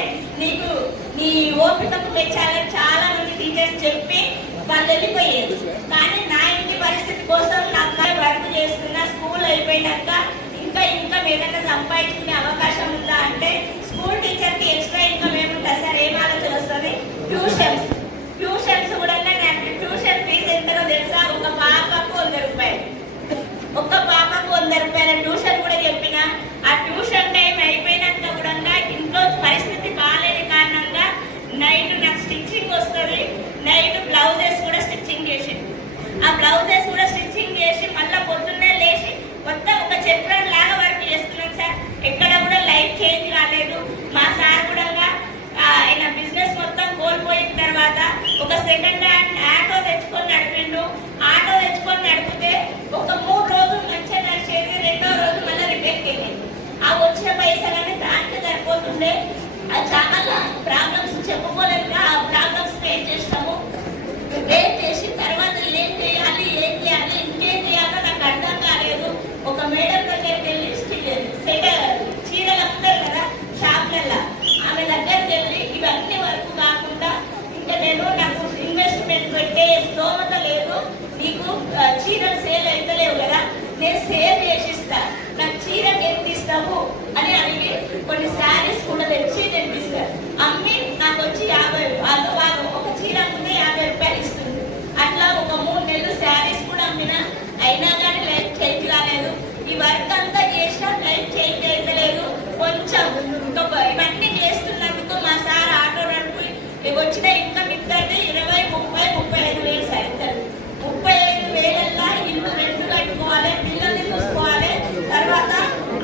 నీకు నీ ఓపికకు మెచ్చాలని చాలా మంది టీచర్స్ చెప్పి వాళ్ళు వెళ్ళిపోయేది. కానీ నా ఇంటి పరిస్థితి కోసం నాకు వర్క్ చేస్తున్నా. స్కూల్ అయిపోయినాక ఇంకా ఏదైనా సంపాదించుకునే అవకాశం ఉందా అంటే స్కూల్ టీచర్కి ఎక్స్ట్రా ఇన్కమ్ ఏముంటుంది సార్? ఏం ఆలోచన వస్తుంది? ట్యూషన్స్ కూడా ట్యూషన్ ఫీజు ఎంతనో తెలుసా? ఒక పాపకు ₹100. ఒక్క పాపకు ₹100 ట్యూషన్ కూడా చెప్పిన. ఆ ట్యూషన్ టైం అయిపోయినాక కూడా ఇంట్లో పరిస్థితి బాగాలేని కారణంగా నైట్ నాకు స్టిచ్చింగ్ వస్తుంది. నైట్ బ్లౌజెస్ కూడా స్టిచ్చింగ్ చేసి, ఆ బ్లౌజెస్ కూడా స్టిచ్చింగ్ చేసి మళ్ళీ పొద్దున్నే లేచి మొత్తం ఒక చక్రం లాగా వర్క్ చేస్తున్నాను సార్. చీరలు సేల్ అయితలేవు కదా, నేను సేల్ చేసిస్తా, నాకు చీరకి ఎంత ఇస్తావు అని అడిగి కొన్ని శారీస్ కూడా తెచ్చి నేను ఇస్తాను. అమ్మి నాకు వచ్చి 50 వాళ్ళు ఒక చీర అమ్మితే 50 రూపాయలు ఇస్తుంది. అట్లా ఒక 3 నెలలు శారీస్ కూడా అమ్మినా, అయినా కానీ లైఫ్ చేంజ్ కాలేదు. ఈ వర్క్ అంతా చేసినా లైఫ్ చేంజ్ అయితలేదు. కొంచెం ఇవన్నీ చేస్తున్నందుకు మా సార్ ఆటో నడుపు వచ్చిన ఇన్కమ్ ఇద్దరిది 20, 30, 35 వేలు సార్ ఇద్దరు. 35 వేలల్లా ఇల్లు రెంట్ కట్టుకోవాలి, పిల్లల్ని చూసుకోవాలి. తర్వాత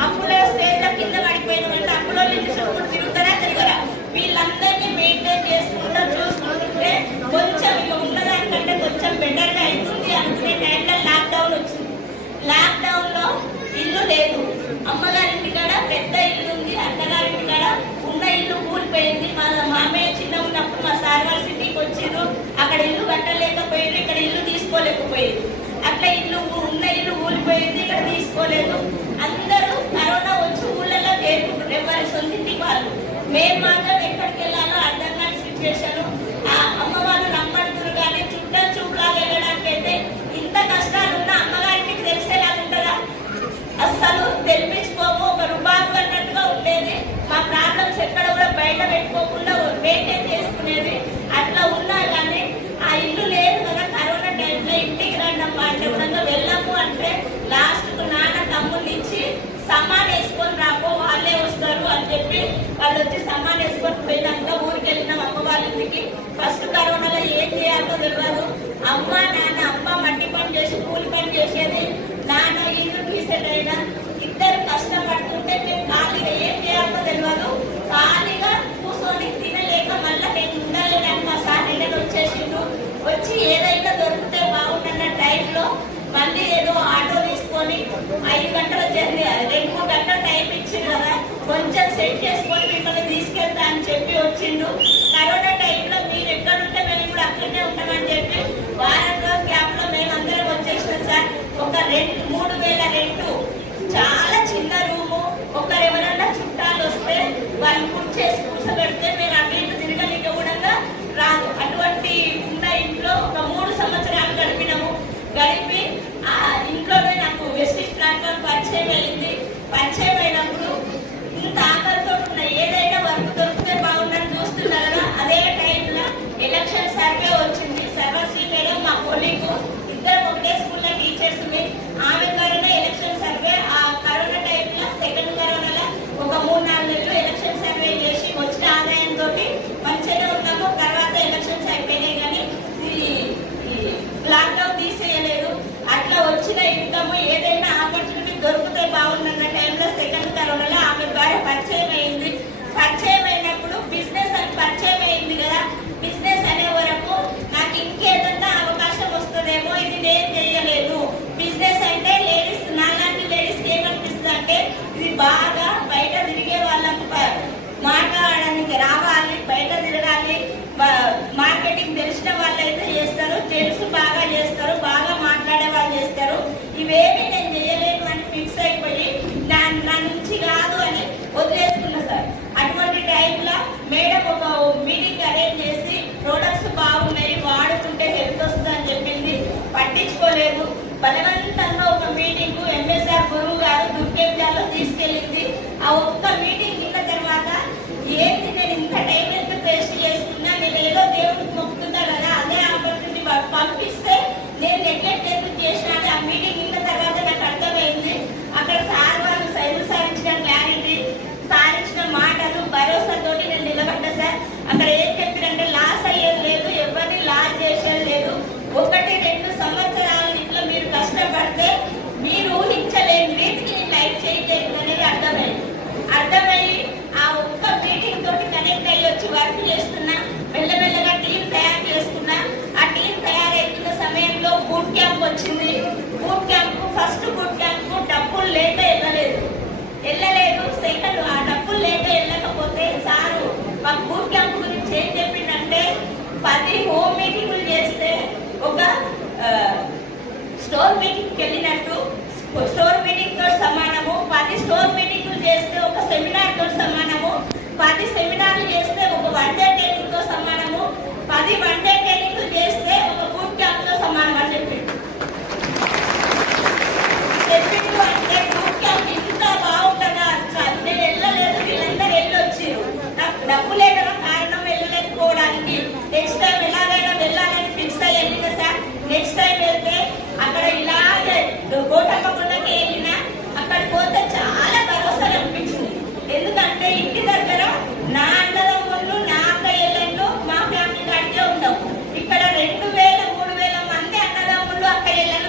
అప్పులో స్టేజ్ కింద పడిపోయిన వాళ్ళు అప్పులో ఇల్లు చుట్టూ తిరుగుతారా తిరగరా, వీళ్ళందరినీ మెయింటైన్ చేసుకుంటూ చూసుకుంటుంటే కొంచెం ఇక ఉన్నదానికంటే కొంచెం బెటర్గా అవుతుంది అనుకునే టైంలో లాక్డౌన్ వచ్చింది. లాక్డౌన్ లో ఇల్లు లేదు, అమ్మగారింటి కాడ పెద్ద ఇల్లు ఉంది, అత్తగారింటి కాడ ఉన్న ఇల్లు కూలిపోయింది. మా మామయ్య చిన్న ఉన్నప్పుడు మా సార్ వాళ్ళ సిటీకి వచ్చిండ్రు, అక్కడ ఇల్లు కట్టలేకపోయింది, ఇక్కడ ఇల్లు తీసుకోలేకపోయింది. అట్లా ఇల్లు ఉన్న ఇల్లు కూలిపోయింది, ఇక్కడ తీసుకోలేదు. అందరూ కరోనా వచ్చి ఊళ్ళలో చేరుకుంటారు, ఎవరి సొంతింటికి వాళ్ళు. మేము మాత్రం ఎక్కడికి వెళ్ళాలో అర్థం కాని సిచ్యువేషన్. ఆ అమ్మ వాళ్ళు నమ్మడుతురు కానీ చుట్టం చూపులాగా వెళ్ళడానికి అయితే ఇంత కష్టాలు ఉన్న అమ్మగారింటికి తెలిసేలాగా ఉంటుందా? అస్సలు తెలిపించుకోము, ఒక రూపాయి అన్నట్టుగా ఉండేది. మా ప్రాబ్లమ్స్ ఎక్కడ కూడా బయట పెట్టుకోకుండా మెయింటైన్ చేసుకునేది. అట్లా ఉన్నా కానీ ఆ ఇల్లు లేదు కదా, కరోనా టైంలో ఇంటికి రండమ్మా అంటే కూడా వెళ్ళము అంటే లాస్ట్ కు నాన్న తమ్ముళ్ళు ఇచ్చి సమాన్ వేసుకొని రాపో వాళ్ళే వస్తారు అని చెప్పి వాళ్ళు వచ్చి సమాన్ వేసుకొని పోయినాక ఊరికి వెళ్ళినాం అమ్మ వాళ్ళ ఇంటికి. ఫస్ట్ కరోనాలో ఏం చేయాలో తెలియదు. అమ్మ నాన్న, అమ్మ మట్టి పని చేసి కూలి పని చేసేది, నాన్న ఇల్లు తీసేటైనా ఇద్దరు కష్టపడుతుంటే మేము ఖాళీగా ఏం చేయాలో తెలియదు. ఖాళీగా కూర్చొని తినలేక మళ్ళీ నేను ఉండలేదని మా సార్ ఇంటికి వచ్చేసిండు. వచ్చి ఏదైనా దొరికితే బాగుంటున్న టైంలో మళ్ళీ ఏదో ఆటో తీసుకొని 5 గంటల జర్నీ, 2-3 గంటల టైం ఇచ్చింది కదా, కొంచెం సెట్ చేసుకొని మిమ్మల్ని తీసుకెళ్తా అని చెప్పి వచ్చిండు. కరోనా టైంలో మీరు ఎక్కడుంటే మేము కూడా అక్కడనే ఉంటామని చెప్పి వారం రోజు గ్యాప్ లో మేమందరం వచ్చేసినాం సార్. ఒక 3,000 రెంటు, చాలా చిన్న రూము. ఒకరు ఎవరన్నా చుట్టాలు వస్తే వాళ్ళు కూర్చేసి కూర్చోబెడితే మేము అటు ఇటు తిరగలిక కూడా రాదు. అటువంటి ఉన్న ఇంట్లో ఒక 3 సంవత్సరాలు గడిపినాము. గడిపి ఆ ఇంట్లోనే నాకు వెస్టిజ్ ప్లాట్ఫామ్ పరిచయం అయింది. పరిచయం అయినప్పుడు ఇంత ఆకలితో ఉన్న ఏదైనా వర్క్ దొరికితే బాగుందని చూస్తున్నా కదా, అదే టైంలో ఎలక్షన్ సర్వే వచ్చింది. సర్వశ్రీ మేడం మా కొలీగ్, ఇద్దరు ఒకటే స్కూల్లో టీచర్స్. ఆమె ద్వారా ఎలక్షన్ సర్వే ఆ కరోనా టైంలో సెకండ్ కరోనాలో ఒక 3-4 నెలలు ఎలక్షన్ సర్వే చేసి వచ్చిన ఆదాయంతో మంచిగానే ఉన్నాము. తర్వాత ఎలక్షన్స్ అయిపోయినాయి కానీ లాక్డౌన్ తీసేయలేదు. అట్లా వచ్చిన ఇన్కమ్ ఏదైనా ఆపర్చునిటీ దొరికితే బాగుందన్న టైంలో సెకండ్ కరోనాలో ఆమె ద్వారా పరిచయం అయింది. పరిచయం అయినప్పుడు బిజినెస్ అని పరిచయం అయింది కదా, బిజినెస్ అనే వరకు నాకు ఇంకేదన్నా అవకాశం వస్తుందేమో, ఇది నేను చేయలేదు. బిజినెస్ అంటే లేడీస్, నాలాంటి లేడీస్కి ఏమనిపిస్తుంది అంటే ఇది బాగా బయట తిరిగే వాళ్ళకు మాట్లాడడానికి రావాలి, బయట తిరగాలి, మార్కెటింగ్ తెలిసిన వాళ్ళు అయితే చేస్తారు, తెలుసు బాగా చేస్తారు, బాగా మాట్లాడే వాళ్ళు చేస్తారు. ఇవేమి నేను చేయలేను అని ఫిక్స్ అయిపోయి నా నుంచి కాదు అని వదిలేసుకున్నా సార్. అటువంటి టైంలో మేడం ఒక మీటింగ్ అరేంజ్ చేసి ప్రొడక్ట్స్ బాగున్నాయి, వాడుకుంటే హెల్త్ వస్తుంది అని చెప్పింది. పట్టించుకోలేదు. బలవంతంగా ఒక మీటింగ్ ఎంఎస్ఆర్ గురువు గారు దుర్గేజాలో తీసుకెళ్ళింది. ఆ ఒక్క మీటింగ్ విన్న తర్వాత ఏంటి నేను ఇంత టైం ఎంత వేస్ట్ చేసుకున్నా, నేను ఏదో దేవుడికి మొక్కుతున్నా కదా, అదే ఆపర్చునిటీ పంపిస్తే నేను నెగ్లెక్ట్ ఎందుకు చేసినా ఆ మీటింగ్ విన్న తర్వాత నాకు అర్థమైంది. అక్కడ సార్ వాళ్ళు సాధించిన క్లారిటీ, సాధించిన మాటలు, భరోసాతోటి నేను నిలబడ్డా సార్. అక్కడ ఏం చెప్పినంటే లాస్ అయ్యేది లేదు, ఎవరిని లాస్ చేసేది లేదు. 1-2 సంవత్సరాలు ఇట్లా మీరు కష్టపడితే మీరు ఊహించలేని రీతికి నేను లైఫ్ చేంజ్ అయింది అనేది అర్థమయ్యి ఆ ఒక్క మీటింగ్ తోటి కనెక్ట్ అయ్యి వచ్చి వర్క్ చేస్తున్నా. మెల్లమెల్లగా టీం తయారు చేసుకున్నా. ఆ టీం తయారైతున్న సమయంలో బూట్ క్యాంప్ వచ్చింది. Boot camp, first boot camp డబ్బులు లేక వెళ్ళలేదు. సెకండ్ ఆ డబ్బులు లేక వెళ్ళకపోతే సారు మాకు బూట్ క్యాంప్ గురించి ఏం చెప్పిందంటే 10 హోమ్ మీటింగులు చేస్తే ఒక స్టోర్ మీటింగ్కి వెళ్ళినట్టు, స్టోర్ మీటింగ్ తో సమానము. 10 స్టోర్ మీటింగులు చేస్తే ఒక సెమినార్ తో సమానము. 10 సెమినార్లు చేస్తే ఒక వన్ డే ట్రైనింగ్ తో సమానము. 10 వన్ డే ట్రైనింగ్ చేస్తే ఒక బూట్ క్యాంప్ తో సమానం అని చెప్పింది.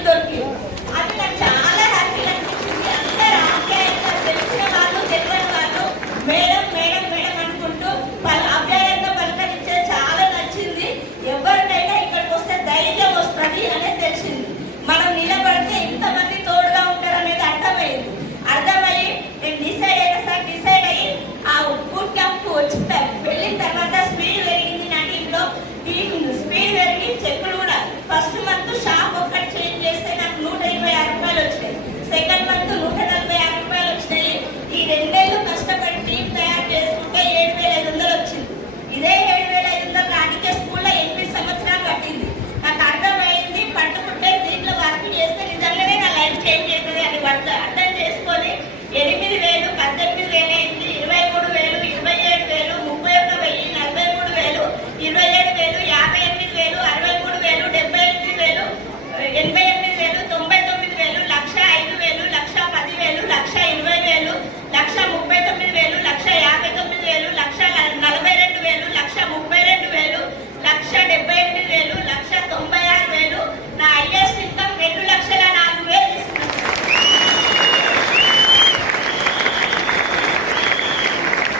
దొరికింది. అది నాకు చాలా హ్యాపీగా అనిపించింది. అందరూ ఆప్యాయంగా తెలిసిన వాళ్ళు తెలియని వాళ్ళు మేడం మేడం మేడం అనుకుంటూ ఆప్యాయంగా పలకరించే చాలా నచ్చింది. ఎవరికైనా ఇక్కడికి వస్తే ధైర్యం వస్తుంది అనేది తెలిసింది. మనం నిలబడితే ఇంతమంది తోడుగా ఉంటారు అనేది అర్థమైంది. అర్థమయ్యి నేను డిసైడ్ అయ్యి ఆ బూట్ క్యాంప్కి వెళ్ళిన తర్వాత స్పీడ్ పెరిగింది. నా టీంలో స్పీడ్ పెరిగి చెక్కులు కూడా ఫస్ట్ మంత్ షాప్ ఒక్కటి చేంజ్ చేస్తే నాకు 126 రూపాయలు వచ్చినాయి. సెకండ్ మంత్ 146 రూపాయలు వచ్చినాయి. ఈ 2 నెలలు కష్టపడి టీం తయారు చేసుకుంటే 7,500 వచ్చింది. ఇదే 7,500 రానికే స్కూల్లో 8 సంవత్సరాలు పట్టింది. నాకు అర్థమైంది పట్టుకుంటే దీంట్లో వర్క్ చేస్తే నిజంగానే నా లైఫ్ చేంజ్ అవుతుంది అని అర్థం చేసుకొని 8,000, 18,000 అయింది, 23,000, 27,000, 31,000, 43,000, 27,000, 58,000, 63,000, 78,000, 88,000, 99,000, 1,05,000, 1,10,000, 1,20,000, 1,39,000, 1,59,000, 1,42,000, 1,32,000, 1,78,000, 1,96,000. నా హైయెస్ట్ ఇన్కమ్ 2,04,000 తీసుకున్నాను.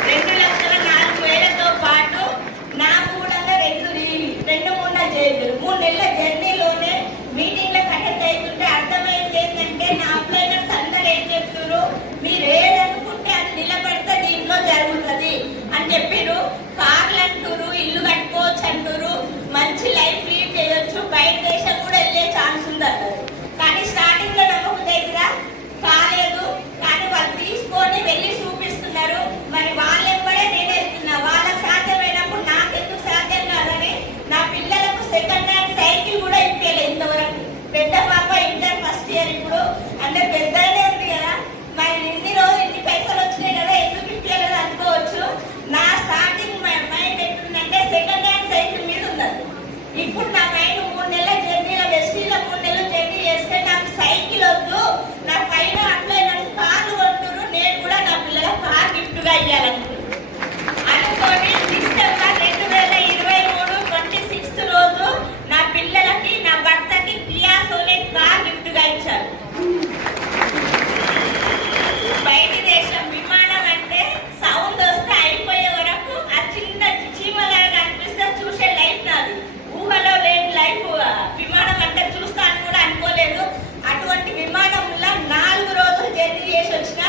2,04,000తో పాటు నాకు కూడా 2 నెలల జర్నీలోనే మీటింగ్లకు అటెండ్ అవుతుంటే అర్థమైంది ఏంటంటే నా అప్లైనర్స్ అందరూ ఏం చెప్తున్నారు, మీరు ఏదనుకుంటే అది నిలబడితే దీంట్లో జరుగుతుంది అని చెప్పారు. కార్లు అంటారు, ఇల్లు కట్టుకోవచ్చు అంటారు, మంచి లైఫ్ లీడ్ చేయొచ్చు, బయట దేశం కూడా వెళ్ళే ఛాన్స్ ఉంది అన్నారు. కానీ స్టార్టింగ్ లో నమ్మకం దగ్గర కాలేదు. కానీ వాళ్ళు తీసుకొని వెళ్ళి చూపిస్తున్నారు. మరి వాళ్ళెప్పుడే నేను వెళ్తున్నా, వాళ్ళకి సాధ్యమైనప్పుడు నాకెందుకు సాధ్యం కాదని నా పిల్లలకు సెకండ్ హ్యాండ్ సైకిల్ కూడా ఇప్పలేదు ఇంతవరకు. పెద్ద పాప ఇంటర్ ఫస్ట్ ఇయర్, ఇప్పుడు అందరు పెద్దనే ఉంది కదా. మరి ఇన్ని రోజులు ఇన్ని పైసలు వచ్చినాయి కదా, ఎందుకు ఇప్పలేదు అనుకోవచ్చు. నా స్టార్టింగ్ మైండ్ ఎట్లుందంటే సెకండ్ హ్యాండ్ సైకిల్ మీద ఉన్నది. ఇప్పుడు నా మైండ్ 3 నెలల జర్నీలో వెస్టీలో 3 నెలలు జర్నీ చేస్తే నాకు సైకిల్ వద్దు, నా పైన అట్లా నాకు కార్లు కొడుతున్నారు, నేను కూడా నా పిల్లల కార్ గిఫ్ట్ గా ఇవ్వాలనుకుంటున్నాను అనుకోని డిసెంబర్ 2023 26th రోజు నా పిల్లలకి నా భర్తకి కియా సోనెట్ కార్ గిఫ్ట్ గా ఇచ్చాను. బయటి దేశం విమానం అంటే సౌండ్ వస్తే అయిపోయే వరకు ఆ చిన్న చీమలాగా అనిపిస్తే చూసే లైఫ్ నాది. ఊహలో లేని లైఫ్ విమానం అంటే చూస్తాను కూడా అనుకోలేదు. అటువంటి విమానంలో 4 రోజులు జర్నీ చేసి వచ్చిన.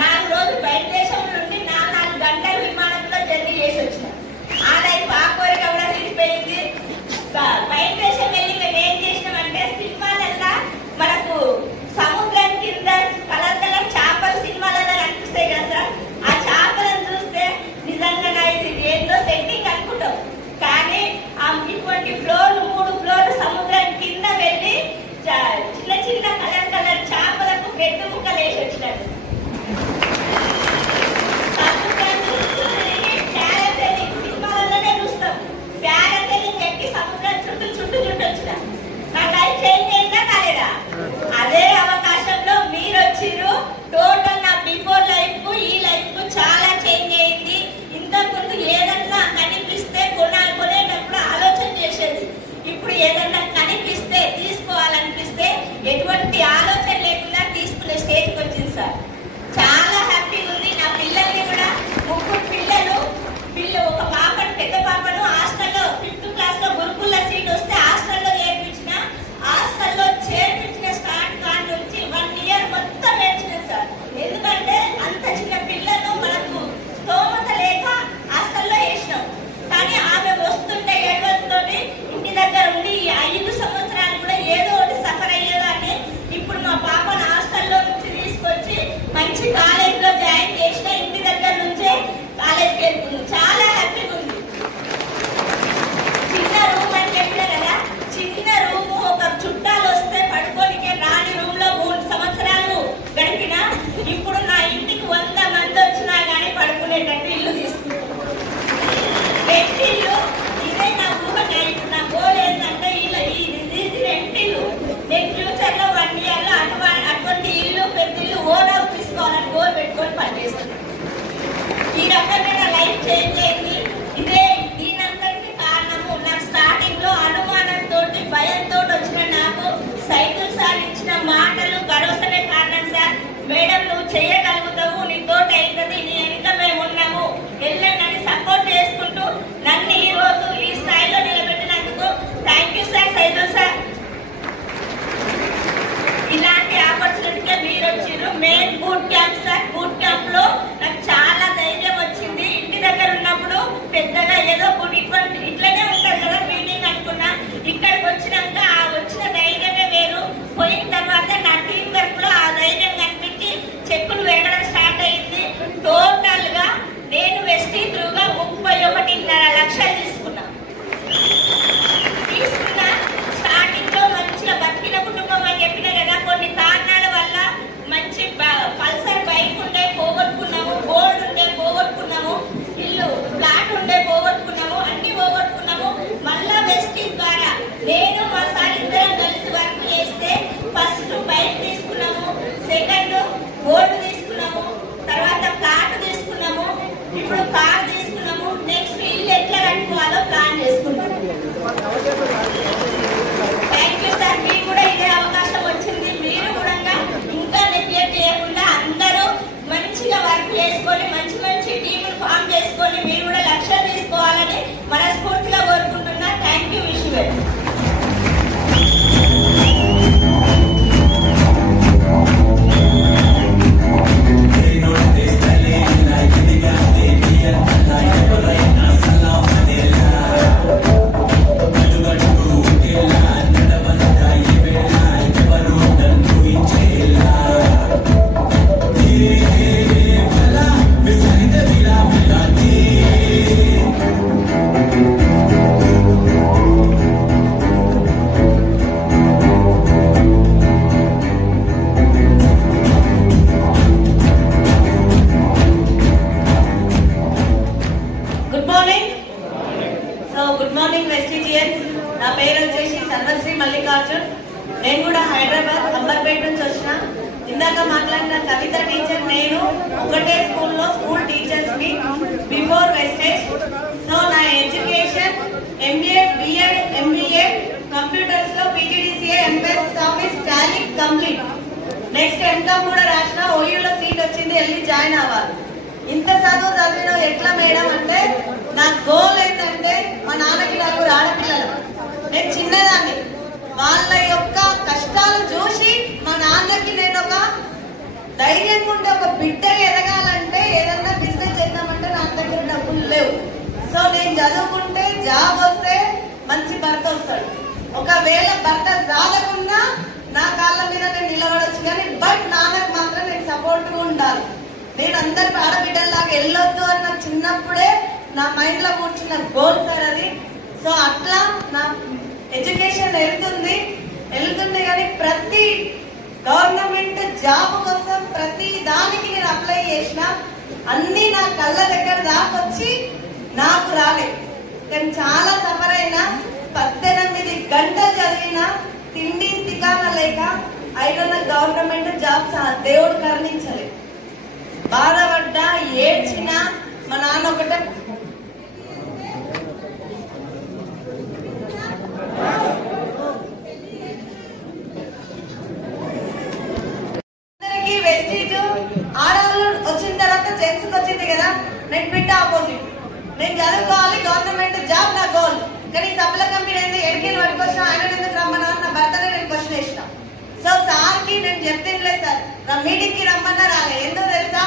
4 రోజులు బయట దేశం నుండి 4 గంటలు విమానంలో జర్నీ చేసి వచ్చిన. ఆ లైఫ్ ఆ కోరిక కూడా తీరిపోయింది. బయట దేశం వెళ్ళి మేము ఏం చేసినామంటే సినిమాలల్లా మనకు సముద్రం కింద కలర్ కలర్ చేపలు సినిమాలలో అనిపిస్తాయి కదా సార్. ఆ చేపలను చూస్తే నిజంగా ఇది ఏందో సెట్టింగ్ అనుకుంటాం. కానీ ఇటువంటి ఫ్లోర్లు 3 ఫ్లోర్లు సముద్రం కింద వెళ్ళి చిన్న చిన్న కలర్ కలర్ చేపలకు బ్రెడ్ ముక్కలు వేసి వచ్చినట్టు సినిమాలలోనే చూస్తాం. ప్యారాసైలింగ్ ఎక్కి సముద్రం చుట్టూ వచ్చిన. నా లైఫ్ చేంజ్ అయిందా కాలేదా? అదే అవకాశంలో మీరు వచ్చిర్రు. టోటల్ నా బిఫోర్ లైఫ్ ఈ లైఫ్ చాలా చేంజ్ అయింది. ఇంతకుముందు ఏదన్నా కనిపిస్తే కొనేటప్పుడు ఆలోచన చేసేది. ఇప్పుడు ఏదన్నా కనిపిస్తే తీసుకోవాలనిపిస్తే ఎటువంటి ఆలోచన లేకుండా తీసుకునే స్టేజ్కి వచ్చింది సార్. చాలా హ్యాపీగా ఉంది. నా పిల్లల్ని కూడా 3 పిల్లలు ఒక పాపను పెద్ద పాపను హాస్టల్లో 5th క్లాస్ లో గురుకుల సీట్ వస్తే హాస్టల్లో చేర్పించిన. హాస్టల్లో చేర్పించిన స్టార్ట్ కాడి నుంచి 1 ఇయర్ మొత్తం నేర్చిన సార్. ఎందుకంటే అంత చిన్న పిల్లలు మనకు స్తోమత లేక హాస్టల్లో వేసినాం. కానీ ఆమె వస్తుంటే ఏడువతోటి ఇంటి దగ్గర ఉండి ఈ 5 సంవత్సరాలు కూడా ఏదో ఒకటి సఫర్ అయ్యేదాన్ని. ఇప్పుడు మా పాపను హాస్టల్లో నుంచి తీసుకొచ్చి మంచి కాలేజీలో జాయిన్ చేసిన. ఇంటి దగ్గర నుంచే కాలేజీకి వెళ్తుంది. చాలా హ్యాపీగా ఉంది. చిన్న రూమ్ అని చెప్పినా కదా, చిన్న రూమ్ ఒక చుట్టాలు వస్తే పడుకోనికే రాని రూమ్ లో 3 సంవత్సరాలు గడిపిన. ఇప్పుడు నా ఇంటికి 100 మంది వచ్చినా గానీ పడుకునేటట్టు ఇల్లు తీసుకుంటాను. రెంటిల్లు ఇదే నా ఊహ. ఇప్పుడు నా గోల్ ఏంటంటే ఇది రెంటిల్లు. నేను ఫ్యూచర్ లో 1 ఇయర్ లో అటువంటి ఇల్లు పెద్ద ఇల్లు ఓన్ హౌస్ తీసుకోవాలని గోల్ పెట్టుకొని పనిచేస్తాను. ఈ రకంగా నా లైఫ్ చేంజ్ అయింది. దీనంతటికి కారణము నాకు స్టార్టింగ్ లో అనుమానంతో భయంతో వచ్చిన నాకు సైకిల్ ఇట్లనే ఉంటుంది కదా మీటింగ్ అనుకున్నా. ఇక్కడికి వచ్చినాక ఆ వచ్చిన ధైర్యమే వేరు. పోయిన తర్వాత నా టీం వర్క్ లో ఆ ధైర్యం కనిపించి చెక్కులు పెరగడం స్టార్ట్ అయింది. టోటల్ గా నేను వెస్టీలుగా 31.5 లక్షలు తీసుకున్నా. స్టార్టింగ్ లో మంచిగా బతికిన కుటుంబం అని చెప్పిన కదా, కొన్ని కారణాల వల్ల మంచి పల్సర్ బైక్ ఉండే పోగొట్టుకున్నాము, గోల్డ్ ఉండే పోగొట్టుకున్నాము, ఇల్లు ఫ్లాట్ ఉండే పోగొట్టుకున్నాము, అన్ని పోగొట్టుకున్నాము. మళ్ళా వెస్టీజ్ ద్వారా నేను మా సార్ ఇద్దరం కలిసి వర్క్ చేస్తే ఫస్ట్ బైక్ తీసుకున్నాము, సెకండ్ గోల్డ్ తీసుకున్నాము, తర్వాత ఫ్లాట్ తీసుకున్నాము, ఇప్పుడు కార్ తీసుకున్నాము. నెక్స్ట్ ఇల్లు ఎట్లా కట్టుకోవాలో ప్లాన్ చేసుకున్నాము. Thank you sir. మీకు కూడా ఇదే అవకాశం వచ్చింది. మీరు కూడా ఇంకా నెగ్లెక్ట్ చేయకుండా అందరూ మంచిగా వర్క్ చేసుకొని మంచి మంచి టీములు ఫామ్ చేసుకొని మీరు కూడా లక్ష్యాలు తీసుకోవాలని మనస్ఫూర్తిగా కోరుకుంటున్నా. Thank you. Wish you well. నేను కూడా హైదరాబాద్ అంబర్పేట నుంచి వచ్చిన. ఇందాక మాట్లాడిన కవిత టీచర్ నేను ఒకటే స్కూల్లో స్కూల్ టీచర్స్ ని బిఫోర్ వెస్టేజ్. సో నా education MA, BEd, MBA, computers లో PGDCA, MS Office, Tally complete. Next MCom కూడా రాసిన. ఓయూలో సీట్ వచ్చింది, వెళ్ళి జాయిన్ అవ్వాలి. ఇంత చదువు చదివిన ఎట్లా మేడం అంటే నా గోల్ ఏంటంటే మా నాన్నకి 4 ఆడపిల్లలు, నేను చిన్నదాన్ని. వాళ్ళ యొక్క కష్టాలు చూసి మా నాన్నకి నేను ఒక ధైర్యంగా ఉంటే ఒక బిడ్డ ఎదగాలంటే ఏదన్నా బిజినెస్ చేద్దామంటే నా దగ్గర డబ్బులు లేవు. సో నేను చదువుకుంటే జాబ్ వస్తే మంచి భర్త వస్తాడు. ఒకవేళ భర్త చాలకుండా నా కాళ్ళ మీద నేను నిలబడొచ్చు, కానీ బట్ నాన్నకు మాత్రం నేను సపోర్ట్గా ఉండాలి. నేను అందరి ఆడబిడ్డలాగా వెళ్ళొద్దు అని నాకు చిన్నప్పుడే నా మైండ్ లో కూర్చున్న గోల్ సార్ అది. సో అట్లా నా ఎడ్యుకేషన్ వెళ్తుంది కానీ ప్రతి గవర్నమెంట్ జాబ్ కోసం ప్రతి దానికి నేను అప్లై చేసిన. అన్ని నా కళ్ళ దగ్గర దాకొచ్చి నాకు రాలేదు. కానీ చాలా సఫర్ అయినా 18 గంటలు చదివిన తిండి తికాన లేక అయినా గవర్నమెంట్ జాబ్స్ దేవుడు కరుణించలేదు. బాధపడ్డా ఏడ్చినా మా నాన్న ఒకటే వెస్టీజ్ ఆడవాళ్ళు వచ్చిన తర్వాత జెంట్స్ వచ్చింది కదా, నేను బిడ్డ ఆపోజిట్. నేను చదువుకోవాలి, గవర్నమెంట్ జాబ్ నా గోల్. కానీ సభల కంపెనీ ఏంది ఎడికెళ్ళి పట్టుకొచ్చినా ఆయన ఎందుకు రమ్మన్నా నా భర్తనే నేను క్వశ్చన్ వేసిన. సో సార్ కి నేను చెప్తేలేదు సార్, నా మీటింగ్ కి రమ్మన్నా రాలే. ఎందుకు తెలుసా,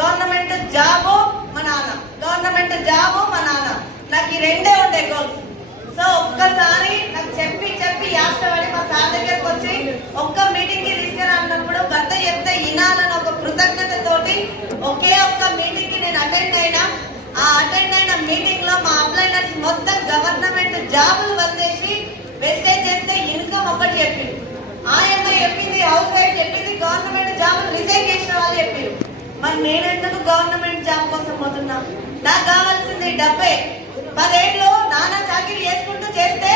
గవర్నమెంట్ జాబు మా నాన్న, గవర్నమెంట్ జాబు మా నాన్న. నాకు ఈ రెండే ఉండే గోల్స్. సో ఒక్కసారి నాకు చెప్పి యాష్టపడి మా సార్ దగ్గరకు వచ్చి ఒక్క మీటింగ్ కి తీసుకురాన్నప్పుడు భర్త చెప్తే వినాలని ఒక కృతజ్ఞతతోటి ఒకే ఒక్క మీటింగ్ కి నేను అటెండ్ అయినా. ఆ అటెండ్ అయిన మీటింగ్ లో మా అప్లైనర్స్ మొత్తం గవర్నమెంట్ జాబులు వదిలేసి వెస్టేజ్ చేస్తే ఇన్కమ్ ఒకటి చెప్పింది. ఆయన చెప్పింది, హౌస్ వైఫ్ చెప్పింది, గవర్నమెంట్ జాబులు రిజైన్ చేసిన వాళ్ళు చెప్పింది. మరి నేను ఎందుకు గవర్నమెంట్ జాబ్ కోసం పోతున్నా? నాకు కావాల్సింది డబ్బే. 10 ఏళ్ళు నానా చాకరీ చేసుకుంటూ చేస్తే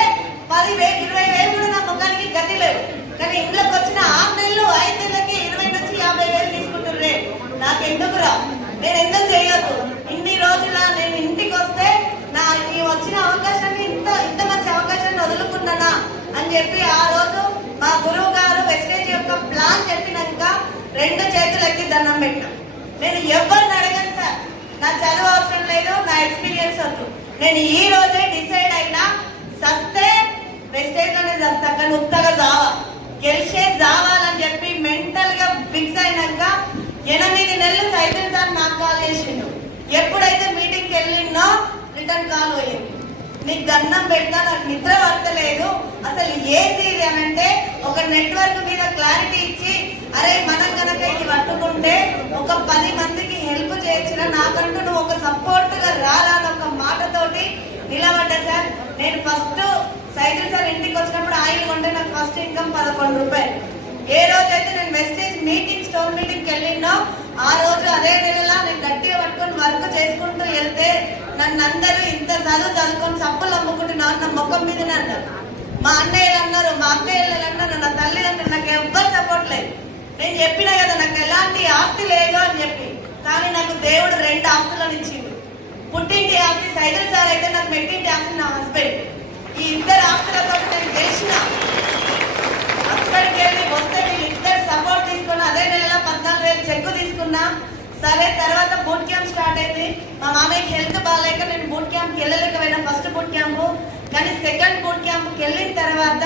10,000, 20,000 కూడా నా ముఖానికి గతి లేవు. కానీ ఇంట్లోకి వచ్చిన 6 నెలలు 5 నెలలకి 20 నుంచి 50,000 తీసుకుంటుర్రే. నాకు ఎందుకురా, నేను ఎందుకు చేయొద్దు? ఇన్ని రోజుల నేను ఇంటికి వస్తే నా ఈ వచ్చిన అవకాశాన్ని ఇంత మంచి అవకాశాన్ని వదులుకున్నానా అని చెప్పి ఆ రోజు మా గురువు గారు వెస్టేజ్ యొక్క ప్లాన్ చెప్పినాక 2 చేతులు ఎత్తి దండం పెట్టినా. నేను ఎవరిని అడగను సార్, నా చదువు అవసరం లేదు, నా ఎక్స్పీరియన్స్ వద్దు. నేను ఈ రోజే డిసైడ్ అయినా సస్తే వెస్టేజ్ లోనే చస్తా, కానీ ఉత్తగా జావా గెలిచే జావాలని చెప్పి మెంటల్ గా ఫిక్స్ అయినాక 8 నెలలు సైతం సార్ నాకు కాల్ చేసిండు. ఎప్పుడైతే మీటింగ్కి వెళ్ళిందో రిటర్న్ కాల్ పోయింది. నీకు దండం పెడతా, నాకు నిద్ర పడతలేదు, అసలు ఏంది ఇది అని అంటే ఒక నెట్వర్క్ మీద క్లారిటీ ఇచ్చి అరే మనం కనుక ఇది పట్టుకుంటే ఒక 10 మందికి హెల్ప్ చేయొచ్చురా, నాకంటూ నువ్వు ఒక సపోర్ట్ గా రాలా అని ఒక మాటతోటి నిలబడ్డా సార్. నేను ఫస్ట్ సైకిల్ సార్ ఇంటికి వచ్చినప్పుడు ఆయిల్ కొంటే నాకు ఫస్ట్ ఇన్కమ్ 11 రూపాయలు. ఏ రోజైతే నేను వెస్టేజ్ మీటింగ్ స్టోర్ మీటింగ్ కి వెళ్ళినో ఆ రోజు అదే నెలలా నేను గట్టిగా పట్టుకొని వర్క్ చేసుకుంటూ వెళ్తే నన్ను అందరూ ఇంత చదువుకొని సబ్బులు అమ్ముకుంటున్నావు నా ముఖం మీదనే అన్నారు. మా అన్నయ్యలు అన్నారు, మా అక్కయ్యలు అన్నారు, నా తల్లిదండ్రులు నాకు ఎవ్వరు సపోర్ట్ లేదు. నేను చెప్పినా కదా నాకు ఎలాంటి ఆస్తి లేదు అని చెప్పి, కానీ నాకు దేవుడు 2 ఆస్తులను ఇచ్చిండు. పుట్టింటి ఆస్తి సైకిల్ సార్ అయితే నాకు మెట్టింటి ఆస్తి నా హస్బెండ్. ఈ 2 ఆస్తులతో నేను గెలిచిన. అక్కడికి వెళ్ళి వస్తే వీళ్ళిద్దరు సపోర్ట్ తీసుకున్నా. అదే నెల 14,000 చెక్కు తీసుకున్నా. సరే తర్వాత బూట్ క్యాంప్ స్టార్ట్ అయింది. మా మామయ్యకి హెల్త్ బాగాలేక నేను బూట్ క్యాంప్కి వెళ్ళలేకపోయినా ఫస్ట్ బూట్ క్యాంపు. కానీ సెకండ్ బూట్ క్యాంప్కి వెళ్ళిన తర్వాత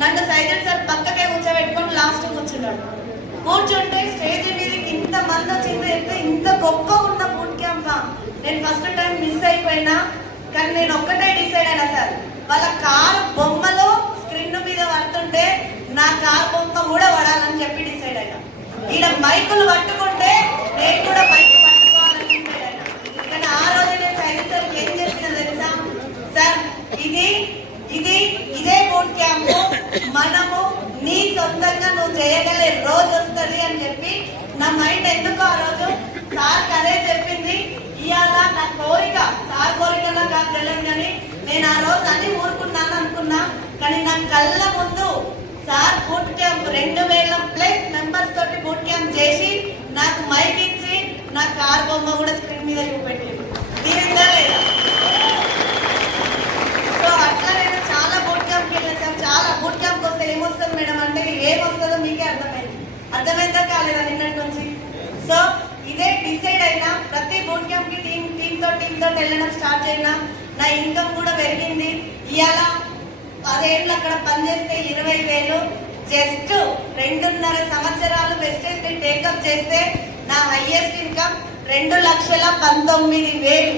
నన్ను సైకిల్ సార్ పక్కకే కూర్చోబెట్టుకొని లాస్ట్ కూర్చున్నాడు. కూర్చుంటే స్టేజ్ మీదకి ఇంత మంది వచ్చింది, ఇంత గొప్ప ఉన్న బూట్ క్యాంప్ నేను ఫస్ట్ టైం మిస్ అయిపోయినా. కానీ నేను ఒక్కటే డిసైడ్ అయినా సార్, వాళ్ళ కార్ బొమ్మలు స్క్రీన్ మీద పడుతుంటే నా కార్ బొమ్మ కూడా పడాలని చెప్పి డిసైడ్ అయినా. ఈడ మైకులు పట్టుకుంటే నేను కూడా మైకు పట్టుకోవాలని డిసైడ్ అయినా. కానీ ఆ రోజు నేను సైకిల్ సార్కి ఏం చెప్పినా తెలుసా సార్, ఇదే బూట్ క్యాంప్ మనము నీ సొంతంగా నువ్వు చేయగలే రోజు వస్తుంది అని చెప్పి నా మైండ్ ఎందుకు ఆ రోజు సార్కి అదే చెప్పింది. ఇవాళ నా కోరిక సార్ కోరికలా కాదు తెలియదు, కానీ నేను ఆ రోజు అన్ని ఊరుకున్నాను అనుకున్నా. కానీ నా కళ్ళ ముందు సార్ బూట్ క్యాంప్ 2,000+ మెంబర్స్ తోటి బూట్ క్యాంప్ చేసి నాకు మైక్ ఇచ్చి నా కార్ బొమ్మ కూడా స్క్రీన్ మీద చూపెట్టింది. దీనిందా లేదా? సో అట్లా నేను చాలా బూట్ క్యాంప్కి వెళ్ళాను సార్. చాలా బూట్ క్యాంప్కి వస్తే ఏమొస్తుంది మేడం అంటే ఏమొస్తుందో మీకే అర్థమైందా కాలేదా నిన్నటి నుంచి? సో ఇదే డిసైడ్ అయినా ప్రతి బూట్ క్యాంప్ కి టీమ్ తోటి వెళ్ళడం స్టార్ట్ అయినా నా ఇన్కమ్ కూడా పెరిగింది. ఇవాళ 10 ఏళ్ళు అక్కడ పనిచేస్తే 20,000, జస్ట్ 2.5 సంవత్సరాలు వెస్టేజ్ ని టేకప్ చేస్తే నా హైయెస్ట్ ఇన్కమ్ 2,19,000.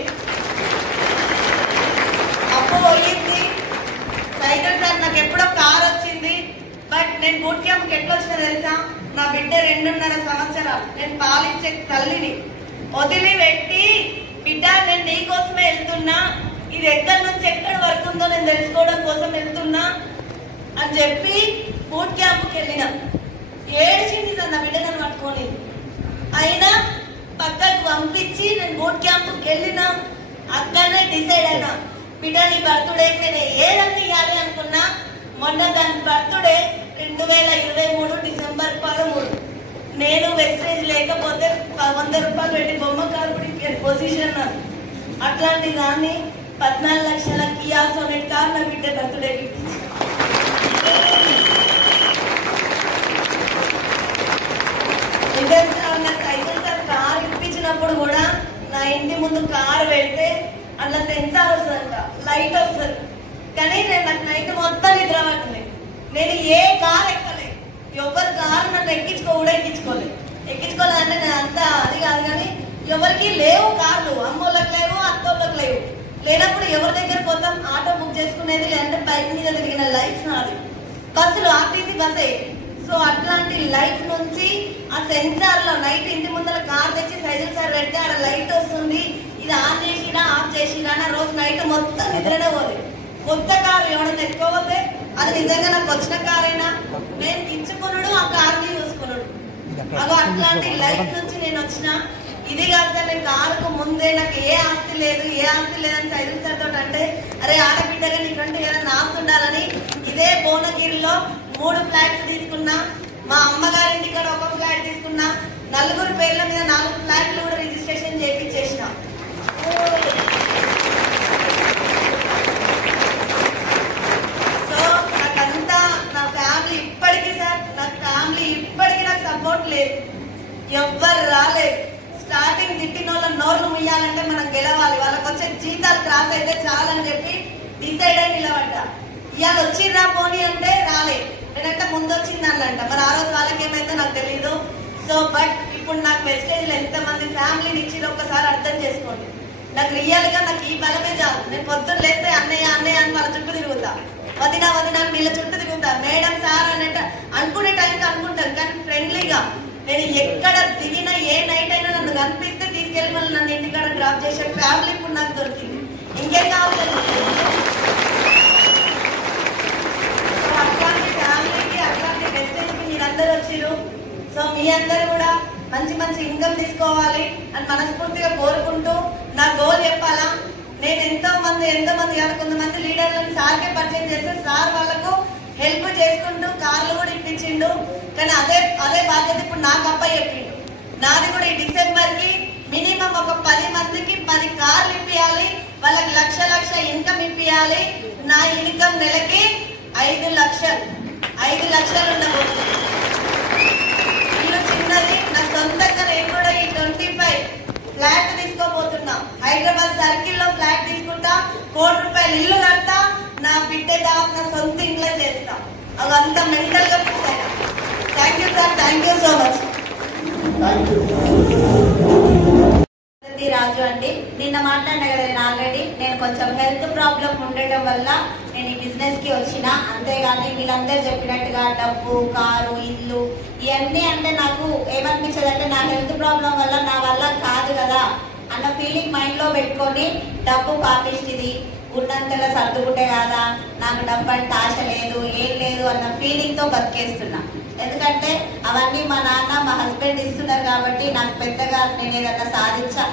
అప్పు పోయింది. సైకిల్ సార్ నాకు ఎప్పుడో కార్ వచ్చింది. బట్ నేను బూట్ క్యాంప్కి ఎట్లా వచ్చినా తెలుసా, నా బిడ్డ 2.5 సంవత్సరాలు, నేను పాలిచ్చే తల్లిని వదిలి పెట్టి బిడ్డ నేను నీ కోసమే వెళ్తున్నా, ఇది ఎక్కడి నుంచి ఎక్కడి వరకు ఉందో నేను తెలుసుకోవడం కోసం వెళ్తున్నా అని చెప్పి బూట్ క్యాంప్కి వెళ్ళినా. ఏడ్చింది సార్ నా బిడ్డ నన్ను పట్టుకొని. అయినా పక్కకు పంపించి నేను బూట్ క్యాంప్కి వెళ్ళినా. అక్కడనే డిసైడ్ అయినా బిడ్డ నీ బర్త్డేకి నేను ఏదన్నా ఇవ్వాలి అనుకున్నా. మొన్న దాని బర్త్డే 2023 డిసెంబర్ 13. నేను వెస్టేజ్ లేకపోతే 100 రూపాయలు పెట్టి బొమ్మ కారు పొజిషన్. అట్లాంటి దాన్ని 14 లక్షల కియా సోనెట్ కార్ నా బిడ్డ బర్త్డే గిఫ్ట్ ఇచ్చి. సైకిల్ సార్ కార్ ఇప్పించినప్పుడు కూడా నా ఇంటి ముందు కార్ పెడితే అట్లా సెన్సార్ వస్తుందంట, లైట్ వస్తుంది. కానీ నేను నాకు నైట్ మొత్తం నిద్ర పడుతుంది. నేను ఏ కార్ ఎక్కలే, ఎవరి కారు నన్ను ఎక్కించుకోలేదంటే నేను అంతా అది కాదు. కానీ ఎవరికి లేవు కార్లు, అమ్మోళ్ళకి లేవు, అత్తోళ్ళకి లేవు. లేనప్పుడు ఎవరి దగ్గర పోతాం? ఆటో బుక్ చేసుకునేది, లేదంటే బైక్ మీద తిరిగిన లైఫ్ నాది. బస్సులు ఆర్టీసీ బస్సే. సో అట్లాంటి లైఫ్ నుంచి ఆ సెన్సార్ లో నైట్ ఇంటి ముందర కార్ తెచ్చి సైకిల్ సార్ పెడితే ఆడ లైట్ వస్తుంది, ఇది ఆన్ చేసినా ఆఫ్ చేసినా నా రోజు నైట్ మొత్తం నిద్రనే పోదు. కొత్త కారు ఎవడన్నా ఎత్తుకోపోతే అది నిజంగా నాకు వచ్చిన కారైనా నేను ఇచ్చుకున్నాడు, ఆ కార్ని చూసుకున్నాడు. అగో అట్లాంటి లైఫ్ నుంచి నేను వచ్చిన. ఇది కాదు సార్, నేను కారుకు ముందే నాకు ఏ ఆస్తి లేదని సైకిల్ సార్ తోటి అంటే, అరే ఆడబిడ్డగా నీకంటే ఏదైనా ఆస్తి ఉండాలని ఇదే భువనగిరిలో 3 ఫ్లాట్స్ తీసుకున్నా. మా అమ్మగారింటి కూడా 1 ఫ్లాట్ తీసుకున్నా. 4 పేర్ల మీద 4 ఫ్లాట్లు కూడా రిజిస్ట్రేషన్ చేయించేసిన. సో నాకంతా నా ఫ్యామిలీ ఇప్పటికీ సార్, నాకు సపోర్ట్ లేదు, ఎవ్వరు రాలేదు. స్టార్టింగ్ తిట్టిన వాళ్ళ నోర్లు ముయ్యాలంటే మనం గెలవాలి, వాళ్ళకి వచ్చే జీతాలు క్రాస్ అయితే చాలని చెప్పి డిసైడ్ అయి నిలబడ్డా. ఇవాళ వచ్చిర్రా పోనీ అంటే రాలే, నేనంటే ముందు వచ్చిందంట. మరి ఆ రోజు వాళ్ళకి ఏమైందో నాకు తెలీదు. సో బట్ ఇప్పుడు నాకు వెస్టేజ్ లో ఎంతమంది ఫ్యామిలీని ఇచ్చిరో ఒక్కసారి అర్థం చేసుకోండి. నాకు రియల్ గా నాకు ఈ బలమే చాలు. నేను పొద్దున్న లేస్తే అన్నయ్య అన్నయ్య అని వాళ్ళ చుట్టూ తిరుగుతా, వదిన వదిన అని వీళ్ళ చుట్టూ తిరుగుతా, మేడం సార్ అనేట అనుకునే టైంకి అనుకుంటాను. కానీ ఫ్రెండ్లీగా నేను ఎక్కడ దిగినా ఏ నైట్ అయినా నన్ను కనిపిస్తే తీసుకెళ్ళి మళ్ళీ నన్ను ఇంటికాడ డ్రాప్ చేసే ఫ్యామిలీ ఇప్పుడు నాకు దొరికింది. ఇంకేం కావాలి? అట్లాంటి ఫ్యామిలీకి అట్లాంటి వెస్టేజ్కి మీరందరూ వచ్చిరు. సో మీ అందరూ కూడా మంచి మంచి ఇన్కమ్ తీసుకోవాలి అని మనస్ఫూర్తిగా కోరుకుంటూ నా గోల్ చెప్పాలా, నేను ఎంతో మంది కాదు కొంతమంది లీడర్లను సార్కే పరిచయం చేస్తే సార్ వాళ్ళకు హెల్ప్ చేసుకుంటూ కార్లు కూడా ఇప్పించిండు. కానీ అదే బాధ్యత ఇప్పుడు నాకు అప్ప చెప్పిండు. నాది కూడా ఈ డిసెంబర్ కి మినిమం ఒక 10 మందికి 10 కార్లు ఇప్పియాలి, వాళ్ళకి లక్ష ఇన్కమ్ ఇప్పియాలి. నా ఇన్కమ్ నెలకి 5 లక్షలు ఉండబోతుంది. ఇల్లు చిన్నది, నా సొంతంగా నేను కూడా ఈ 25 ఫ్లాట్ తీసుకోబోతున్నా. హైదరాబాద్ సర్కిల్ లో ఫ్లాట్ తీసుకుంటా, ₹1,00,00,000 ఇల్లు కడతా, నా బిడ్డ దాకా నా సొంత ఇంట్లో చేస్తా. అవంతా మెంటల్ గా పూర్తయి. Thank you sir, thank you so much. Raju అండి, నిన్న మాట్లాడినా కదా నేను ఆల్రెడీ. నేను కొంచెం హెల్త్ ప్రాబ్లం ఉండటం వల్ల నేను ఈ బిజినెస్ కి వచ్చిన. అంతేగాని వీళ్ళందరూ చెప్పినట్టుగా డబ్బు, కారు, ఇల్లు ఇవన్నీ అంటే నాకు ఏమనిపించదు అంటే నా హెల్త్ ప్రాబ్లం వల్ల నా వల్ల కాదు కదా అన్న ఫీలింగ్ మైండ్ లో పెట్టుకొని డబ్బు పాపిస్తుంది, ఉన్నంతలో సర్దుకుంటే కాదా, నాకు డబ్బు అంటే ఆశ లేదు, ఏం లేదు అన్న ఫీలింగ్ తో బతికేస్తున్నా. ఎందుకంటే అవన్నీ మా నాన్న మా హస్బెండ్ ఇస్తున్నారు కాబట్టి నాకు పెద్దగా నేను ఏదన్నా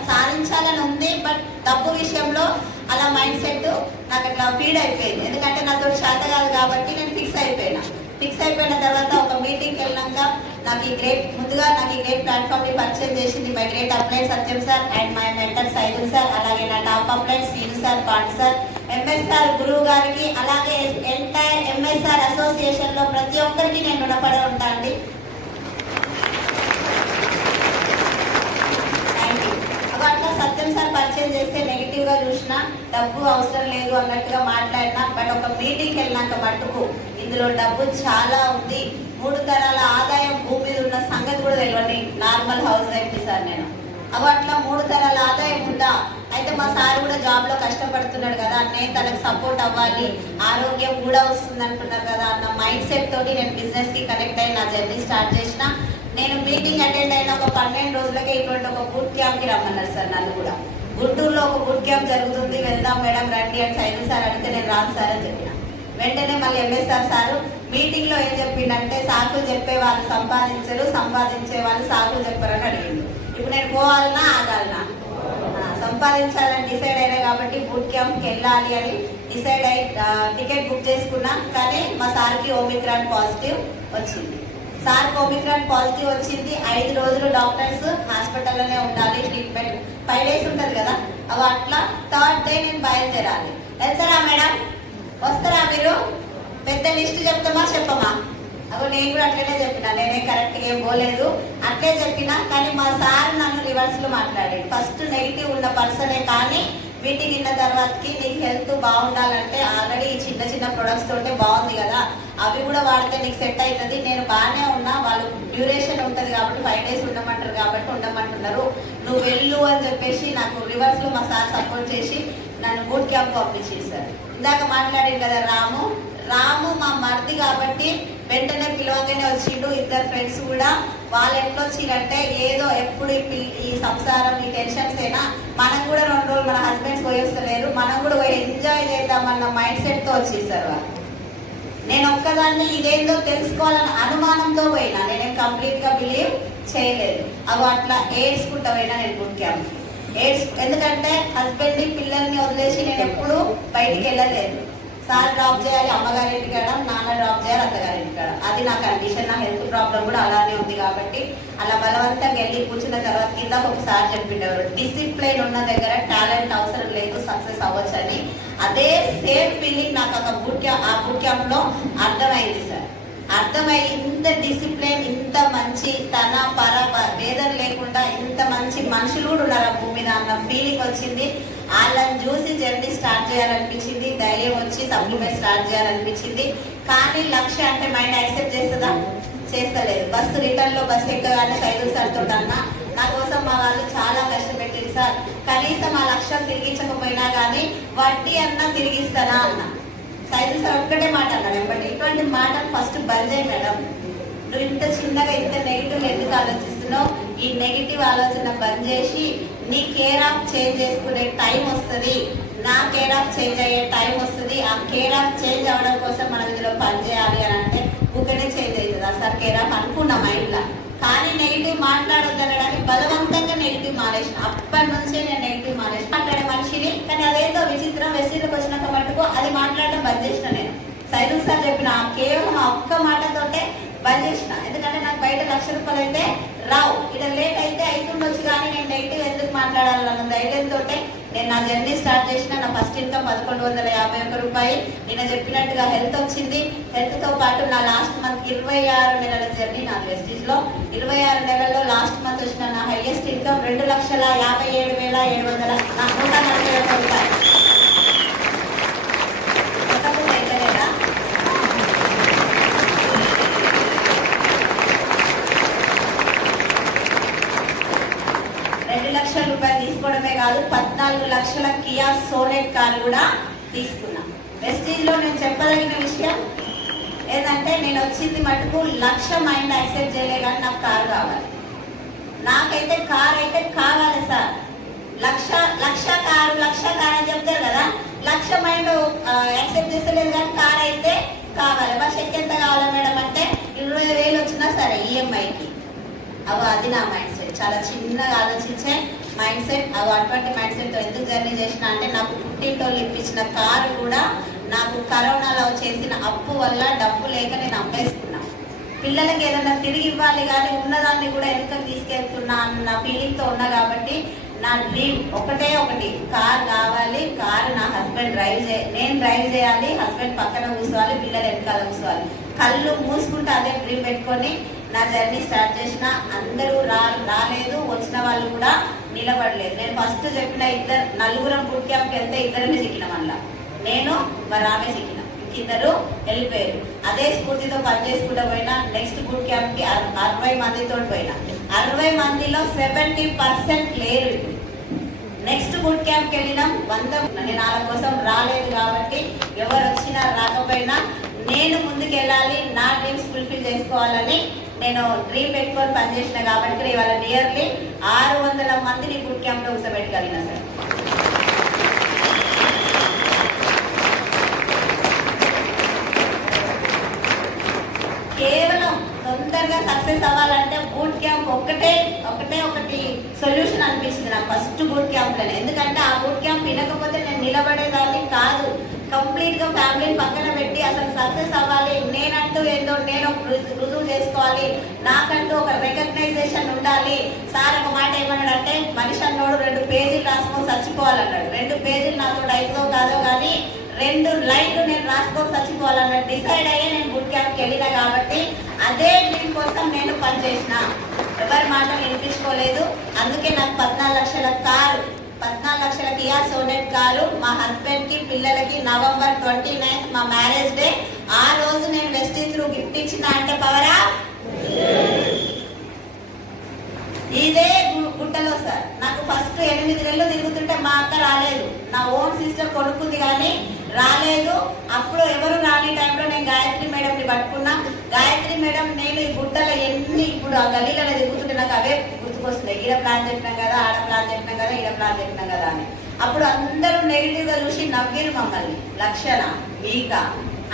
సాధించాలని ఉంది. బట్ డబ్బు విషయంలో అలా మైండ్ సెట్ నాకు అట్లా ఫీడ్ అయిపోయింది. ఎందుకంటే నాతో శాత కాదు కాబట్టి నేను ఫిక్స్ అయిపోయిన తర్వాత ఒక మీటింగ్కి వెళ్ళినాక నాకు ఈ గ్రేట్ ప్లాట్ఫామ్ ని పరిచయం చేసింది my great applied Satyam sir and my mentor Saidul sir, అలాగే నా టాప్ అప్లైడ్ సీను సార్, పాండ్ సార్, ఎంఎస్ఆర్ గురువు గారికి, అలాగే ఎంటైర్ ఎంఎస్ఆర్ అసోసియేషన్ లో ప్రతి ఒక్కరికి నేను రుణపడి ఉంటా అండి. Thank you. అట్లా సత్యం సార్ పరిచయం చేస్తే నెగిటివ్ గా చూసినా, డబ్బు అవసరం లేదు అన్నట్టుగా మాట్లాడినా, బట్ ఒక మీటింగ్కి వెళ్ళినాక మట్టుకు ఇందులో డబ్బు చాలా ఉంది. 3 తరాల ఆదాయం భూమి మీద ఉన్న సంగతి కూడా తెలియని నార్మల్ హౌస్ వైఫ్ సార్ నేను. అట్లా 3 తరాల ఆదాయం ఉందా? అయితే మా సార్ కూడా జాబ్ లో కష్టపడుతున్నాడు కదా, నేను తనకు సపోర్ట్ అవ్వాలి, ఆరోగ్యం కూడా వస్తుంది అంటున్నారు కదా అన్న మైండ్ సెట్ తోటి నేను బిజినెస్ కి కనెక్ట్ అయ్యి నా జర్నీ స్టార్ట్ చేసిన. నేను మీటింగ్ అటెండ్ అయిన ఒక 12 రోజులకే ఇటువంటి ఒక బూట్ క్యాంప్ కి రమ్మన్నారు సార్ నన్ను కూడా. గుంటూరులో ఒక బూట్ క్యాంప్ జరుగుతుంది, వెళ్దాం మేడం రండి అని సైకిల్ సార్ అడిగితే నేను రాను సార్ అని చెప్పిన. వెంటనే మళ్ళీ ఎంఎస్ఆర్ సార్ మీటింగ్ లో ఏం చెప్పిండంటే, సాకులు చెప్పే వాళ్ళు సంపాదించరు, సంపాదించే వాళ్ళు సాకులు చెప్పారని అడిగిండు. ఇప్పుడు నేను పోవాలన్నా ఆగాలనా? సంపాదించాలని డిసైడ్ అయినా కాబట్టి బూట్ క్యాంప్కి వెళ్ళాలి అని డిసైడ్ అయి టికెట్ బుక్ చేసుకున్నా. కానీ మా సార్కి ఓమిక్రాన్ పాజిటివ్ వచ్చింది. సార్కి ఓమిక్రాన్ పాజిటివ్ వచ్చింది. 5 రోజులు డాక్టర్స్ హాస్పిటల్లోనే ఉండాలి, ట్రీట్మెంట్ 5 days ఉంటుంది కదా. అట్లా 3rd day నేను బయలుదేరాలి. వెళ్తారా మేడం? వస్తారా మీరు? పెద్ద లిస్ట్ చెప్తామా చెప్పమా? నేను కూడా అట్లనే చెప్పిన, నేనే కరెక్ట్ గా ఏం పోలేదు అట్లే చెప్పినా. కానీ మా సార్ నన్ను రివర్స్ లో మాట్లాడాడు. ఫస్ట్ నెగిటివ్ ఉన్న పర్సనే, కానీ మీటింగ్ విన్న తర్వాతకి నీకు హెల్త్ బాగుండాలంటే ఆల్రెడీ ఈ చిన్న ప్రొడక్ట్స్ తోటే బాగుంది కదా, అవి కూడా వాడితే నీకు సెట్ అవుతుంది. నేను బాగానే ఉన్నా, వాళ్ళు డ్యూరేషన్ ఉంటుంది కాబట్టి 5 days ఉండమంటారు కాబట్టి ఉండమంటున్నారు, నువ్వు వెళ్ళు అని చెప్పేసి నాకు రివర్స్ లో మా సార్ సపోర్ట్ చేసి నన్ను బూట్ క్యాంప్ పంపించేశారు. ఇందాక మాట్లాడాడు కదా రాము మా మరిది కాబట్టి వెంటనే పిలవగానే వచ్చిండు. 2 ఫ్రెండ్స్ కూడా వాళ్ళు ఎట్లా వచ్చిందంటే, ఏదో ఎప్పుడు ఈ సంసారం ఈ టెన్షన్స్ అయినా మనం కూడా 2 రోజులు మన హస్బెండ్స్ పోయేస్తలేరు, మనం కూడా పోయి ఎంజాయ్ చేద్దామన్న మైండ్ సెట్ తో వచ్చేసారు వాళ్ళు. నేను ఒక్కదాన్ని ఇదేందో తెలుసుకోవాలని అనుమానంతో పోయినా, నేనేం కంప్లీట్ గా బిలీవ్ చేయలేదు. అట్లా ఏడ్చుకుంటా పోయినా నేను బూట్ క్యాంప్. ఎందుకంటే హస్బెండ్ ని పిల్లల్ని వదిలేసి నేను ఎప్పుడు బయటికి వెళ్ళలేదు. సార్ డ్రాప్ చేయాలి అమ్మగారి ఇంటికాడ, నాన్న డ్రాప్ చేయాలి అత్తగారి ఇంటికాడ. అది నా కండిషన్. నా హెల్త్ ప్రాబ్లం కూడా అలానే ఉంది కాబట్టి అలా బలవంతంగా వెళ్ళి కూర్చున్న తర్వాత కింద ఒకసారి చెప్పిండేవారు, డిసిప్లైన్ ఉన్న దగ్గర టాలెంట్ అవసరం లేదు, సక్సెస్ అవ్వచ్చు అని. అదే సేమ్ ఫీలింగ్ నాకు ఆ బూట్ క్యాంప్ లో అర్థమైంది సార్. అర్థమై ఇంత డిసిప్లిన్, ఇంత మంచి తన భేదం లేకుండా ఇంత మంచి మనుషులు కూడా ఉన్నారు ఆ భూమి మీద అన్న ఫీలింగ్ వచ్చింది. వాళ్ళని చూసి జర్నీ స్టార్ట్ చేయాలనిపించింది, ధైర్యం వచ్చి సప్లిమెంట్ స్టార్ట్ చేయాలనిపించింది. కానీ లక్ష్య అంటే మైండ్ యాక్సెప్ట్ చేస్తుందా? చేస్తలేదు. బస్సు రిటర్న్ లో బస్సు ఎక్కగానే సైదుల్ సార్ తోటి అన్నా నా కోసం మా వాళ్ళు చాలా కష్టపెట్టారు సార్. కనీసం ఆ లక్షలు తిరిగించకపోయినా కానీ వడ్డీ అన్నా తిరిగిస్తానా అన్న. సైదు సార్ ఒక్కటే మాట అన్నాడు వెంబడి, ఇటువంటి మాటలు ఫస్ట్ బంద్ చేయి మేడం, నువ్వు ఇంత చిన్నగా ఇంత నెగిటివ్ ఎందుకు ఆలోచిస్తున్నావు, ఈ నెగిటివ్ ఆలోచన బంద్ చేసి నీ కేర్ ఆఫ్ చేంజ్ చేసుకునే టైం వస్తుంది, నా కేర్ ఆఫ్ చేంజ్ అయ్యే టైం వస్తుంది. ఆ కేర్ ఆఫ్ చేంజ్ అవ్వడం కోసం మనం ఇందులో పని చేయాలి అని అంటే ఊకనే చేంజ్ అవుతుందా సార్ కేర్ ఆఫ్ అనుకున్నా మైండ్లో. కానీ నెగిటివ్ మాట్లాడొద్దనడానికి బలవంతంగా నెగిటివ్ మానేసిన. అప్పటి నుంచే నేను నెగిటివ్ మానేసిన. మాట్లాడే మనిషిని, కానీ అదేందో విచిత్రం వెస్టీలకు వచ్చినాక మటుకు అది మాట్లాడడం బంద్ చేసిన. నేను సైదు సార్ చెప్పిన కేవలం ఆ ఒక్క మాటతోటే బంద్ చేసిన. ఎందుకంటే నాకు బయట ₹1,00,000 అయితే రావు, ఇక్కడ లేట్ అయితే అవుతుండొచ్చు, కానీ నేను నెగిటివ్ ఎందుకు మాట్లాడాలన్న ధైర్యంతో నేను నా జర్నీ స్టార్ట్ చేసిన. నా ఫస్ట్ ఇన్కమ్ ₹1,151. నేను చెప్పినట్టుగా హెల్త్ వచ్చింది. హెల్త్ తో పాటు నా లాస్ట్ మంత్ 26 నెలల జర్నీ నా వెస్టీజ్ లో 26 నెలల్లో లాస్ట్ మంత్ వచ్చిన నా హైయెస్ట్ ఇన్కమ్ ₹2,57,700. ₹2,00,000 తీసుకోవడమే కాదు, 14 లక్షల కియా సోనెట్ కార్ కూడా తీసుకున్నా. వెస్టీజ్ లో నేను చెప్పదగిన విషయం ఏంటంటే నేను వచ్చింది మటుకు 1,00,000 మైండ్ యాక్సెప్ట్ చేయలే, కానీ నాకు కార్ కావాలి. నాకైతే కార్ అయితే కావాలి సార్. లక్ష కారు అని చెప్తారు కదా, 1,00,000 మైండ్ యాక్సెప్ట్ చేస్తలేదు, కానీ కార్ అయితే కావాలి. మా చెక్ ఎంత కావాలి మేడం అంటే 20,000 వచ్చినా సరే ఈఎంఐకి. అది నా మైండ్ సెట్. చాలా చిన్నగా ఆలోచించే మైండ్ సెట్. అటువంటి మైండ్ సెట్ తో ఎందుకు జర్నీ చేసిన అంటే నాకు పుట్టింటోళ్ళు ఇప్పించిన కారు కూడా నాకు కరోనాలో చేసిన అప్పు వల్ల డబ్బు లేక నేను అమ్మేసుకున్నా. పిల్లలకి ఏదైనా తిరిగి ఇవ్వాలి కానీ ఉన్నదాన్ని కూడా వెనుకకు తీసుకెళ్తున్నా అన్న ఫీలింగ్ తో ఉన్నా. కాబట్టి నా డ్రీమ్ ఒకటే ఒకటి, కార్ కావాలి. కారు నా హస్బెండ్ నేను డ్రైవ్ చేయాలి, హస్బెండ్ పక్కన కూర్చోవాలి, పిల్లలు వెనకాల కూర్చోవాలి. కళ్ళు మూసుకుంటే అదే డ్రీమ్ పెట్టుకొని నా జర్నీ స్టార్ట్ చేసిన. అందరూ రాలేదు, వచ్చిన వాళ్ళు కూడా నిలబడలేదు. నేను ఫస్ట్ చెప్పిన నలుగురం బూట్ క్యాంప్కి వెళ్తే ఇద్దరిని చిక్కిన. మళ్ళా నేను మరి ఆమె చిక్కిన, ఇద్దరు వెళ్ళిపోయారు. అదే స్ఫూర్తితో పనిచేసుకుంటూ పోయినా. నెక్స్ట్ బూట్ క్యాంప్ కి 60 మందితో పోయినా. 60 మందిలో 70% లేరు. నెక్స్ట్ బూట్ క్యాంప్కి వెళ్ళినాం 100. నేను వాళ్ళ కోసం రాలేదు కాబట్టి ఎవరు వచ్చినా రాకపోయినా నేను ముందుకు వెళ్ళాలి, నా డ్రీమ్స్ ఫుల్ఫిల్ చేసుకోవాలని నేను డ్రీమ్ పెట్టుకొని పనిచేసిన. కాబట్టి ఇవాళ నియర్లీ 600 మందిని బూట్ క్యాంప్ లో కూర్చోబెట్టగలిగిన సార్. కేవలం తొందరగా సక్సెస్ అవ్వాలంటే బూట్ క్యాంప్ ఒకటి సొల్యూషన్ అనిపించింది నాకు ఫస్ట్ బూట్ క్యాంప్ లోనే. ఎందుకంటే ఆ బూట్ క్యాంప్ వినకపోతే నేను నిలబడేదాన్ని కాదు. కంప్లీట్ గా ఫ్యామిలీని పక్కన పెట్టి అసలు సక్సెస్ అవ్వాలి, నేనంటూ ఏందో నేను రుజువు చేసుకోవాలి, నాకంటూ ఒక రికగ్నైజేషన్ ఉండాలి. సార్ ఒక మాట ఏమన్నాడంటే, మనిషి అన్నోడు 2 పేజీలు రాసుకొని చచ్చిపోవాలన్నాడు. 2 పేజీలు నాతో అవుతుందో కాదో కానీ 2 లైన్లు నేను రాసుకొని చచ్చిపోవాలన్నాడు. డిసైడ్ అయ్యే నేను బూట్ క్యాంప్కి వెళ్ళినా. కాబట్టి అదే డ్రీమ్ కోసం నేను పనిచేసిన. ఎవరి మాట వినిపించుకోలేదు. అందుకే నాకు 14 లక్షల కారు, 14 లక్షల కియా సోనెట్ కారు మా హస్బెండ్ కి, పిల్లలకి November 29th మా మ్యారేజ్ డే. ఆ రోజు నేను వెస్టీజ్ త్రూ గిఫ్ట్ ఇచ్చిన అంటే పవరా ఇదే గుట్టలో సార్. నాకు ఫస్ట్ 8 నెలలు తిరుగుతుంటే మా అక్క రాలేదు. నా ఓన్ సిస్టర్ కొనుక్కుంది కానీ రాలేదు. అప్పుడు ఎవరు రాని టైంలో నేను గాయత్రి మేడం ని పట్టుకున్నా. గాయత్రి మేడం నేను ఈ గుట్టలో ఎన్ని ఇప్పుడు ఆ గల్లీలలో తిరుగుతుంటే నాకు అవే గుర్తుకొస్తున్నాయి. ఈడ ప్లాన్ చెప్పినాం కదా, ఆడ ప్లాన్ చెప్పినాం కదా, ఈడ ప్లాన్ చెప్పినాం కదా అని. అప్పుడు అందరూ నెగిటివ్ గా చూసి నవ్విరు మమ్మల్ని. లక్షణ మీక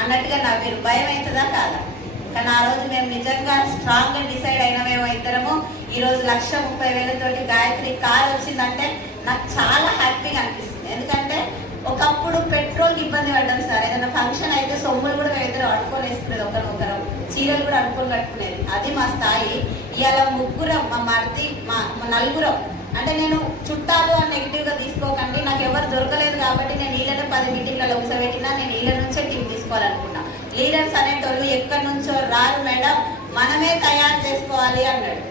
అన్నట్టుగా నవ్విరు. భయం అవుతుందా కాదా? కానీ ఆ రోజు మేము నిజంగా స్ట్రాంగ్ గా డిసైడ్ అయినమేమో ఇద్దరము. ఈ రోజు 1,30,000 తోటి గాయత్రి కార్ వచ్చిందంటే నాకు చాలా హ్యాపీగా అనిపిస్తుంది. ఎందుకంటే ఒకప్పుడు పెట్రోల్ కి ఇబ్బంది పడ్డాం సార్. ఏదైనా ఫంక్షన్ అయితే సొమ్ములు కూడా మేము ఇద్దరు అడుకోలేసుకునేది, ఒకరికొకరం చీరలు కూడా అడుకొని కట్టుకునేది. అది మా స్థాయి. ఇవాళ ముగ్గురం, మా మరిది, మా నలుగురం. అంటే నేను చుట్టాలు అని నెగిటివ్ గా తీసుకోకండి, నాకు ఎవరు దొరకలేదు కాబట్టి నేను వీళ్ళనే 10 మీటింగ్లలో కూర్చోబెట్టినా. నేను వీళ్ళ నుంచే టీం తీసుకోవాలనుకున్నా. లీడర్స్ అనేటోళ్ళు ఎక్కడి నుంచో రారు మేడం, మనమే తయారు చేసుకోవాలి అన్నాడు.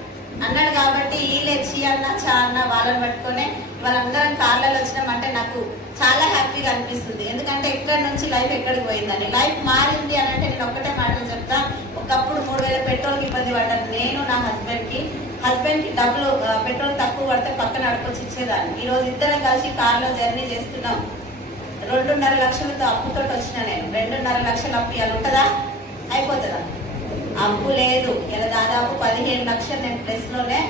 కాబట్టి వీళ్ళెచ్చి అన్న చా అన్న వాళ్ళని పట్టుకొని వాళ్ళందరం కార్లలో వచ్చినామంటే నాకు చాలా హ్యాపీగా అనిపిస్తుంది. ఎందుకంటే ఎక్కడి నుంచి లైఫ్ ఎక్కడికి పోయిందని. లైఫ్ మారింది అని అంటే నేను ఒక్కటే మాటలు చెప్తా. ఒకప్పుడు 3,000 పెట్రోల్కి ఇబ్బంది పడ్డాను నేను, నా హస్బెండ్ కి. హస్బెండ్కి డబ్బులు పెట్రోల్ తక్కువ పడితే పక్కన అడుకొచ్చి ఇచ్చేదాన్ని. ఈరోజు ఇద్దరం కలిసి కార్లో జర్నీ చేస్తున్నాం. 2.5 లక్షలతో అప్పుతో వచ్చిన నేను. 2.5 లక్షలు అప్పు ఇవాళ ఉంటుందా? అయిపోతుందా? అప్పు లేదు. ఇలా దాదాపు 15 లక్షలు నేను ప్రెస్లోనే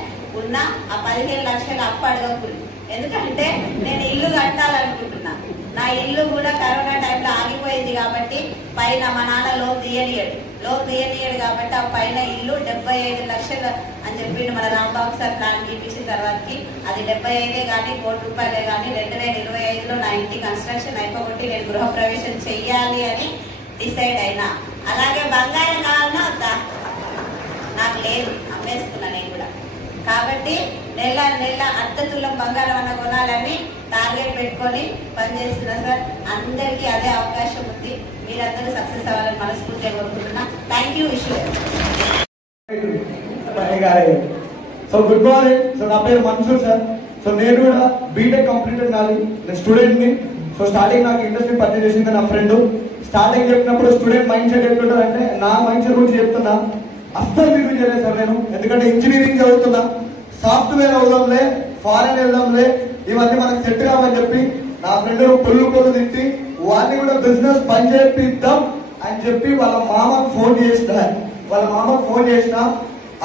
ఉన్నా. ఆ 15 లక్షలు అప్పు అడగకూడదు. ఎందుకంటే నేను ఇల్లు కట్టాలనుకుంటున్నా. నా ఇల్లు కూడా కరోనా టైంలో ఆగిపోయింది కాబట్టి పైన మా నాన్న లోన్ తీయనియడు కాబట్టి ఆ పైన ఇల్లు 75 లక్షలు అని చెప్పిండు మన రాంబాబు సార్ ప్లాన్ గీపించిన తర్వాతకి. అది 75 కానీ ₹1 కోటి కానీ 2025లో నా ఇంటి కన్స్ట్రక్షన్ అయిపోగొట్టి నేను గృహప్రవేశం చెయ్యాలి అని డిసైడ్ అయినా. అలాగే బంగారం కావాలన్నా వద్దా? నాకు లేదు, అమ్మేసుకున్నా నేను కూడా. కాబట్టి నెల అద్దతులం బంగారం అన్న కొనాలని టార్గెట్ పెట్టుకొని పనిచేస్తున్నా సార్. అందరికీ అదే అవకాశం ఉంది. మీరందరూ సక్సెస్ అవ్వాలని మనస్ఫూర్తిగా కోరుకుంటున్నా. Thank you. Wish so good morning. So నా పేరు మన్సూర్ సార్. సో నేను కూడా బీటెక్ కంప్లీటెడ్ నాది. నేను స్టూడెంట్ని. సో స్టార్టింగ్ నాకు ఇండస్ట్రీ పర్చేజ్ చేసింది నా ఫ్రెండ్. స్టార్టింగ్ చెప్పినప్పుడు స్టూడెంట్ మైండ్ సెట్ ఎట్లుంటారంటే నా మైండ్ సెట్ గురించి చెప్తున్నా. అస్సలు రివ్యూ చేయలేదు సార్ నేను. ఎందుకంటే ఇంజనీరింగ్ చదువుతున్నా. సాఫ్ట్వేర్ అవుదాంలే, ఫారెన్ వెళ్దాంలే, ఇవన్నీ మనకు సెట్ కావని చెప్పి నా ఫ్రెండ్ పొల్లు తిట్టి వాడిని కూడా బిజినెస్ పని చేపిద్దాం అని చెప్పి వాళ్ళ మామకు ఫోన్ చేసిన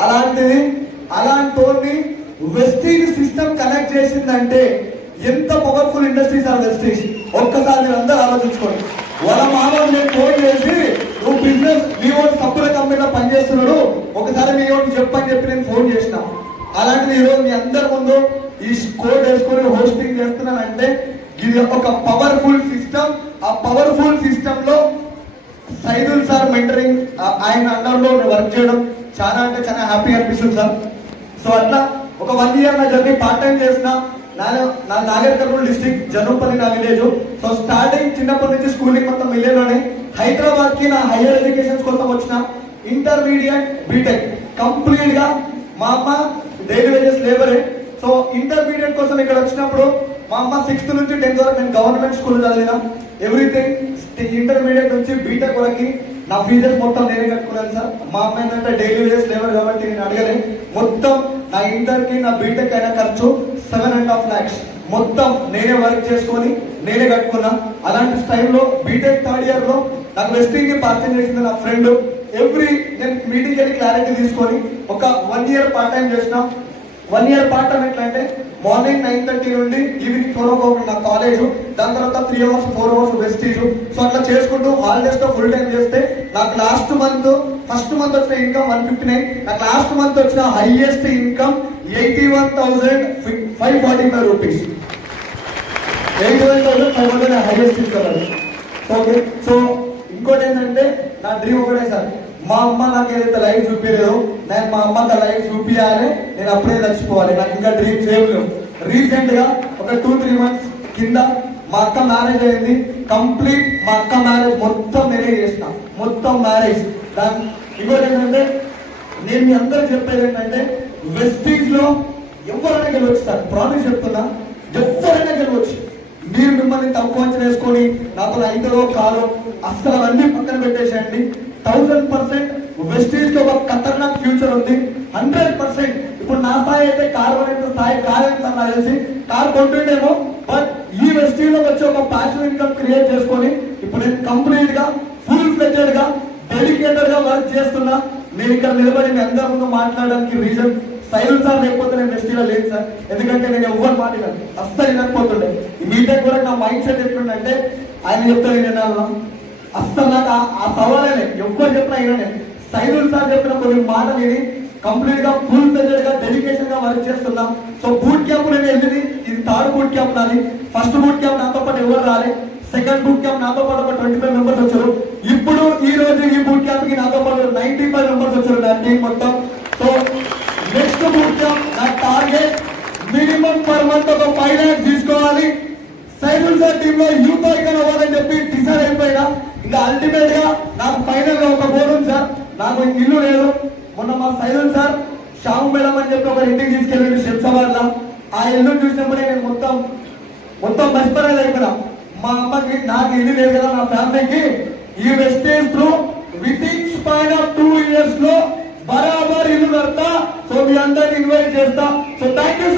అలాంటి వెస్టీజ్ సిస్టమ్ కనెక్ట్ చేసిందంటే ఎంత పవర్ఫుల్ ఇండస్ట్రీ సార్ వెస్టీజ్. ఒక్కసారి మీరు అందరూ ఆలోచించుకోండి. వాళ్ళ మామకు నేను ఫోన్ చేసి నువ్వు బిజినెస్ మీ ఓన్ సబ్బుల కంపెనీలో పనిచేస్తున్నాడు, ఒకసారి మీ ఓన్ చెప్పని చెప్పి నేను ఫోన్ చేసిన. అలాంటిది ఈరోజు మీ అందరి ముందు ఈ కోడ్ వేసుకొని హోస్టింగ్ చేస్తున్నానంటే ఇది ఒక పవర్ఫుల్ సిస్టమ్. ఆ పవర్ఫుల్ సిస్టమ్ లో సైదుల్ సార్ మెంటరింగ్ ఆయన అండర్లో వర్క్ చేయడం చాలా అంటే చాలా హ్యాపీ అనిపిస్తుంది సార్. సో అట్లా ఒక 1 year నా జర్నీ పార్ట్ టైం చేసిన. నా నాగర్ కర్నూలు డిస్ట్రిక్ట్ జనుపల్లి నా విలేజ్. సో స్టార్టింగ్ చిన్నప్పటి నుంచి స్కూలింగ్ మొత్తం విలేజ్లోనే. హైదరాబాద్ కి నా హైయర్ ఎడ్యుకేషన్ కోసం వచ్చిన. ఇంటర్మీడియట్ బీటెక్ కంప్లీట్ గా మా అమ్మ డైలీ వేజెస్ లేబరే. సో ఇంటర్మీడియట్ కోసం ఇక్కడ వచ్చినప్పుడు మా అమ్మ 6th నుంచి 10th వరకు నేను గవర్నమెంట్ స్కూల్ చదివిన. ఎవ్రీథింగ్ ఇంటర్మీడియట్ నుంచి బీటెక్ వరకు నా ఫీజెస్ మొత్తం నేనే కట్టుకున్నాను సార్. మా అమ్మ ఏంటంటే డైలీ వేజెస్ లేబర్ కాబట్టి నేను అడగలే. మొత్తం నా ఇంటర్ కి నా బీటెక్ అయిన ఖర్చు 7.5 lakhs మొత్తం నేనే వర్క్ చేసుకొని నేనే కట్టుకున్నా. అలాంటి టైంలో బీటెక్ 3rd year లో నాకు వెస్టింగ్ కి పర్చేజ్ చేసింది నా ఫ్రెండ్. నేను మీటింగ్ వెళ్ళి క్లారిటీ తీసుకొని ఒక 1 year పార్ట్ టైం చేసిన. 1 year పార్ట్ టైం ఎట్లా అంటే మార్నింగ్ 9:30 నుండి ఈవినింగ్ 4 o'clock నా కాలేజ్, దాని తర్వాత 3 hours 4 hours వెస్టీజ్. సో అట్లా చేసుకుంటూ హాలిడేస్ తో ఫుల్ టైం చేస్తే నాకు ఫస్ట్ మంత్ వచ్చిన ఇన్కమ్ 159. నాకు లాస్ట్ మంత్ వచ్చిన highest income 81,545 rupees. 81,500 highest income అది. ఓకే. సో ఇంకోటి ఏంటంటే నా డ్రీమ్ ఒకటే సార్, మా అమ్మ నాకు ఏదైతే లైఫ్ చూపించలేదు నేను మా అమ్మకి లైఫ్ చూపించాలి, నేను అప్పుడే చచ్చిపోవాలి. నాకు ఇంకా డ్రీమ్స్ ఏం లేవు. రీసెంట్ గా ఒక 2-3 months కింద మా అక్క మ్యారేజ్ అయింది. కంప్లీట్ మా అక్క మ్యారేజ్ మొత్తం నేనే చేసిన. మొత్తం మ్యారేజ్. ఇంకోటి ఏంటంటే నేను మీ అందరికి చెప్పేది ఏంటంటే వెస్టీజ్ లో ఎవరైనా గెలవచ్చు సార్. ప్రామిస్ చెప్తున్నా, ఎవరైనా గెలవచ్చు. మీరు మిమ్మల్ని తక్కువ అంచనా వేసుకొని నాతో ఐదో కాలో అసలు అవన్నీ పక్కన పెట్టేసేయండి. 1000% వెస్టీజ్ లో ఒక ఖతర్నాక్ ఫ్యూచర్ ఉంది. 100%. ఇప్పుడు నా స్థాయి అయితే కార్ కొనే స్థాయి కాదని సార్ నాకు తెలిసి. కార్ కొంటుండేమో, బట్ ఈ వెస్టీజ్ లో వచ్చి ఒక ప్యాసివ్ ఇన్కమ్ క్రియేట్ చేసుకొని ఇప్పుడు నేను కంప్లీట్ గా ఫుల్ ఫ్లెడ్జెడ్ గా డెడికేటెడ్ గా వర్క్ చేస్తున్నా. నేను ఇక్కడ నిలబడి మీ అందరి ముందు మాట్లాడడానికి రీజన్ సైలెన్స్ సార్, లేకపోతే నేను వెస్టీలో లేదు సార్. ఎందుకంటే నేను ఎవరు మాట్లాడాను అస్సలు వినకపోతుండే. ఈ మీటింగ్ కూడా నా మైండ్ సెట్ ఎట్లుందంటే ఆయన చెప్తాను నేను అస్సలు నాకు ఆ సవాలే ఎవరు చెప్పినా అయినా నేను సైలెన్స్ సార్ చెప్పిన కొన్ని మాటలు విని కంప్లీట్ గా ఫుల్ ఫ్లెడ్జెడ్ గా డెడికేషన్ గా వర్క్ చేస్తున్నా. సో బూట్ క్యాంప్ నేను వెళ్ళింది, ఇది 3rd బూట్ క్యాంప్ నాది. ఫస్ట్ బూట్ క్యాంప్ నాతో పాటు ఎవరు రాలే. సెకండ్ బూట్ క్యాంప్ నాతో పాటు ఒక 25 members వచ్చారు. ఇప్పుడు ఈ రోజు ఈ బూట్ క్యాంప్ కి నాతో పాటు 95 members వచ్చారు నా టీం మొత్తం. సో నెక్స్ట్ బూట్ క్యాంప్ నా టార్గెట్ మినిమం పర్ మంత్ ఒక 5 lakhs తీసుకోవాలి. సైదుల్ సార్ టీమ్ లో యూత్ ఐకాన్ అవ్వాలని చెప్పి డిసైడ్ అయిపోయినా. ఇంకా అల్టిమేట్ గా నాకు ఫైనల్ గా ఒక గోల్ ఉంది సార్. నాకు ఇల్లు లేదు. మొన్న మా సైదుల్ సార్ షాము మేడం అని చెప్పి ఒక ఇంటికి తీసుకెళ్ళి శంషాబాద్ లో ఆ ఇల్లు చూసినప్పుడే నేను మొత్తం మర్చిపోయేది అయిపోయినా. మా అమ్మకి నాకు ఇల్లు లేదు కదా నా ఫ్యామిలీకి. ఈ Vestige through within span of 2 years లో బరాబర్ ఇల్లు కడతా. సో మీ అందరిని ఇన్వైట్ చేస్తా. So thank you